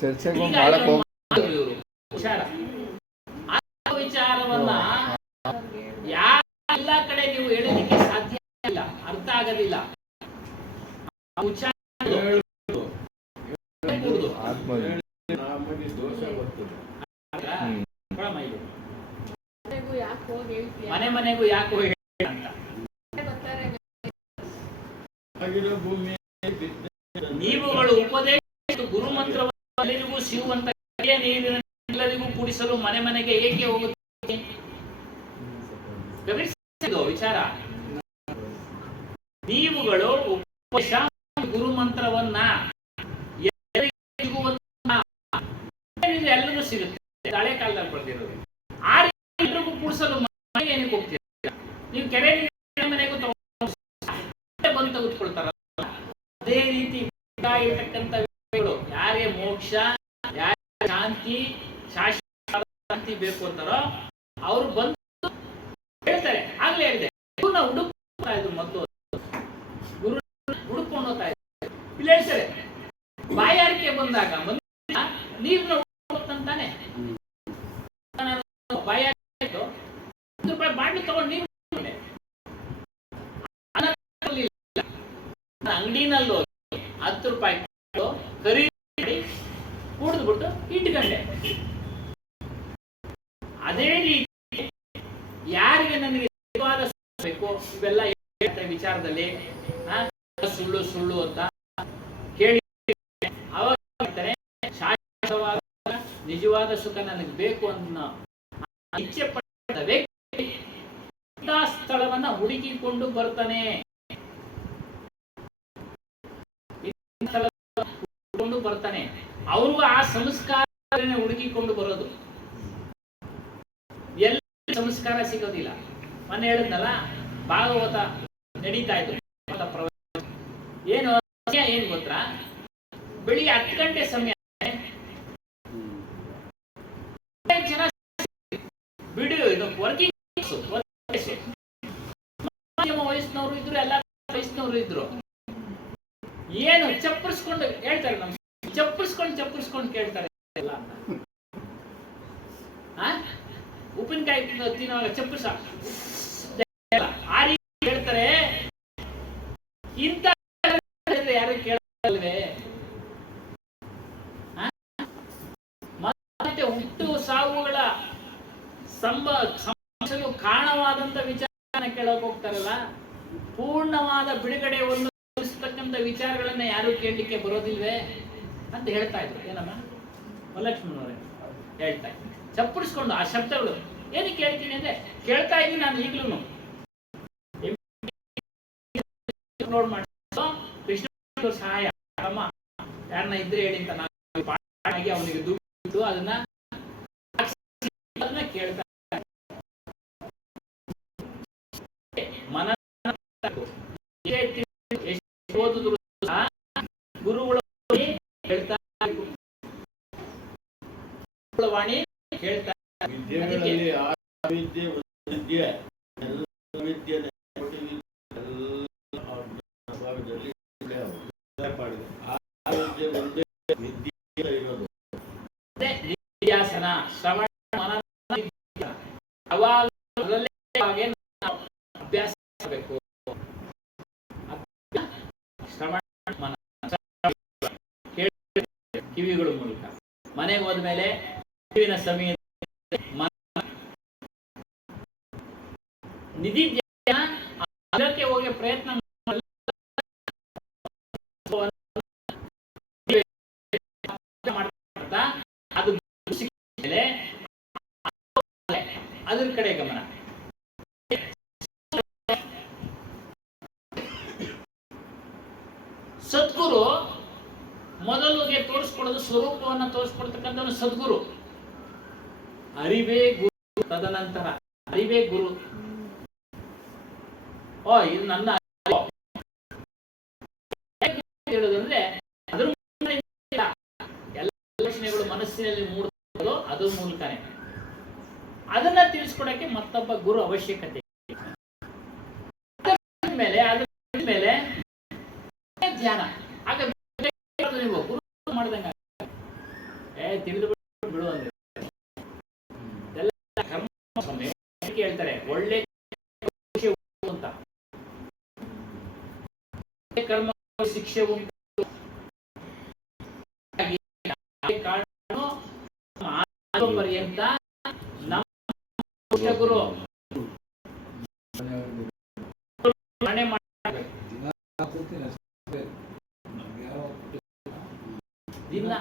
ಚರ್ಚೆಗೂ ಮಾಡಕ್ ವಿಚಾರ ವಿಚಾರವನ್ನ ಎಲ್ಲ ಕಡೆ ನೀವು ಹೇಳಲಿಕ್ಕೆ ಸಾಧ್ಯ ಇಲ್ಲ, ಅರ್ಥ ಆಗೋದಿಲ್ಲ. ಮನೆ ಮನೆಗೂ ಯಾಕೆ ಹೋಗಿ ಅಂತ ನೀವುಗಳು ಉಪದೇಶ ಗುರುಮಂತ್ರವೂ ಸಿಗುವಂತ ಎಲ್ಲರಿಗೂ ಕೂಡಿಸಲು ಮನೆ ಮನೆಗೆ ಏಕೆ ಹೋಗುತ್ತೆ ವಿಚಾರ. ನೀವುಗಳು ಉಪದೇಶ ಗುರುಮಂತ್ರವನ್ನ ಎಲ್ಲರಿಗೂ ಸಿಗುತ್ತೆ, ಹಳೆ ಕಾಲದಲ್ಲಿ ಬರ್ತಿರೋದು. ಆ ರೀತಿ ಎಲ್ಲರಿಗೂ ಕೂಡಿಸಲು ಮನೆಗೆ ಏನಕ್ಕೆ ಹೋಗ್ತೀರ ನೀವು? ಕೆರೆ ಮನೆಗೂ ಬಂದು ತೆಗೆದುಕೊಳ್ತಾರ. ಅದೇ ರೀತಿ ಇರತಕ್ಕಂಥ ವ್ಯಕ್ತಿಗಳು ಯಾರೇ ಮೋಕ್ಷ, ಯಾರೇ ಶಾಂತಿ, ಶಾಶ್ವತ ಶಾಂತಿ ಬೇಕು ಅಂತಾರೋ ಅವರು ಬಂದು ಹೇಳ್ತಾರೆ. ಆಗ್ಲೇ ಹೇಳಿದೆ, ಗುರುನ ಹುಡುಕ್ತಾ ಇದ್ರು, ಮೊದಲು ಗುರು ಹುಡುಕೊಂಡು ಹೋಗ್ತಾ ಇದ್ರು. ಇಲ್ಲಿ ಹೇಳ್ತಾರೆ, ಬಾಯಾರಿಕೆ ಬಂದಾಗ ನೀರ್ನ ಹುಡುಕ್ತಾನೆ. ಬಾಯಾರಿಕೆ ಆಯ್ತು, 10 ರೂಪಾಯಿ ಬಾಟ್ಲಿ ತಗೊಂಡು ನೀರು ಅಂಗಡಿನಲ್ಲೂ 10 ರೂಪಾಯಿ ಖರೀದಿ ಕುಡಿದ್ಬಿಟ್ಟು ಇಟ್ಕೊಂಡೆ. ಅದೇ ರೀತಿ ಯಾರಿಗೆ ನನಗೆ ಬೇಕು ಇವೆಲ್ಲ ವಿಚಾರದಲ್ಲಿ ಸುಳ್ಳು ಸುಳ್ಳು ಅಂತ ಕೇಳಿ ಅವಾಗ ಶಾಶ್ವತವಾದ ನಿಜವಾದ ಸುಖ ನನಗೆ ಬೇಕು ಅನ್ನೋ ಇಚ್ಛೆ ಪಟ್ಟ ವ್ಯಕ್ತಿ ಸ್ಥಳವನ್ನ ಹುಡುಕಿಕೊಂಡು ಬರ್ತಾನೆ. ಬರ್ತಾನೆ ಅವ್ರಿಗೂ ಆ ಸಂಸ್ಕಾರ ಹುಡುಕಿಕೊಂಡು ಬರೋದು. ಎಲ್ಲ ಸಂಸ್ಕಾರ ಸಿಗೋದಿಲ್ಲ. ಮೊನ್ನೆ ಹೇಳಿದ್ನಲ್ಲ, ಭಾಗವತ ನಡೀತಾ ಇತ್ತು. ಏನು ಏನ್ ಗೊತ್ತಾ, ಬೆಳಿಗ್ಗೆ 10 ಗಂಟೆ ಸಮಯ ಜನ ಬಿಡು, ಇದು ವರ್ಕಿಂಗ್ ವಯಸ್ಸಿನವರು ಇದ್ರು, ಎಲ್ಲ ವಯಸ್ಸಿನವರು ಇದ್ರು. ಏನು ಚಪ್ಪರಿಸ್ಕೊಂಡು ಹೇಳ್ತಾರೆ, ನಮ್ ಚಪ್ಪರಿಸ್ಕೊಂಡು ಕೇಳ್ತಾರೆ ಎಲ್ಲ. ಉಪ್ಪಿನಕಾಯಿ ತಿನ್ನುವಾಗ ಚಪ್ಪರಿಸ ಆ ರೀತಿ ಹೇಳ್ತಾರೆ. ಇಂಥ ಯಾರು ಕೇಳಲ್ವೇ? ಮತ್ತೆ ಹುಟ್ಟು ಸಾವುಗಳ ಸಂಭವಿಸಲು ಕಾರಣವಾದಂತ ವಿಚಾರ ಕೇಳಕ್ ಹೋಗ್ತಾರಲ್ಲ, ಪೂರ್ಣವಾದ ಬಿಡುಗಡೆ ಒಂದು ವಿಚಾರಗಳನ್ನ ಯಾರು ಕೇಳಲಿಕ್ಕೆ ಬರೋದಿಲ್ವೇ ಅಂತ ಹೇಳ್ತಾ ಇದ್ರು. ಏನಮ್ಮ ವರಲಕ್ಷ್ಮಣವರೇ ಹೇಳ್ತಾ ಇದ್ರು, ಚಪ್ಪರಿಸ್ಕೊಂಡು ಆ ಶಬ್ದಗಳು ಏನಕ್ಕೆ ಹೇಳ್ತೀನಿ ಅಂದ್ರೆ, ಕೇಳ್ತಾ ಇದ್ದೀನಿ ನಾನು ಈಗಲೂ. ಅಪ್ಲೋಡ್ ಮಾಡಿ ಕೃಷ್ಣ ಸಹಾಯ ಅಮ್ಮ ಯಾರನ್ನ ಇದ್ರೆ ಹೇಳಿ ಅಂತ ನಾನು ಅವನಿಗೆ ದುಡ್ಡು ಅದನ್ನ ಕೇಳ್ತಾ ಮನ ಓದಿದ್ರು ಗುರುಗಳ ಹೇಳ್ತಾ ವಾಣಿ ಹೇಳ್ತಾ ವಿದ್ಯೆಗಳಲ್ಲಿ ವಿದ್ಯೆ ವಿದ್ಯೆ ಎಲ್ಲ ವಿದ್ಯೆ ನಿಧ್ಯಾಸನ ಶ್ರವಣ ಅವಾಗ ಅಭ್ಯಾಸ ಮಾಡಬೇಕು. ಶ್ರವಣ ಕಿವಿಗಳ ಮೂಲಕ ಮನೆಗೆ ಹೋದ್ಮೇಲೆ ಸಮಯ ನಿಧಿ ಅದಕ್ಕೆ ಹೋಗಿ ಪ್ರಯತ್ನ ಅದು ಅದ್ರ ಕಡೆ ಗಮನ. ಸದ್ಗುರು ಮೊದಲಿಗೆ ತೋರಿಸ್ಕೊಡೋದು ಸ್ವರೂಪವನ್ನು ತೋರಿಸ್ಕೊಡ್ತಕ್ಕಂಥ ಸದ್ಗುರು. ಅರಿವೇ ಗುರು, ತದನಂತರ ಅರಿವೇ ಗುರು. ಇದು ನನ್ನ ಹೇಳೋದಂದ್ರೆ ಅದ್ರ ಎಲ್ಲ ಯೋಚನೆಗಳು ಮನಸ್ಸಿನಲ್ಲಿ ಮೂಡುತ್ತೋ ಅದ್ರ ಮೂಲಕನೇ ಅದನ್ನ ತಿಳಿಸ್ಕೊಡಕ್ಕೆ ಮತ್ತೊಬ್ಬ ಗುರು ಅವಶ್ಯಕತೆ. ಮೇಲೆ ಧ್ಯಾನ ಆಗ ನೀವು ಗುರು ಮಾಡ್ದಂಗ ತಿಳಿದು ಬಿಡು ಅಂದ್ರೆ ಎಲ್ಲ ಕರ್ಮ ಹೇಳ್ತಾರೆ ಒಳ್ಳೆ ಅಂತ ಕರ್ಮ ಶಿಕ್ಷೆ ಉಂಟು ಪರ್ಯಂತ ನಮ್ಮ ಗುರು ದಿನ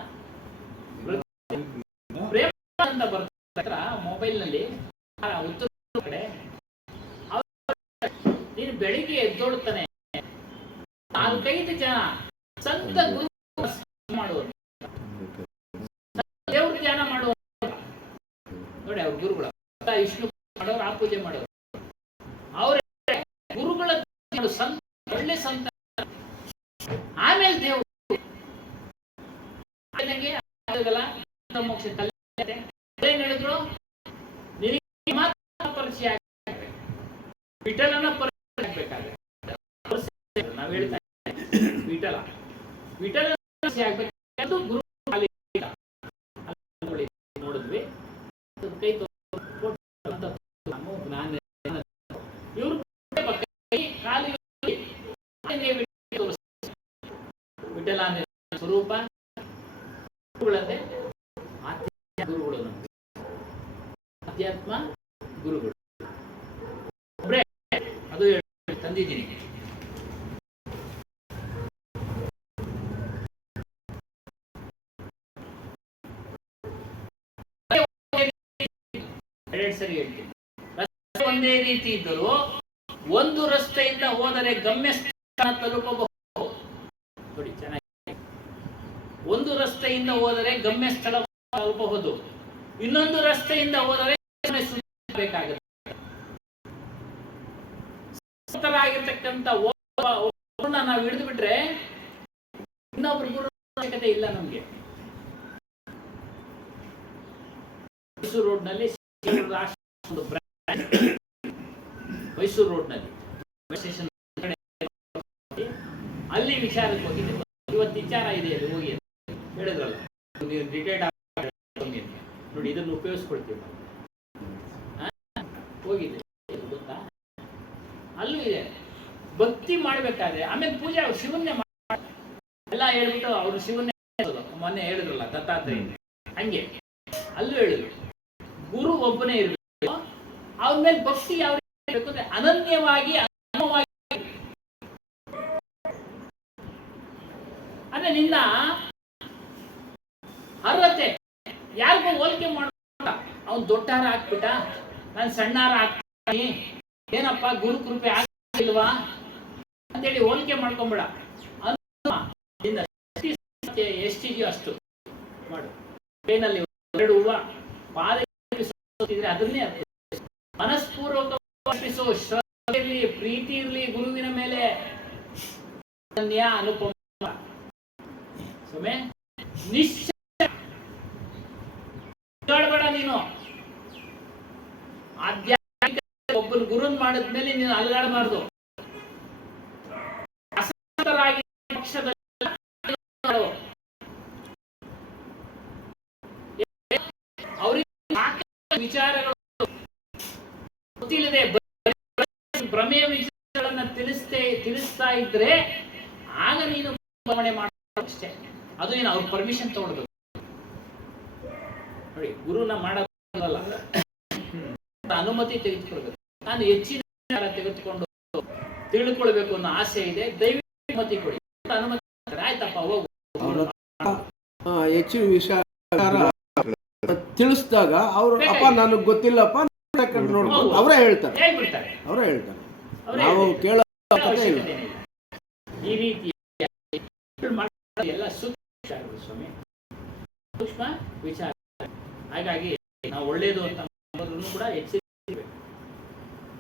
ಪ್ರೇಮ ಅಂತ ಬರ್ತಾ ಮೊಬೈಲ್ ನಲ್ಲಿ ಉತ್ತರ ಕಡೆ ನೀನು ಬೆಳಿಗ್ಗೆ ಎದ್ದೋಡ್ತಾನೆ 4-5 ಜನ ಸಂತ ಗುರು ಮಾಡುವರು, ದೇವ್ರ ಧ್ಯಾನ ಮಾಡುವರು ನೋಡಿ. ಅವ್ರ ಗುರುಗಳು ವಿಷ್ಣು ಮಾಡೋರು, ಆ ಪೂಜೆ ಮಾಡೋರು, ಅವ್ರ ಗುರುಗಳ ಸಂತ, ಒಳ್ಳೆ ಸಂತ. ಆಮೇಲೆ ದೇವ್ರು ಮೋಕ್ಷ ಏನ್ ಹೇಳಿದ್ರು, ನಿನಗೆ ಮಾತ್ರ ಪರಿಚಯ ಆಗ್ಬೇಕು, ವಿಠಲನ ಪರಿಚಯ ಆಗ್ಬೇಕಾದ್ರೆ ನಾವ್ ಹೇಳ್ತಾ ವಿಠಲ ಪರಿಚಯ ಆಗ್ಬೇಕು. ಗುರು ನೋಡಿದ್ವಿ ಕೈ ಇವ್ರು ವಿಠಲ ಸ್ವರೂಪ ಗುರುಗಳಂತೆ ಗುರುಗಳು, ಅಧ್ಯಾತ್ಮ ಗುರುಗಳು ಒಬ್ಬರೇ. ಅದು ತಂದಿದ್ದೀನಿ. ಸರಿ ಹೇಳ್ತೀನಿ. ರಸ್ತೆ ಒಂದೇ ರೀತಿ ಇದ್ದರೂ ಒಂದು ರಸ್ತೆಯಿಂದ ಹೋದರೆ ಗಮ್ಯಸ್ಥಾನ ತಲುಪಬಹುದು. ನೋಡಿ ಚೆನ್ನಾಗಿ, ಒಂದು ರಸ್ತೆಯಿಂದ ಹೋದರೆ ಗಮ್ಯ ಸ್ಥಳ ತಲುಪಬಹುದು, ಇನ್ನೊಂದು ರಸ್ತೆಯಿಂದ ಹೋದರೆ ಬೇಕಾಗುತ್ತೆ. ಒಬ್ಬರನ್ನ ನಾವು ಹಿಡಿದು ಬಿಟ್ರೆ ಇನ್ನೊಬ್ರು ಗುರು ಅವಶ್ಯಕತೆ ಇಲ್ಲ ನಮ್ಗೆ. ಮೈಸೂರು ರೋಡ್ನಲ್ಲಿ ಮೈಸೂರು ರೋಡ್ನಲ್ಲಿ ಅಲ್ಲಿ ವಿಚಾರಕ್ಕೆ ಹೋಗಿದ್ದೆ. ಇವತ್ತು ವಿಚಾರ ಇದೆ, ಅಲ್ಲಿ ಹೋಗಿ ಹೇಳಿದ್ರಲ್ಲ ನೀವು ರಿಟೈರ್ಡ್ ಆಗಿ ನೋಡಿ, ಇದನ್ನು ಉಪಯೋಗಿಸ್ಕೊಳ್ತೀವಿ ಹೋಗಿದೆ ಗೊತ್ತಾ. ಅಲ್ಲೂ ಇದೆ ಭಕ್ತಿ ಮಾಡ್ಬೇಕಾದ್ರೆ. ಆಮೇಲೆ ಪೂಜೆ ಶಿವನ್ನೇ ಎಲ್ಲ ಹೇಳ್ಬಿಟ್ಟು ಅವರು ಶಿವನ್ನೇ ಮೊನ್ನೆ ಹೇಳಿದ್ರಲ್ಲ ದತ್ತಾತ್ರೇಯ, ಹಂಗೆ ಅಲ್ಲೂ ಹೇಳಿದ್ರು ಗುರು ಒಬ್ಬನೇ ಇರಬೇಕು. ಅವ್ರ ಮೇಲೆ ಭಕ್ತಿ ಯಾವ ರೀತಿ ಇರಬೇಕು ಅಂದ್ರೆ ಅನನ್ಯವಾಗಿ ಅಂದ್ರೆ ನಿನ್ನ ಅರ್ಹತೆ ಯಾರಿಗೂ ಹೋಲಿಕೆ ಮಾಡ್ಬೇಡ. ಅವ್ನು ದೊಡ್ಡಾರ ಹಾಕ್ಬಿಟ್ಟ, ನಾನು ಸಣ್ಣಾರ ಹಾಕ್ತೀನಿ, ಏನಪ್ಪ ಗುರು ಕೃಪೆ ಆಗಿಲ್ವಾ ಅಂತೇಳಿ ಹೋಲಿಕೆ ಮಾಡ್ಕೊಂಬೇಡ. ಎಷ್ಟಿದೆಯೋ ಅಷ್ಟು ಮಾಡು. ಕೈನಲ್ಲಿ 2 ಹೂವ ಪಾದ ಅದನ್ನೇ ಮನಸ್ಪೂರ್ವಕ ಶ್ರದ್ಧೆ ಇರಲಿ, ಪ್ರೀತಿ ಇರಲಿ ಗುರುವಿನ ಮೇಲೆ, ಅನುಪಮ ನಿಶ್ಚಯಬೇಡ. ನೀನು ಆಧ್ಯಾತ್ಮಿಕ ಒಬ್ಬರು ಗುರುನ್ ಮಾಡಿದ್ಮೇಲೆ ನೀನು ಅಲ್ಲಾಡಬಾರ್ದು. ಅಸಂತರಾಗಿ ಪಕ್ಷದಲ್ಲಿ ಅವರಿಗೆ ವಿಚಾರಗಳು ಗೊತ್ತಿಲ್ಲದೆ ಭ್ರಮೆಯ ವಿಚಾರಗಳನ್ನ ತಿಳಿಸ್ತಾ ಇದ್ರೆ ಆಗ ನೀನು ಬದಲಾವಣೆ ಮಾಡಬೇಕು ಅಷ್ಟೇ. ಅದು ಏನು ಅವ್ರ ಪರ್ಮಿಷನ್ ತಗೊಳ್ಬೇಕು. ನೋಡಿ, ಗುರುನ ಮಾಡೋದಲ್ಲ, ಅನುಮತಿ ತೆಗೆದುಕೊಳ್ಬೇಕು. ನಾನು ಹೆಚ್ಚಿನ ವಿಚಾರ ತೆಗೆದುಕೊಂಡು ತಿಳ್ಕೊಳ್ಬೇಕು ಅನ್ನೋ ಆಸೆ ಇದೆ, ದಯವಿಟ್ಟು ಅನುಮತಿ ಕೊಡಿ. ಅನುಮತಿ ಆಯ್ತಪ್ಪ ಹೋಗು. ಹೆಚ್ಚಿನ ವಿಷಯ ತಿಳಿಸಿದಾಗ ಅವರು ಅಪ್ಪ ನನಗೆ ಗೊತ್ತಿಲ್ಲಪ್ಪ ನೋಡ್ಕೊಂಡು ಅವರೇ ಹೇಳ್ತಾರೆ, ಹೇಳ್ಬಿಡ್ತಾರೆ. ನಾವು ಕೇಳೋ ಇಲ್ಲ. ಈ ರೀತಿ ಎಲ್ಲ ಸೂಕ್ಷ್ಮ ಸ್ವಾಮಿ, ಸೂಕ್ಷ್ಮ ವಿಚಾರ. ಹಾಗಾಗಿ ನಾವು ಒಳ್ಳೇದು ಅಂತ ಕೂಡ ಎಚ್ಚರಿಸಬೇಕು,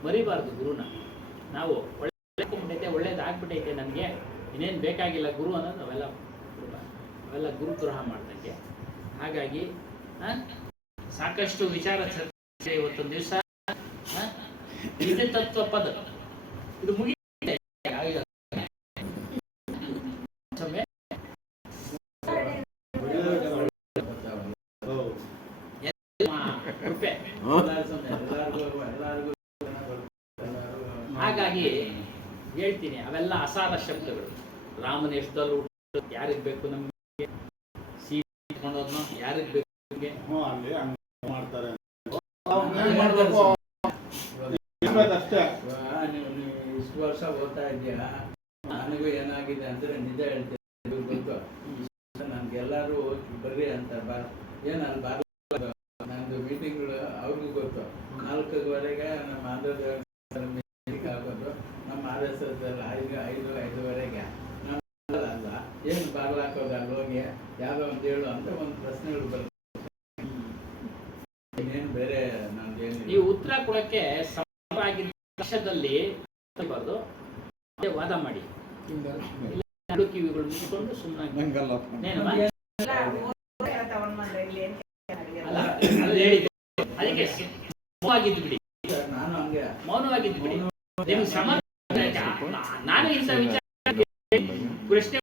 ಮರಿಬಾರ್ದು ಗುರುನ. ನಾವು ಒಳ್ಳೇದಾಗ್ಬಿಟ್ಟೈತೆ, ಒಳ್ಳೇದಾಗ್ಬಿಟ್ಟೈತೆ, ನನಗೆ ಇನ್ನೇನು ಬೇಕಾಗಿಲ್ಲ ಗುರು ಅನ್ನೋದು ಅವೆಲ್ಲ ಗುರುದ್ರೋಹ ಮಾಡ್ದಂಗೆ. ಹಾಗಾಗಿ ಸಾಕಷ್ಟು ವಿಚಾರ ಚರ್ಚೆ ಇವತ್ತೊಂದು ದಿವಸ ನಿಜ ತತ್ವ ಪದ ಇದು ಮುಗಿ ಹಾಗಾಗಿ ಹೇಳ್ತೀನಿ, ಅವೆಲ್ಲ ಅಸಾರ ಶಬ್ದಗಳು. ರಾಮನ ಎಷ್ಟಲ್ಲಿ ಯಾರಿಗೆ ಬೇಕು ನಮ್ಗೆ, ಸೀಕೊಂಡೋದ್ನೋ ಯಾರಿಗೆ ಬೇಕು ನಮ್ಗೆ ಮಾಡ್ತಾರೆ ಇಷ್ಟು ವರ್ಷ ಓದ್ತಾ ಇದೆಯಾ, ನನಗೂ ಏನಾಗಿದೆ ಅಂದ್ರೆ ನಿಜ ಹೇಳ್ತೀನಿ ಗೊತ್ತು. ನನ್ಗೆಲ್ಲರೂ ಬರ್ರಿ ಅಂತ ಏನಲ್ಲಿ ಬಾರ ನಂದು ಮೀಟಿಂಗ್ಗಳು ಅವ್ರಿಗೂ ಗೊತ್ತು. 4:00 ನಮ್ಮ ಆಂಧ್ರದ ಮೀಟಿಂಗ್ ಆಗೋದು, ನಮ್ಮ RSS 5:05 ಅಲ್ಲ ಏನು ಬಾಗ್ಲಾಕೋದು, ಅಲ್ಲಿ ಹೋಗಿ ಯಾವುದೋ ಒಂದು ಹೇಳು ಅಂತ ಒಂದು ಪ್ರಶ್ನೆಗಳು ಬರ್ತದೆ. ಇನ್ನೇನು ಬೇರೆ ನಮ್ಗೇನು ಈ ಉತ್ತರ ಕೊಡಕ್ಕೆ ಸಮರಾಗಿದ್ದ ಪಕ್ಷದಲ್ಲಿ ವಾದ ಮಾಡಿ ಕಿವಿಗಳು ಮುಚ್ಚಿಕೊಂಡು ಸುಮ್ಮನೆ ಅದಕ್ಕೆ ಮೌನವಾಗಿದ್ದು ಬಿಡಿ, ನಾನು ಹಂಗೆ ಮೌನವಾಗಿದ್ದು ಬಿಡಿ. ನಿಮ್ಗೆ ನಾನು ಇಂಥ ವಿಚಾರ ಪ್ರಶ್ನೆ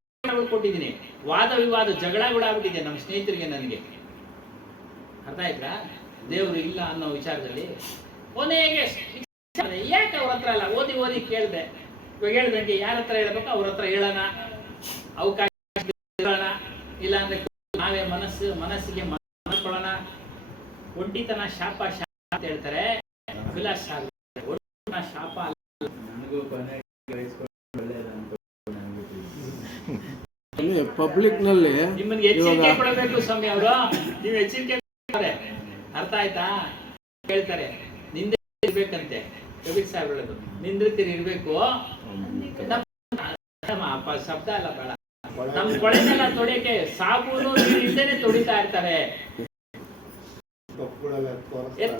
ಕೊಟ್ಟಿದ್ದೀನಿ, ವಾದ ವಿವಾದ ಜಗಳಗಳಾಗ್ಬಿಟ್ಟಿದೆ ನಮ್ಮ ಸ್ನೇಹಿತರಿಗೆ, ನನಗೆ ಅರ್ಥ ಆಯ್ತಾ? ದೇವರು ಇಲ್ಲ ಅನ್ನೋ ವಿಚಾರದಲ್ಲಿ ಕೊನೆಗೆ ಯಾಕೆ ಅವ್ರ ಹತ್ರ ಅಲ್ಲ, ಓದಿ ಕೇಳಿದೆ. ಇವಾಗ ಹೇಳ್ದಂಗೆ ಯಾರ ಹತ್ರ ಹೇಳ್ಬೇಕು ಅವ್ರ ಹತ್ರ ಹೇಳೋಣ, ಅವಕಾಶ ಹೇಳೋಣ. ಇಲ್ಲ ಅಂದ್ರೆ ನಾವೇ ಮನಸ್ಸಿಗೆ ಮಾಡ್ಕೊಳ್ಳೋಣ. ಒಂಟಿತನ ಶಾಪ ಅಂತ ಹೇಳ್ತಾರೆ, ವಿಲಾಸ ಶಾಪ ಅಲ್ಲ. ನನಗೂ ಕೊನೆ ಒಳ್ಳೇದಂತ ಪಬ್ಲಿಕ್ ನಲ್ಲಿ ನಿಮ್ಮನ್ಗೆ ಎಚ್ಚರಿಕೆ ಕೊಡಬೇಕು ಸ್ವಾಮಿ ಅವರು, ನೀವು ಎಚ್ಚರಿಕೆ ಕೊಡ್ತಾರೆ. ಅರ್ಥ ಆಯ್ತಾ? ಹೇಳ್ತಾರೆ ನಿಂದೆ ಇರ್ಬೇಕಂತೆ, ಕಬೀರ್ ಸಾಹೇಬ್ ಹೇಳೋದು, ನಿಂದ್ರತಿರಿ ಇರ್ಬೇಕು. ಶಬ್ದ ಅಲ್ಲ ಬೇಡ, ನಮ್ ಕೊಳೆನೆಲ್ಲ ತೊಳೆಯಕ್ಕೆ ಸಾಬೂನು ನೀರಿಲ್ದೇನೆ ತೊಳಿತಾ ಇರ್ತಾರೆ,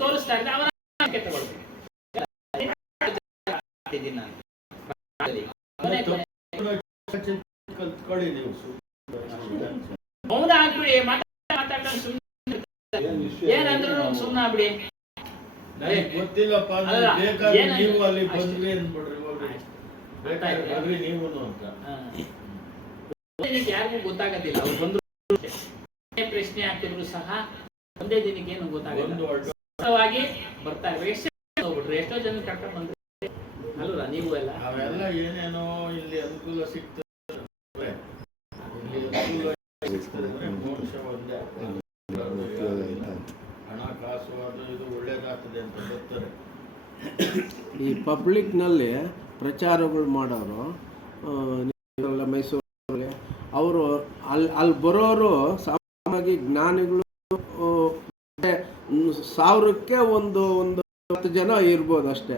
ತೋರಿಸ್ತಾ ಇರ್ತಾರೆ. ಅವರ ತಗೊಳ್ಬೇಕು. ಮೌನ ಆಗ್ಬಿಡಿ, ಮಾತಾಡ್ಕೊಂಡು ಸುಮ್ಮನೆ ಏನಂದ್ರು ಸುಮ್ಮನೆ ಆಗ್ಬಿಡಿ. ಗೊತ್ತಿಲ್ಲಪ್ಪ, ನೀವು ಅಲ್ಲಿ ಬಂದ್ರಿ ಅನ್ಬಿಡ್ರಿ, ನೀವು ಅಂತ ಯಾರಿಗೂ ಗೊತ್ತಾಗದಿಲ್ಲ. ಅವ್ರು ಬಂದ್ರು ಪ್ರಶ್ನೆ ಹಾಕಿದ್ರು ಸಹ ಒಂದೇ ದಿನಕ್ಕೆ ಏನು ಗೊತ್ತಾಗವಾಗಿ ಬರ್ತಾ ಇರ್ಬೇಕು. ಎಷ್ಟೋ ಜನ ಕರ್ಕೊಂಡು ಬಂದ್ರೆ ಅಲ್ವ ನೀವು ಎಲ್ಲ ಅವೆಲ್ಲ ಏನೇನೋ ಇಲ್ಲಿ ಅನುಕೂಲ ಸಿಗ್ತದೆ, ಮೋಕ್ಷ ಒಂದೇ, ಹಣಕಾಸು ಅದು ಇದು ಒಳ್ಳೇದಾಗ್ತದೆ ಅಂತ ಬರ್ತಾರೆ. ಈ ಪಬ್ಲಿಕ್ನಲ್ಲಿ ಪ್ರಚಾರಗಳು ಮಾಡೋರು ಮೈಸೂರಲ್ಲಿ, ಅವರು ಅಲ್ಲಿ ಬರೋರು ಸಾಮಾನ್ಯವಾಗಿ ಜ್ಞಾನಿಗಳು 1000ಕ್ಕೆ ಒಂದು 10 ಜನ ಇರ್ಬೋದು ಅಷ್ಟೇ.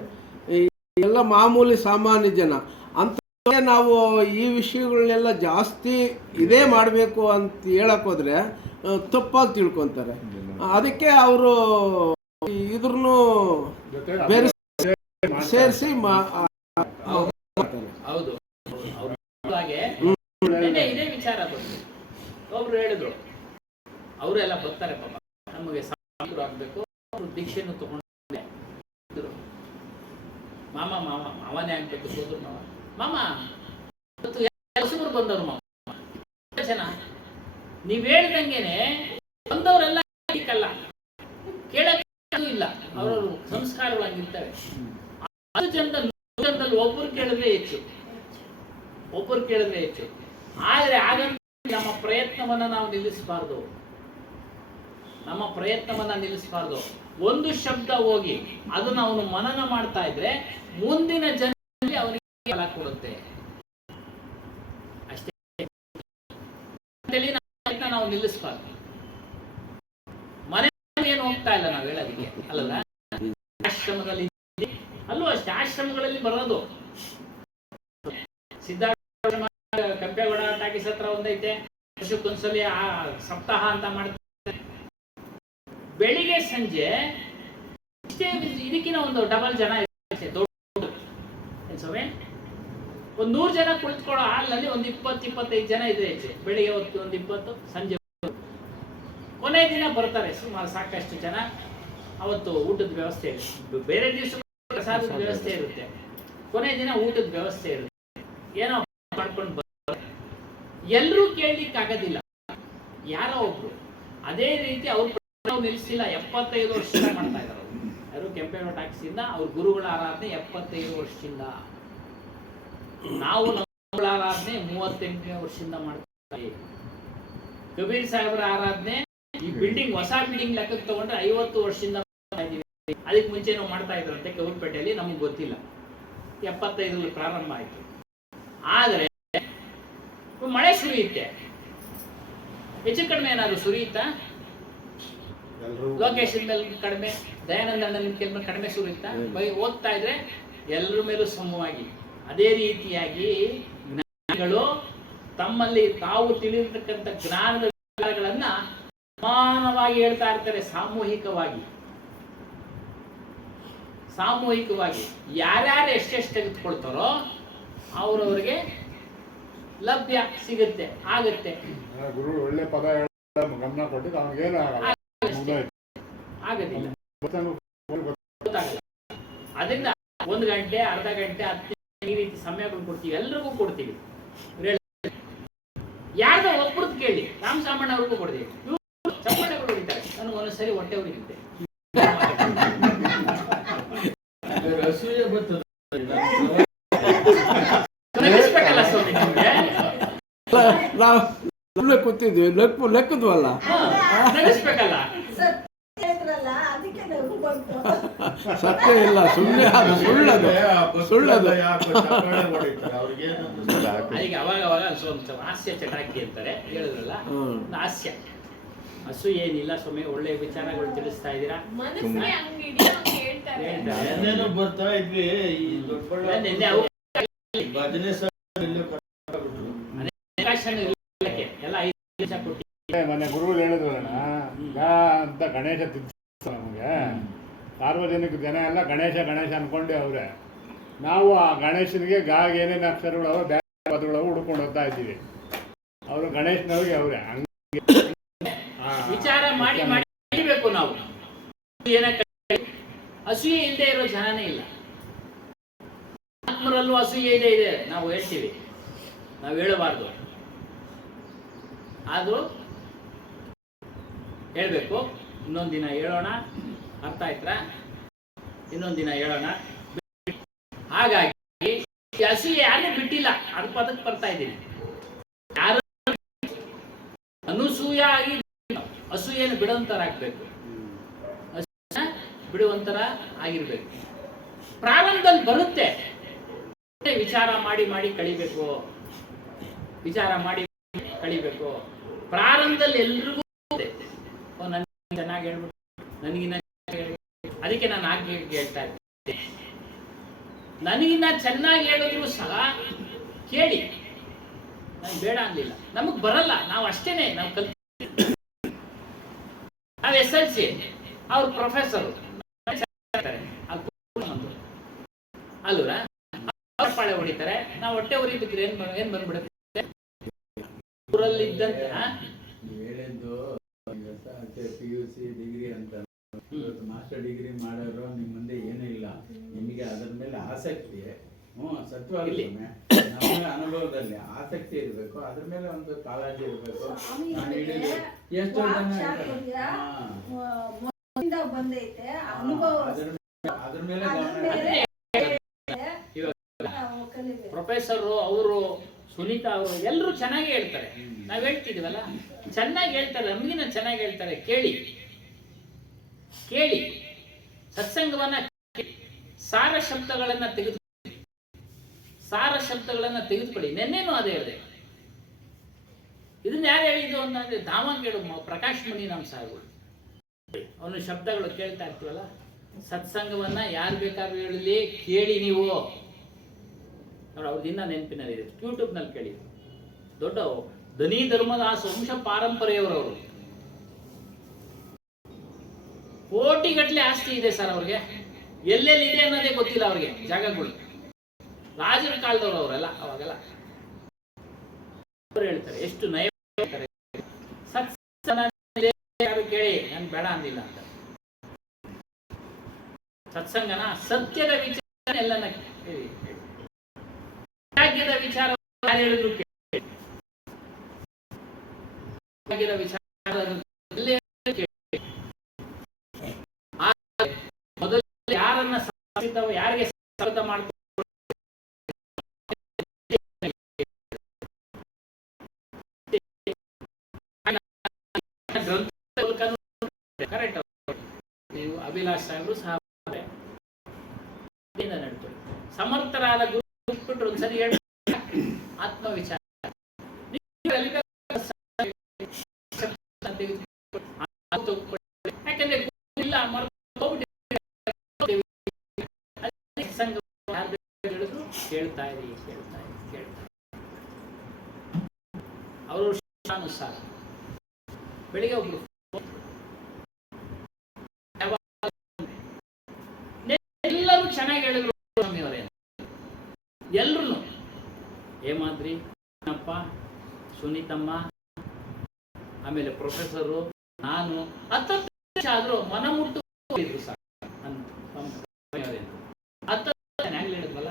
ಎಲ್ಲ ಮಾಮೂಲಿ ಸಾಮಾನ್ಯ ಜನ ಅಂತ ನಾವು ಈ ವಿಷಯಗಳನ್ನೆಲ್ಲ ಜಾಸ್ತಿ ಇದೇ ಮಾಡಬೇಕು ಅಂತ ಹೇಳಕ್ಕೋದ್ರೆ ತಪ್ಪಾಗಿ ತಿಳ್ಕೊತಾರೆ. ಅದಕ್ಕೆ ಅವರು ಇದ್ರನ್ನು ಬೇರೆ ಸೇರಿಸಿ ಹೌದು. ಇದೇ ವಿಚಾರ ಬಂತು, ಒಬ್ರು ಹೇಳಿದ್ರು, ಅವರೆಲ್ಲ ಬರ್ತಾರೆ ಪಾಪ, ನಮಗೆ ಸಾಧು ಆಗ್ಬೇಕು, ಅವರು ದೀಕ್ಷೆಯನ್ನು ತಗೊಂಡು ಮಾವನೇ ಆಗ್ಬೇಕು, ಸೋದ್ರು ಮಾಮ ಹೊಸಬರು ಬಂದವರು ಮಾಮ ಜನ. ನೀವ್ ಹೇಳ್ದಂಗೆನೆ ಬಂದವರೆಲ್ಲ ಕೇಳಕ್ ಇಲ್ಲ, ಅವರವರು ಸಂಸ್ಕಾರವಾಗಿರ್ತವೆ. 10 ಜನದಲ್ಲಿ ಒಬ್ಬರು ಕೇಳಿದ್ರೆ ಹೆಚ್ಚು. ಆದ್ರೆ ಹಾಗಂತ ನಮ್ಮ ಪ್ರಯತ್ನವನ್ನ ನಾವು ನಿಲ್ಲಿಸಬಾರ್ದು. ನಮ್ಮ ಪ್ರಯತ್ನವನ್ನ ನಿಲ್ಲಿಸಬಾರ್ದು. ಒಂದು ಶಬ್ದ ಹೋಗಿ ಅದನ್ನ ಅವನು ಮನನ ಮಾಡ್ತಾ ಇದ್ರೆ ಮುಂದಿನ ಜನ್ಮದಲ್ಲಿ ಅವನಿಗೆ ಫಲ ಕೊಡುತ್ತೆ. ಅಷ್ಟೇ ನಾವು ನಿಲ್ಲಿಸಬಾರ್ದು. ಮನೆ ಏನು ಹೋಗ್ತಾ ಇಲ್ಲ ನಾವು ಹೇಳೋದಕ್ಕೆ ಅಲ್ಲಲ್ಲ. ಆಶ್ರಮದಲ್ಲಿ ಅಲ್ಲೂ ಅಷ್ಟೇ, ಆಶ್ರಮಗಳಲ್ಲಿ ಬರೋದು. ಸಿದ್ಧಾರ್ಥ ಕೆಂಪೇಗೌಡ ಟಾಕೀಸ್ ಹತ್ರ ಒಂದೈತೆ, ವರ್ಷಕ್ಕೊಂದ್ಸಲಿ ಆ ಸಪ್ತಾಹ ಅಂತ ಮಾಡ್ತಾರೆ. ಬೆಳಿಗ್ಗೆ ಸಂಜೆ ಇಷ್ಟೇ, ಇದಕ್ಕಿನ ಒಂದು ಡಬಲ್ ಜನ ಇರುತ್ತೆ. ಒಂದು 100 ಜನ ಕುಳಿತುಕೊಳ್ಳೋ ಹಾಲಲ್ಲಿ ಒಂದು 20-25 ಜನ ಇದೆ. ಬೆಳಿಗ್ಗೆ ಹೊತ್ತು ಒಂದು 20, ಸಂಜೆ ಕೊನೆ ದಿನ ಬರ್ತಾರೆ ಸುಮಾರು ಸಾಕಷ್ಟು ಜನ. ಅವತ್ತು ಊಟದ ವ್ಯವಸ್ಥೆ ಇರುತ್ತೆ, ಬೇರೆ ದಿವಸ ಪ್ರಸಾದದ ವ್ಯವಸ್ಥೆ ಇರುತ್ತೆ, ಕೊನೆ ದಿನ ಊಟದ ವ್ಯವಸ್ಥೆ ಇರುತ್ತೆ. ಏನೋ ಮಾಡ್ಕೊಂಡು ಬರ್ತಾರೆ. ಎಲ್ಲರೂ ಕೇಳಲಿಕ್ಕೆ ಆಗೋದಿಲ್ಲ, ಯಾರೋ ಒಬ್ರು. ಅದೇ ರೀತಿ ಅವ್ರು ನಿಲ್ಲಿಸಿಲ್ಲ, 75 ವರ್ಷದಿಂದ ಮಾಡ್ತಾ ಇದ್ದಾರೆ. ಯಾರು ಕೆಂಪೇಗೌಡ ಟಾಕೀಸಿಂದ ಅವ್ರ ಗುರುಗಳ ಆರಾಧನೆ 75 ವರ್ಷದಿಂದ. ನಾವು ನಮ್ಮ ಆರಾಧನೆ 38ನೇ ವರ್ಷದಿಂದ ಮಾಡ್ತೀವಿ. ಕಬೀರ್ ಸಾಹೇಬರ ಆರಾಧನೆ ಈ ಬಿಲ್ಡಿಂಗ್, ಹೊಸ ಬಿಲ್ಡಿಂಗ್ ಲೆಕ್ಕಕ್ಕೆ ತಗೊಂಡ್ರೆ 50 ವರ್ಷದಿಂದ ಮಾಡ್ತಾ ಇದೀವಿ. ಅದಕ್ಕೆ ಮುಂಚೆ ನಾವು ಮಾಡ್ತಾ ಇದ್ರಂತೆ ಕೌರ್ಪೇಟೆಯಲ್ಲಿ, ನಮ್ಗೆ ಗೊತ್ತಿಲ್ಲ. 75ರಲ್ಲಿ ಪ್ರಾರಂಭ ಆಯ್ತು. ಆದ್ರೆ ಮಳೆ ಸುರಿಯುತ್ತೆ, ಹೆಚ್ಚು ಕಡಿಮೆ ಏನಾದ್ರು ಸುರಿಯುತ್ತಾ? ಲೋಕೇಶನ್ ಮೇಲೆ ಕಡಿಮೆ, ದಯಾನಂದ ಅಣ್ಣನ ಕಡಿಮೆ ಸುರಿಯುತ್ತಾ? ಓದ್ತಾ ಇದ್ರೆ ಎಲ್ಲರ ಮೇಲೂ ಸಮವಾಗಿ. ಅದೇ ರೀತಿಯಾಗಿ ಜ್ಞಾನಿಗಳು ತಮ್ಮಲ್ಲಿ ತಾವು ತಿಳಿದಿರ್ತಕ್ಕಂಥ ಜ್ಞಾನದ ವಿಚಾರಗಳನ್ನ ಸಮಾನವಾಗಿ ಹೇಳ್ತಾ ಇರ್ತಾರೆ. ಸಾಮೂಹಿಕವಾಗಿ ಯಾರ್ಯಾರು ಎಷ್ಟೆಷ್ಟು ತೆಗೆದುಕೊಳ್ತಾರೋ ಅವ್ರವ್ರಿಗೆ ಲಭ್ಯ ಸಿಗುತ್ತೆ, ಆಗುತ್ತೆ. ಗುರು ಒಳ್ಳೆ ಪದ ಗಮನ ಕೊಟ್ಟಿದ್ದು ಅವನಿಗೇನು ಆಗೋದಿಲ್ಲ, ಗೊತ್ತಾಗಲ್ಲ. ಅದರಿಂದ 1 ಗಂಟೆ, ಅರ್ಧ ಗಂಟೆ, 10 ಈ ರೀತಿ ಸಮಯಗಳು ಕೊಡ್ತೀವಿ, ಎಲ್ರಿಗೂ ಕೊಡ್ತೀವಿ. ಯಾರ್ದೋ ಒಬ್ಬರದ್ದು ಕೇಳಿ, ರಾಮ್ ಸಾಮಣ್ಣ ಅವ್ರಿಗೂ ಕೊಡ್ತೀವಿ. ಇವರು ಚಪ್ಪಣ್ಣಗಳು ಹೊಡಿತಾರೆ, ನನಗೆ ಒಂದೊಂದ್ಸರಿ ಹೊಟ್ಟೆ ಹೊಡಿಯುತ್ತೆ. ಅಸೂಯೆ ಬರ್ತದೆ. ನಗಿಸ್ಬೇಕಲ್ಲ ಸ್ವಾಮಿ ನಿಮ್ಗೆ? ನಾವು ಸುಮ್ಮನೆ ಕೂತಿದ್ವಿ, ಲೆಕ್ಕದ್ವಲ್ಲ, ನಗಿಸ್ಬೇಕಲ್ಲ. ಇದ್ರಲ್ಲ, ಅದಕ್ಕೆ ನಗು ಬಂತು. ಸತ್ಯ ಇಲ್ಲ, ಸುಮ್ಮನೆ ಅದು ಸುಳ್ಳದು. ಈಗ ಅವಾಗ ಸ್ವಲ್ಪ ಹಾಸ್ಯ ಚಟಾಕಿ ಅಂತಾರೆ, ಹೇಳಿದ್ರಲ್ಲ, ಹಾಸ್ಯ. ಹಸು ಏನಿಲ್ಲ ಸ್ವಾಮಿ, ಒಳ್ಳೆ ವಿಚಾರಗಳು ತಿಳಿಸ್ತಾ ಇದ್ದೀರಾ. ಮನಸ್ಸಿಗೆ ಹಂಗ್ ಹಿಡಿಯೋಂಗ್ ಹೇಳ್ತಾರೆ. ಏನೇನೋ ಬರ್ತಾ ಇದ್ವಿ, ಈ ನಿನ್ನೆ ಭಜನೆ ಎಲ್ಲ 5 ನಿಮಿಷ ಕೊಟ್ಟು ಮೊನ್ನೆ ಗುರುಗಳು ಹೇಳಿದ್ರಣ್ಣ, ಅಂತ ಗಣೇಶ ತಿನ್ಸ ನಮಗೆ ಸಾರ್ವಜನಿಕ ಜನ ಎಲ್ಲ ಗಣೇಶ ಅನ್ಕೊಂಡೆ ಅವ್ರೆ. ನಾವು ಆ ಗಣೇಶನಿಗೆ ಏನೇನು ಅಕ್ಷರಗಳು ಅವ, ಬೇರೆ ಪದಗಳು ಹುಡ್ಕೊಂಡು ಹೋಗ್ತಾ ಇದ್ದೀವಿ. ಅವರು ಗಣೇಶನವ್ರಿಗೆ ಅವ್ರೆ ಹಂಗೆ ವಿಚಾರ ಮಾಡಿ ಬೇಕು ನಾವು. ಅಸೂಯೆ ಇಲ್ಲದೆ ಇರೋ ಜನನೇ ಇಲ್ಲ. ಆತ್ಮರಲ್ಲೂ ಅಸೂಯೆ ಇದೆ, ನಾವು ಹೇಳ್ತೀವಿ, ನಾವು ಹೇಳಬಾರ್ದು. ಆದ್ರೂ ಹೇಳ್ಬೇಕು. ಇನ್ನೊಂದು ದಿನ ಹೇಳೋಣ, ಅರ್ಥ ಆಯ್ತಾ? ಇನ್ನೊಂದು ದಿನ ಹೇಳೋಣ. ಹಾಗಾಗಿ ಅಸೂಯೆ ಯಾರನ್ನೂ ಬಿಟ್ಟಿಲ್ಲ, ಅದ್ರ ಪದಕ್ಕೆ ಬರ್ತಾ ಇದ್ದೀನಿ. ಯಾರು ಅನುಸೂಯ ಆಗಿ ಅಸೂಯೆಯನ್ನು ಬಿಡುವಂತರಾಗಬೇಕು, ಬಿಡುವಂತರ ಆಗಿರ್ಬೇಕು. ಪ್ರಾರಂಭದಲ್ಲಿ ಬರುತ್ತೆ, ವಿಚಾರ ಮಾಡಿ ಕಳಿಬೇಕು. ವಿಚಾರ ಮಾಡಿ ಕಳಿಬೇಕು. ಪ್ರಾರಂಭದಲ್ಲಿ ಎಲ್ರಿಗೂ ನನಗೆ ಚೆನ್ನಾಗಿ ಹೇಳ್ಬಿಟ್ಟು, ನನಗಿನ್ನ ಅದಕ್ಕೆ ನಾನು ಆಗಿ ಹೇಳ್ತಾ ಇದ್ದೆ, ನನಗಿನ್ನ ಚೆನ್ನಾಗಿ ಹೇಳಿದ್ರು ಸಹ ಕೇಳಿ. ನಾನು ಬೇಡ ಅನ್ನಲಿಲ್ಲ, ನಮಗ್ ಬರಲ್ಲ, ನಾವು ಅಷ್ಟೇನೆ. ನಾವು ನಾವು SLC, ಅವ್ರು ಪ್ರೊಫೆಸರು ಅಲ್ವರ, ಅವ್ರ ಪಾಳೆ ಹೊಡಿತಾರೆ, ನಾವು ಹೊಟ್ಟೆ ಉರಿಬಿದ್ರೆ ಏನ್ ಬಂದ್ಬಿಡುತ್ತೆ ಊರಲ್ಲಿದ್ದಂತೆ. ಹೇಳಿದ್ದು PUC ಡಿಗ್ರಿ ಅಂತ, ಮಾಸ್ಟರ್ ಡಿಗ್ರಿ ಮಾಡೋರು ನಿಮ್ಮ ಮುಂದೆ ಏನೂ ಇಲ್ಲ, ನಿಮಗೆ ಅದರ ಮೇಲೆ ಆಸಕ್ತಿ. ಸತ್ಯವಾಗಿ ನಮ್ಮ ಅನುಭವದಲ್ಲಿ ಆಸಕ್ತಿ ಇರಬೇಕು, ಅದ್ರ ಮೇಲೆ ಒಂದು ಕಾಳಜಿ ಇರಬೇಕು. ಎಷ್ಟೋ ಜನ ಬಂದೈತೆ ಅನುಭವ, ಅದ್ರ ಮೇಲೆ ಪ್ರೊಫೆಸರು ಅವರು, ಸುನೀತಾ ಅವರು ಎಲ್ಲರೂ ಚೆನ್ನಾಗಿ ಹೇಳ್ತಾರೆ. ನಾವ್ ಹೇಳ್ತಿದೀವಲ್ಲ, ಚೆನ್ನಾಗಿ ಹೇಳ್ತಾರೆ, ನಮಗಿನ ಚೆನ್ನಾಗಿ ಹೇಳ್ತಾರೆ. ಕೇಳಿ, ಕೇಳಿ, ಸತ್ಸಂಗವನ್ನ ಕೇಳಿ, ಸಾರ ಶಬ್ದಗಳನ್ನ ತೆಗೆದುಕೊಳ್ಳಿ. ನೆನ್ನೆನೂ ಅದೇ ಹೇಳಿದೆ. ಇದನ್ನ ಯಾರು ಹೇಳಿದ್ದು ಅಂತಂದ್ರೆ ದಾವಣಗೆರೆ ಪ್ರಕಾಶ್ ಮಣಿ ನಮ್ಮ ಸಾಹೇಬರು. ಅವನ ಶಬ್ದಗಳು ಕೇಳ್ತಾ ಇರ್ತೀವಲ್ಲ, ಸತ್ಸಂಗವನ್ನ ಯಾರು ಬೇಕಾದ್ರೂ ಹೇಳಲಿ, ಕೇಳಿ ನೀವು. ನೋಡಿ, ಅವ್ರ ದಿನ ನೆನಪಿನಲ್ಲಿದೆ, ಯೂಟ್ಯೂಬ್ನಲ್ಲಿ ಕೇಳಿ. ದೊಡ್ಡ ಧನಿ ಧರ್ಮದಾಸ ವಂಶ ಪಾರಂಪರೆಯವರವರು. ಕೋಟಿಗಟ್ಟಲೆ ಆಸ್ತಿ ಇದೆ ಸರ್ ಅವ್ರಿಗೆ. ಎಲ್ಲೆಲ್ಲಿದೆ ಅನ್ನೋದೇ ಗೊತ್ತಿಲ್ಲ ಅವ್ರಿಗೆ ಜಾಗಗಳು. ರಾಜರ ಕಾಲದವರು ಅವರೆಲ್ಲ. ಅವಾಗೆಲ್ಲ ಅವ್ರು ಹೇಳ್ತಾರೆ ಎಷ್ಟು ನಯ ಹೇಳ್ತಾರೆ. ಯಾರು ಕೇಳಿ, ನನ್ ಬೇಡ ಅಂದಿಲ್ಲ ಅಂತ. ಸತ್ಸಂಗನ ಸತ್ಯದ ವಿಚಾರ ಎಲ್ಲನ ಕೇಳಿ, ವೈರಾಗ್ಯದ ವಿಚಾರ ಯಾರು ಹೇಳಿದ್ರು ಕೇಳಿ, ವೈರಾಗ್ಯದ ವಿಚಾರ ಮೊದಲು ಯಾರನ್ನ ಯಾರಿಗೆ ಸ್ವಾಗತ ಮಾಡ್ಕೊಂಡು ಕರೆಕ್ಟ್. ನೀವು ಅಭಿಲಾಷ್ ಸಾಹೇಬರು ಸಹ ನಡ್ತಾರೆ. ಸಮರ್ಥರಾದ ಗುರು ಬಿಟ್ಬಿಟ್ರು ಒಂದ್ಸರಿ ಹೇಳಿ ಆತ್ಮವಿಚಾರ. ಯಾಕಂದ್ರೆ ಇಲ್ಲ ಹೇಳಿದ್ರು ಕೇಳ್ತಾ ಇರಿ. ಅವರು ಅನುಸಾರ ಬೆಳಿಗ್ಗೆ ಒಬ್ರು ಎಲ್ಲರೂ ಚೆನ್ನಾಗಿ ಹೇಳಿದ್ರು ಸ್ವಾಮಿಯವರೇ. ಎಲ್ರು ಹೇಮಾದ್ರಿ, ಅಪ್ಪ, ಸುನೀತಮ್ಮ, ಆಮೇಲೆ ಪ್ರೊಫೆಸರು, ನಾನು 10 ನಿಮಿಷ ಆದ್ರೂ ಮನ ಮುಟ್ಟು ಇದ್ರು ಸರ್. 10 ಹೇಳಿದ್ವಲ್ಲ,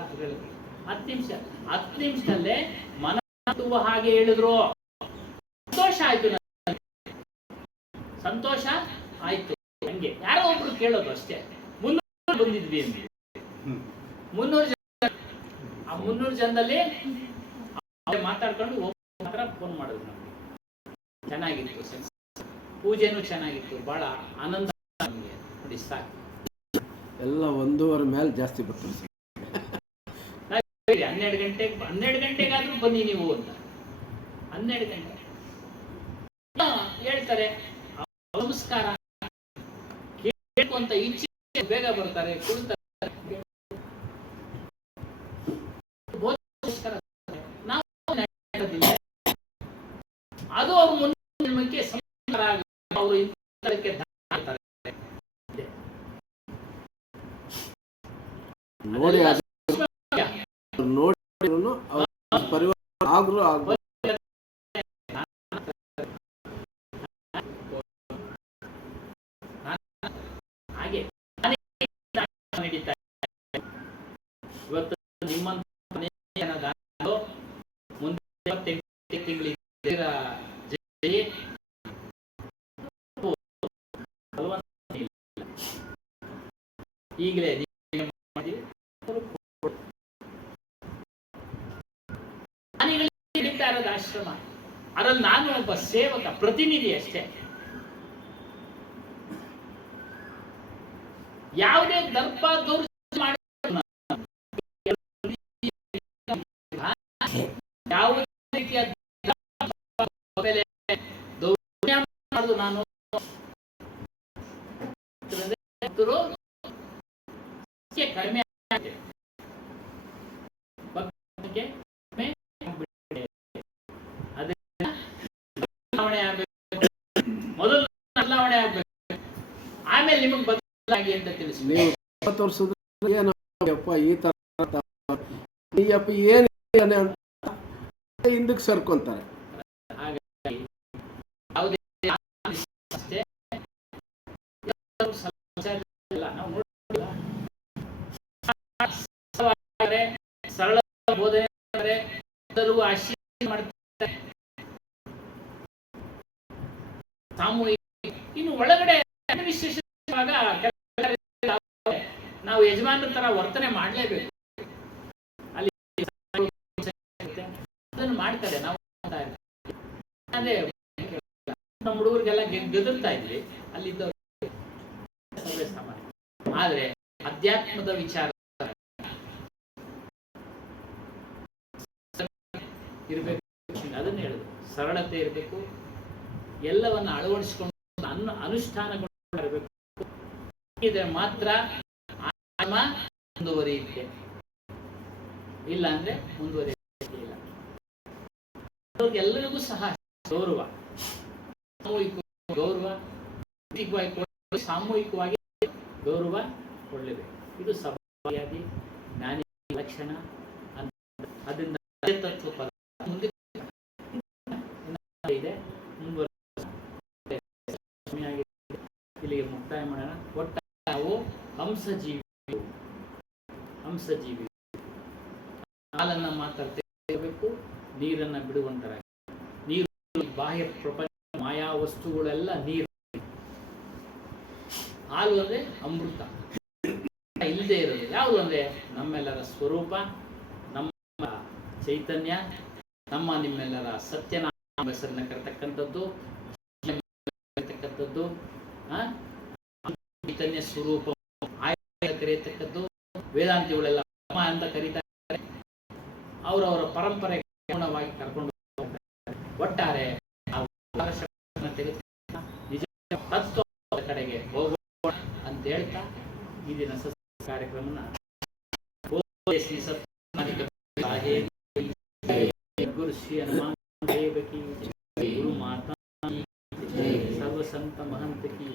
10 ನಿಮಿಷದಲ್ಲೇ ಮನ ಮುಟ್ಟುವ ಹಾಗೆ ಹೇಳಿದ್ರು. ಸಂತೋಷ ಆಯ್ತು. ಹಂಗೆ ಯಾರೋ ಒಬ್ರು ಕೇಳೋದು ಅಷ್ಟೇ. 300 ಬಂದಿದ್ವಿ ಅಂದ್ವಿ. 300 ಜನ. ಆ 300 ಜನದಲ್ಲಿ ಮಾತಾಡ್ಕೊಂಡು ಮಾತ್ರ ಫೋನ್ ಮಾಡಿದ್ರು ನಮ್ಗೆ. ಚೆನ್ನಾಗಿತ್ತು, ಪೂಜೆನೂ ಚೆನ್ನಾಗಿತ್ತು, ಬಹಳ ಆನಂದ ನಮಗೆ. ನೋಡಿ ಸಾಕು, ಎಲ್ಲ 1:30 ಮೇಲೆ ಜಾಸ್ತಿ ಬರ್ತಾರೆ. 12 ಗಂಟೆಗಾದ್ರೂ ಬನ್ನಿ ನೀವು ಅಂತ. 12 ಗಂಟೆ ಹೇಳ್ತಾರೆ. ನಮಸ್ಕಾರ ಕೇಳ್ಕೊಂತ ಇಚ್ಛೆ ಬೇಗ ಬರ್ತಾರೆ, ಕುಳಿತಾರೆ. ನಾವು ಅದು ಅವ್ರ ಮುಂದೆ ಸಂಸ್ಕಾರ ಅವರು ನೋಡಿ ನೋಡಿದ್ರು ಪರಿವಾರ ಆಗ್ರು ಆಗ್ಬೋದು. ಹಾಗೆ ನಡೀತಾ ಇವತ್ತು ನಿಮ್ಮಂತ ಮುಂದೆ 28 ತಿಂಗಳಿಗೆ ಈಗಲೇ ನಡೀತಾ ಇರೋದು ಆಶ್ರಮ. ಅದರಲ್ಲಿ ನಾನು ಒಬ್ಬ ಸೇವಕ, ಪ್ರತಿನಿಧಿ ಅಷ್ಟೇ. ಯಾವುದೇ ದರ್ಪ ದೌರ್ಜನ್ಯ ಯಾವುದೇ ರೀತಿಯ ದೌರ್ಜನ್ಯ ಮಾಡುದು ನಾನು ಕಡಿಮೆ ಆಗಿದೆ. ಬದಲಾವಣೆ ಆಗಬೇಕು, ಮೊದಲು ಬದಲಾವಣೆ ಆಗಬೇಕು, ಆಮೇಲೆ ನಿಮಗೆ ಬದಲಾಗಿ ಅಂತ ತಿಳಿಸಿ. ನೀವು 20 ವರ್ಷದ ಏನಪ್ಪ ಈ ತರ ನೀಯಪ್ಪ ಏನು ಅಂತ ಹಿಂದಕ್ಕೆ ಸರ್ಕೊಂತಾರೆ. ಹಾಗಾಗಿ ಯಾವುದೇ ಅಷ್ಟೇ ನಾವು ಸರಳ ಬೋಧನೆ ಎಲ್ಲರಿಗೂ ಆಶೀರ್ವಾದ ಮಾಡ್ತಾರೆ. ಸಾಮೂಹಿಕ ಇನ್ನು ಒಳಗಡೆ ಅಡ್ಮಿನಿಸ್ಟ್ರೇಷನ್ ನಾವು ಯಜಮಾನರ ತರ ವರ್ತನೆ ಮಾಡಲೇಬೇಕು. ಅಲ್ಲಿ ಅದನ್ನು ಮಾಡ್ತಾರೆ. ನಾವು ಅದೇ ನಮ್ಮ ಹುಡುಗರಿಗೆಲ್ಲ ಗದರ್ತಾ ಇದ್ವಿ. ಅಲ್ಲಿದ್ದ ಆದರೆ ಅಧ್ಯಾತ್ಮದ ವಿಚಾರ ಇರಬೇಕು. ಅದನ್ನ ಹೇಳುದು, ಸರಳತೆ ಇರಬೇಕು, ಎಲ್ಲವನ್ನ ಅಳವಡಿಸಿಕೊಂಡು ಅನುಷ್ಠಾನಗೊಳ್ಳಬೇಕು. ಇದ್ರೆ ಮಾತ್ರ ಆತ್ಮ ಮುಂದುವರಿಯುತ್ತೆ, ಇಲ್ಲ ಅಂದ್ರೆ ಮುಂದುವರಿಯುತ್ತೆ ಇಲ್ಲ. ಎಲ್ಲರಿಗೂ ಸಹ ಗೌರವ, ಸಾಮೂಹಿಕ ಗೌರವ, ಸಾಮೂಹಿಕವಾಗಿ ಗೌರವ ಕೊಡಲೇಬೇಕು. ಇದು ಸಭಾಯಾದಿ ಜ್ಞಾನಿ ಲಕ್ಷಣ. ಅದರಿಂದ ತತ್ವ ಪದ ಮುಂದೆ ಇದೆ, ಇಲ್ಲಿಗೆ ಮುಕ್ತಾಯ ಮಾಡೋಣ. ಒಟ್ಟಾರೆ ನಾವು ಹಂಸಜೀವಿ ಹಾಲನ್ನ ಮಾತಾಡ್ತಿರಬೇಕು, ನೀರನ್ನ ಬಿಡುವಂತರ. ನೀರು ಬಾಹ್ಯ ಪ್ರಪಂಚ ಮಾಯಾ ವಸ್ತುಗಳೆಲ್ಲ ನೀರು. ಹಾಲು ಅಂದ್ರೆ ಅಮೃತ, ಇಲ್ಲದೆ ಇರೋದು ಯಾವುದು ಅಂದ್ರೆ ನಮ್ಮೆಲ್ಲರ ಸ್ವರೂಪ, ನಮ್ಮ ಚೈತನ್ಯ, ನಮ್ಮ ನಿಮ್ಮೆಲ್ಲರ ಸತ್ಯನಾಮ ಹೆಸರನ್ನ ಕರೆತಕ್ಕಂಥದ್ದು, ಚೈತನ್ಯ ಸ್ವರೂಪ ಕರೆಯತಕ್ಕದ್ದು. ವೇದಾಂತಿಗಳೆಲ್ಲ ಅಂತ ಕರೀತಾರೆ, ಅವರವರ ಪರಂಪರೆ ಅನುಗುಣವಾಗಿ ಕರ್ಕೊಂಡು ಒಟ್ಟಾರೆ ನಿಜ ತತ್ವದ ಕಡೆಗೆ ಹೋಗೋಣ ಅಂತ ಹೇಳ್ತಾ ಈ ದಿನ ಕಾರ್ಯಕ್ರಮನ ಗುರು ಶ್ರೀ ಹನುಮಾನ್ ದೇವ ಕಿ, ಗುರು ಮಾತಾ ಸರ್ವ ಸಂತ ಮಹಂತ ಕಿ.